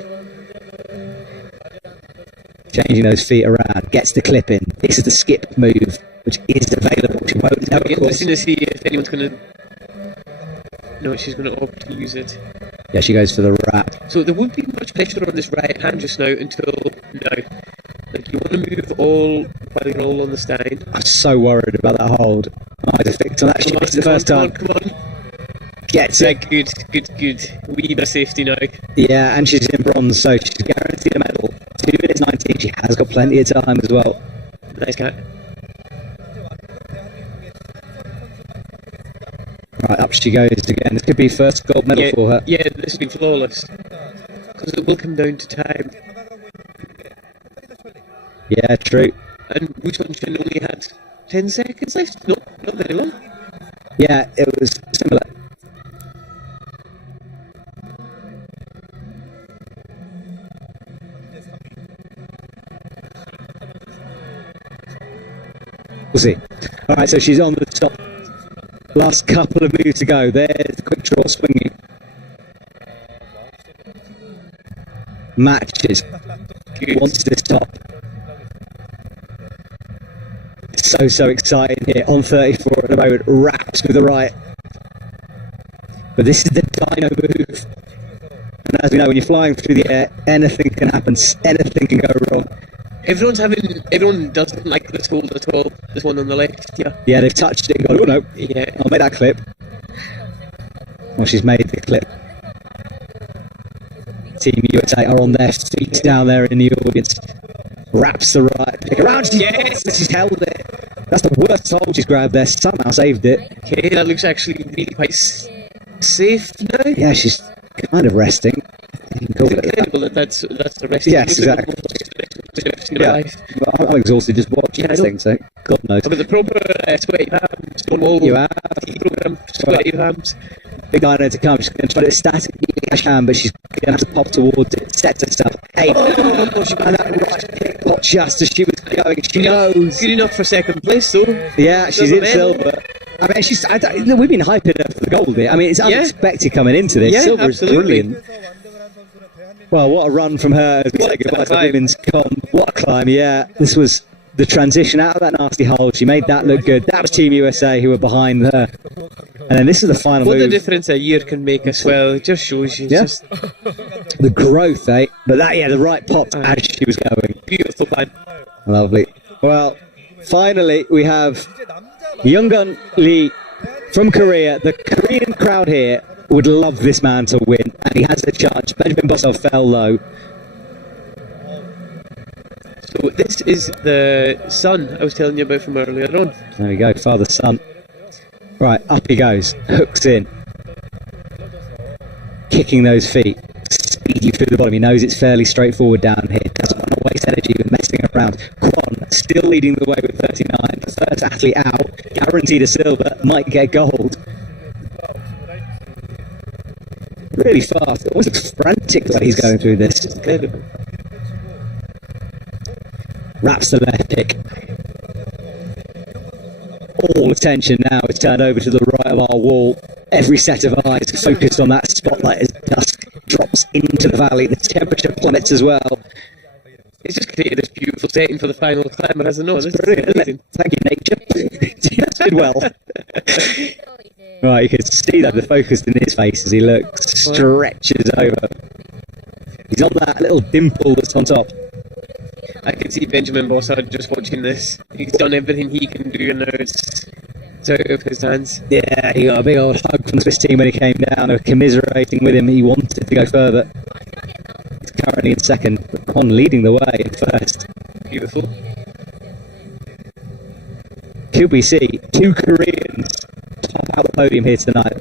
Changing those feet around, gets the clip in. This is the skip move, which is available. She won't know, of course. To see if anyone's going to... No, she's going to opt to use it. Yeah, she goes for the wrap. So there won't be much pressure on this right hand just now until now. Like, you want to move all while you're all on the stand. I'm so worried about that hold. I had to fix on that. She missed the first time. Come on. Gets it. Good. Wee bit of safety now. Yeah, and she's in bronze, so she's guaranteed a medal. 2 minutes 19. She has got plenty of time as well. Nice cat. Right, up she goes again. This could be first gold medal for her. Yeah, this will be flawless. Because it will come down to time. Yeah, true. And which one only had 10 seconds left? No, not very long. Yeah, it was similar. We'll see. Alright, so she's on the top. Last couple of moves to go. There's the quick draw swinging. Matches. Wants this top. So exciting here. On 34 at the moment. Wraps with the right. But this is the dino move. And as we know, when you're flying through the air, anything can happen. Anything can go wrong. Everyone doesn't like this hold at all. This one on the left, yeah. Yeah, they've touched it and gone, oh no. Yeah. I'll make that clip. Well, she's made the clip. Team USA are on their feet down there in the audience. Wraps the right pick around. Yes! She's held it. That's the worst hold she's grabbed there. Somehow saved it. Okay, that looks actually really quite safe now. Yeah, she's kind of resting. Incredible that's the rest. Yes, exactly. Yeah. Well, I'm exhausted just watching this thing, so God knows. I've got the proper sweaty palms, Stonewall. You have program, sweaty palms. Big dino to come. She's going to try to statically cash hand, but she's going to have to pop towards it. Sets herself. Hey, and that right pick pot just as she was going. She knows. Good enough for second place, though. Yeah, she's in silver. I mean, we've been hyping her for the gold here. I mean, it's unexpected coming into this. Yeah, silver absolutely. is brilliant. Well, what a run from her as we say goodbye to women's comp. What a climb, yeah. This was the transition out of that nasty hold. She made that look good. That was Team USA who were behind her. And then this is the final what move. What the difference a year can make as well. It just shows you. Yeah. Just the growth, eh? But the right pop as she was going. Beautiful climb. Lovely. Well, finally we have Younggun Lee from Korea. The Korean crowd here would love this man to win, and he has a chance. Benjamin Bossov fell low. So this is the son I was telling you about from earlier on. There we go, father son. Right, up he goes, hooks in, kicking those feet, speedy through the bottom. He knows it's fairly straightforward down here. Doesn't want to waste energy with messing around. Kwon still leading the way with 39. The first athlete out, guaranteed a silver, might get gold. Really fast. It almost looks frantic the way he's going through this. Incredible. Wraps the left pick. All attention now is turned over to the right of our wall. Every set of eyes focused on that spotlight as dusk drops into the valley. The temperature plummets as well. It's just created this beautiful setting for the final climber, hasn't it? This is Brilliant, amazing. thank you, nature. That's did well. Right, you can see that the focus in his face as he looks, stretches over. He's on that little dimple that's on top. I can see Benjamin Bossard just watching this. He's done everything he can do, and now it's out of his hands. Yeah, he got a big old hug from the Swiss team when he came down, commiserating with him. He wanted to go further. He's currently in second, but Con leading the way in first. Beautiful. Could we see two Koreans top out the podium here tonight?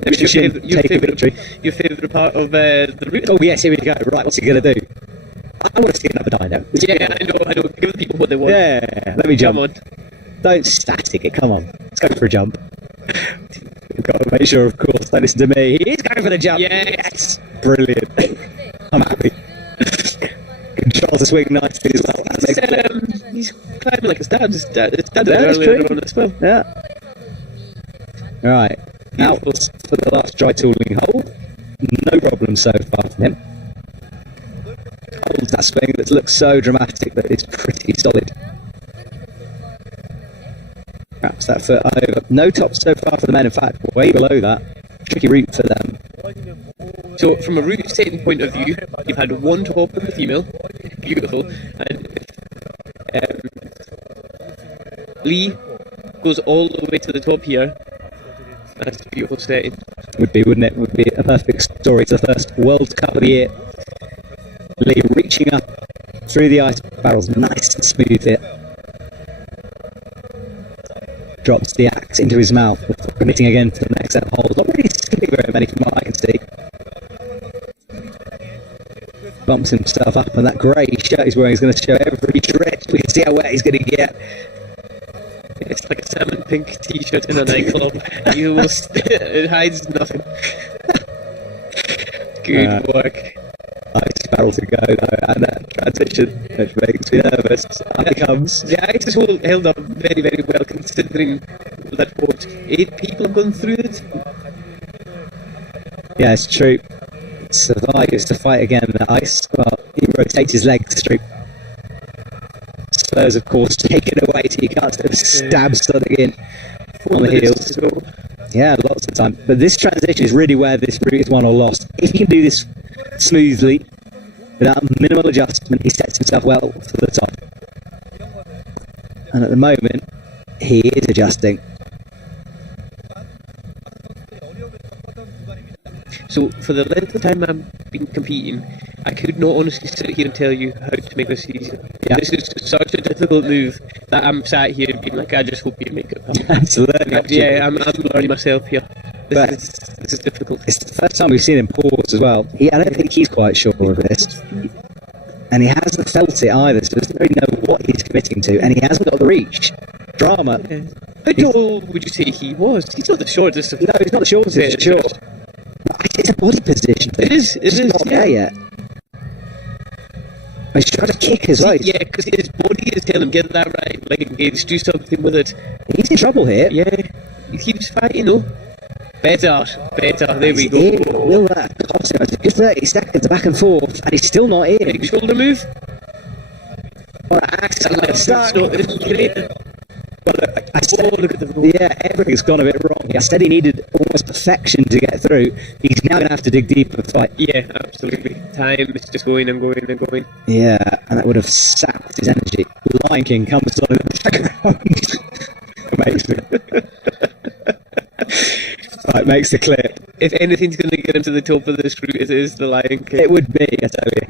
Your favourite part of the route? Oh yes, here we go. Right, what's he going to do? I want to see another dyno. Yeah, I know. Give the people what they want. Yeah, let me jump. Come on. Don't static it, come on. Let's go for a jump. We've got to make sure, of course, don't listen to me. He is going for the jump. Yes. Brilliant. I'm happy. Controls the swing nicely as well. He's climbing like his dad. His dad did Yeah, earlier on as well. Yeah. Right. Out for the last dry tooling hole. No problem so far from him. Holds that swing that looks so dramatic, but it's pretty solid. Wraps that foot over. No top so far for the men, in fact, way below that. Tricky route for them. So, from a route setting point of view, you've had one top in the female, beautiful, and Lee goes all the way to the top here. That's a beautiful setting. Would be, wouldn't it? Would be a perfect story to the first World Cup of the year. Lee reaching up through the ice barrels, nice and smooth here. Drops the axe into his mouth before committing again to the next set of holes. Not really skipping very many from what I can see. Bumps himself up, and that grey shirt he's wearing is going to show every stretch. We can see how wet he's going to get. It's like a salmon pink t-shirt in a nightclub. It hides nothing. Good work. Nice barrel to go though, and that transition, which makes me nervous. Up he comes. The ice is held up very, very well, considering that what 8 people have gone through it. Yeah, it's true. Survives to fight again in the ice. Well, he rotates his legs through. Spurs, of course, taken away so you can't sort of stab something in on the heels. Yeah, lots of time. But this transition is really where this route is won or lost. If he can do this smoothly, without minimal adjustment, he sets himself well for the top. And at the moment, he is adjusting. So, for the length of time I've been competing, I could not honestly sit here and tell you how to make this easy. Yeah. This is such a difficult move that I'm sat here being like, I just hope you make it. Absolutely. Yeah, I'm learning myself here. This is difficult. It's the first time we've seen him pause as well. I don't think he's quite sure of this. And he hasn't felt it either, so he doesn't really know what he's committing to, and he hasn't got the reach. Drama. Yeah. How tall would you say he was? He's not the shortest of... No, he's not the shortest, Yeah, for sure. It's a body position. It is. It's not there yet. He's trying to kick as well. Yeah, because his body is telling him, get that right, leg engaged, do something with it. He's in trouble here. Yeah, he keeps fighting, though. Better, there we go. Will that cost him? It's a good 30 seconds back and forth, and he's still not in. Big shoulder move. It's It's great. Look at the... Yeah, everything's gone a bit wrong. I said he needed almost perfection to get through. He's now going to have to dig deeper and fight. Yeah, absolutely. Time is just going and going and going. Yeah, and that would have sapped his energy. Lion King comes on in the background. Amazing. Right, makes the clip. If anything's going to get him to the top of this route, it is the Lion King. It would be, I tell you.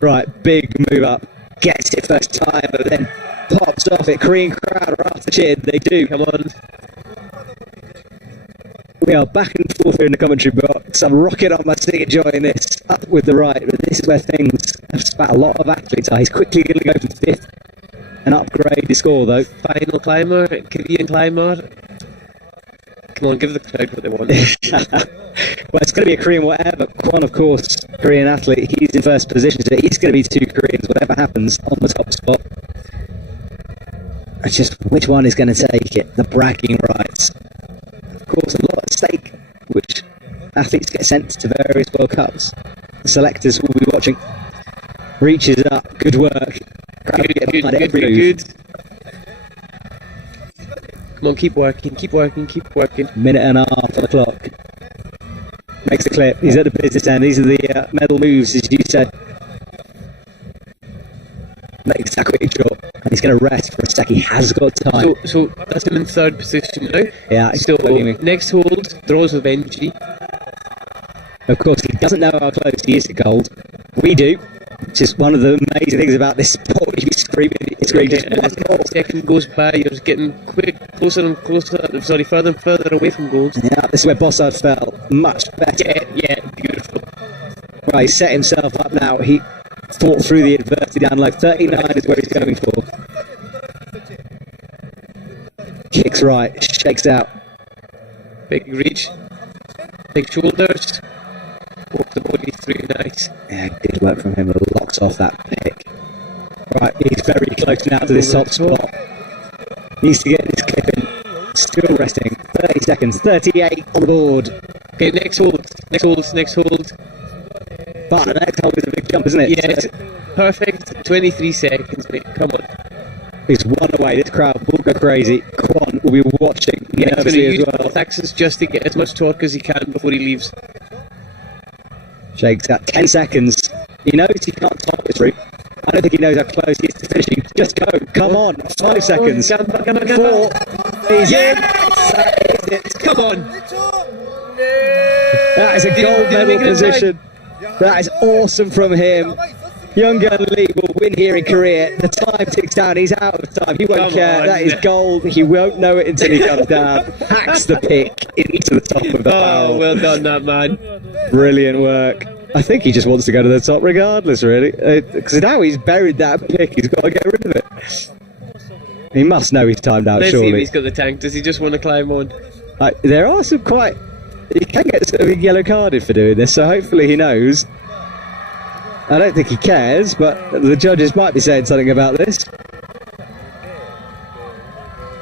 Right, big move up. Gets it first time, but then pops off it. Korean crowd are off the chin. They do. Come on. We are back and forth here in the commentary box. I'm rocking on my seat enjoying this. Up with the right, but this is where things have spat a lot of athletes are. He's quickly going to go for 5th and upgrade his score, though. Final climber, Korean climber. Come on, give the crowd what they want. Well, it's going to be a Korean whatever. Kwon, of course, Korean athlete. He's in first position today. He's going to be 2 Koreans, whatever happens, on the top spot. It's just which one is going to take it? The bragging rights. Of course, a lot at stake, which athletes get sent to various World Cups. The selectors will be watching. Reaches up, good work. Good. Come on, keep working. Minute and a half on the clock. Makes the clip. He's at the business end. These are the medal moves, as you said. Makes that quick draw. And he's going to rest for a sec. He has got time. So that's him in third position now. Yeah. So next hold, draws with Benji. Of course, he doesn't know how close he is to gold. We do. It's just one of the amazing things about this sport. He's screaming. Just as the second goes by, you're just getting closer and closer. Sorry, further and further away from gold. Yeah, this is where Bossard fell. Much better. Yeah, beautiful. Right, he set himself up now. He fought through the adversity down low. 39 is where he's going for. Kicks right, shakes out. Big reach. Big shoulders. Walk the body through, nice. Yeah, good work from him. Locks off that pick. Right, he's very close now to this top spot. Needs to get this clip in. Still resting. 30 seconds. 38 on the board. Okay, next hold. But the next hold is a big jump, isn't it? Yes. Perfect. 23 seconds, mate. Come on. He's one away. This crowd will go crazy. Quan will be watching nervously as well. Both axes just to get as much torque as he can before he leaves. Shakes out 10 seconds. He knows he can't top this route. I don't think he knows how close he is to finishing. Just go. Come on. 5 seconds. 4. He's in. That is it. Come on. That is a gold medal position. That is awesome from him. Young Gun Lee will win here in Korea. The time ticks down. He's out of time. He won't care. That is gold. He won't know it until he comes down. Hacks the pick into the top of the barrel. Well done, that man. Brilliant work. I think he just wants to go to the top regardless, really. Because now he's buried that pick, he's got to get rid of it. He must know he's timed out, Let's surely. see if he's got the tank. Does he just want to climb on? There are some quite... He can get sort of yellow carded for doing this, so hopefully he knows. I don't think he cares, but the judges might be saying something about this.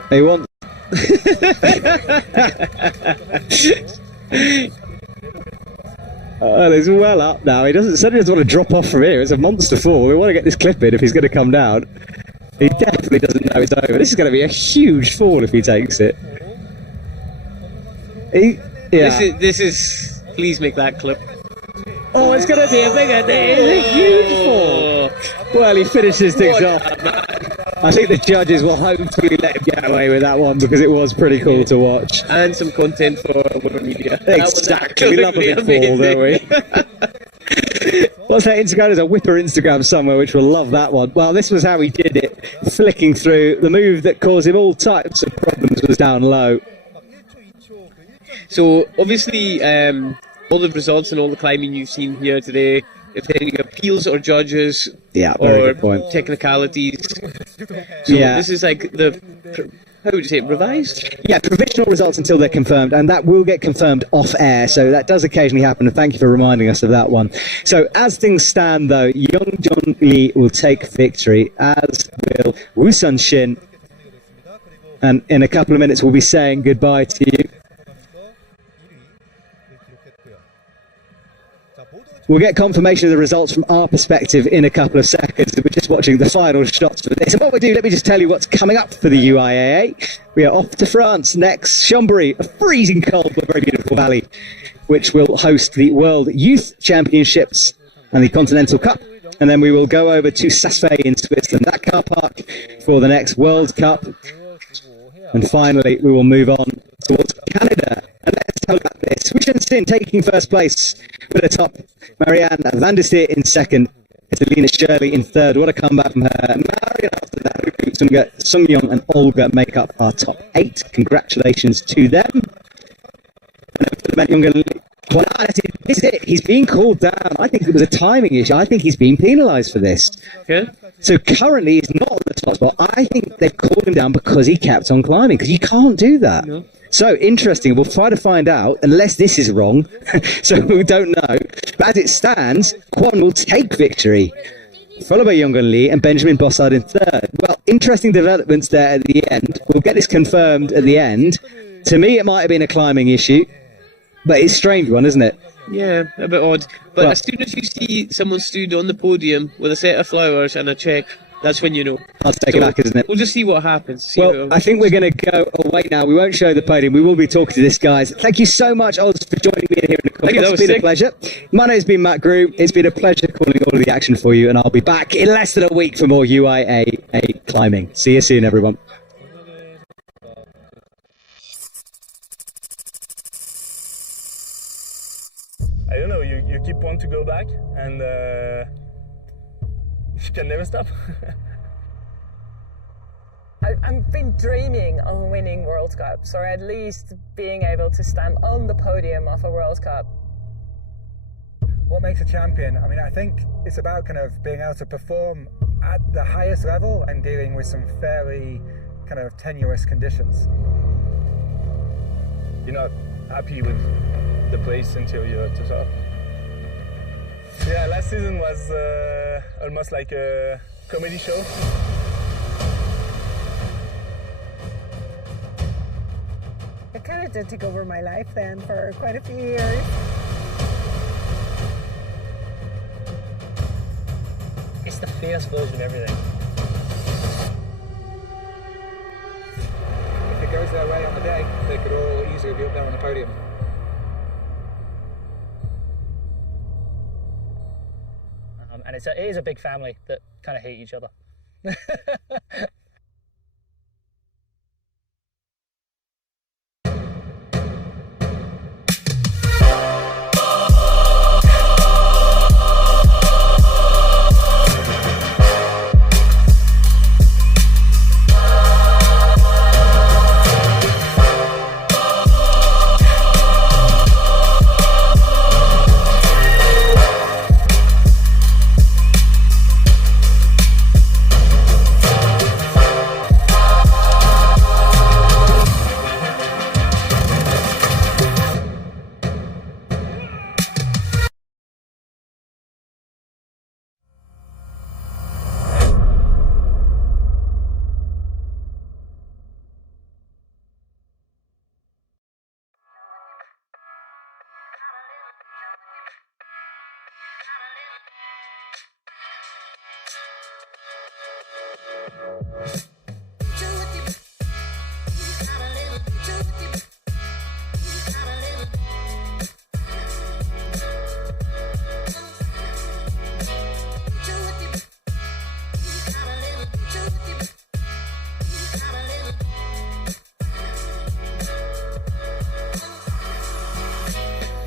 He wants... He's well up now. He certainly doesn't want to drop off from here. It's a monster fall. We want to get this clip in if he's going to come down. He definitely doesn't know it's over. This is going to be a huge fall if he takes it. This is. Please make that clip. Oh, it's going to be a bigger thing. It's a huge fall. Well, he finishes things off. I think the judges will hopefully let him get away with that one because it was pretty cool to watch. And some content for Webber Media. Exactly. We love a big fall, don't we? What's that Instagram? There's a Whipper Instagram somewhere which will love that one. Well, this was how he did it. Flicking through. The move that caused him all types of problems was down low. So, obviously, all the results and all the climbing you've seen here today, if any appeals or judges or technicalities. So this is like how would you say, revised? Yeah, provisional results until they're confirmed, and that will get confirmed off air, so that does occasionally happen, and thank you for reminding us of that one. So as things stand though, Young Lee will take victory, as will Woo Sun Shin, and in a couple of minutes we'll be saying goodbye to you. We'll get confirmation of the results from our perspective in a couple of seconds. We're just watching the final shots for this. And what we do, let me just tell you what's coming up for the UIAA. We are off to France next. Chambéry, a freezing cold but very beautiful valley, which will host the World Youth Championships and the Continental Cup. And then we will go over to Saas-Fee in Switzerland, that car park, for the next World Cup. And finally, we will move on towards Canada. And let's talk about this. Woo Sin taking first place with a top. Marianne van der Steer in second. Selena Shirley in third. What a comeback from her. Marianne after that. Sung Young and Olga make up our top 8. Congratulations to them. And then for the men, this is it. He's being called down. I think it was a timing issue. I think he's being penalised for this. Yeah. So currently he's not on the top spot. I think they've called him down because he kept on climbing, because you can't do that. No. So interesting. We'll try to find out, unless this is wrong. So we don't know. But as it stands, Kwon will take victory, followed by Young-Gun Lee and Benjamin Bossard in third. Well, interesting developments there at the end. We'll get this confirmed at the end. To me, it might have been a climbing issue, but it's a strange one, isn't it? Yeah, a bit odd. But as soon as you see someone stood on the podium with a set of flowers and a check, that's when you know. I'll take it back, isn't it? We'll just see what happens. Well, I think we're going to go away now. We won't show the podium. We will be talking to this, guys. Thank you so much, Oz, for joining me here in the conference. It's been a pleasure. My name's been Matt Groom. It's been a pleasure calling all of the action for you, and I'll be back in less than a week for more UIAA climbing. See you soon, everyone. I don't know, you keep wanting to go back, and you can never stop. I've been dreaming of winning World Cups, or at least being able to stand on the podium of a World Cup. What makes a champion? I mean, I think it's about kind of being able to perform at the highest level and dealing with some fairly kind of tenuous conditions. You're not happy with the place until you're at the top. Yeah, last season was almost like a comedy show. It kind of did take over my life then for quite a few years. It's the fierce version of everything. If it goes their way on the day, they could all easily be up there on the podium. And it is a big family that kind of hate each other.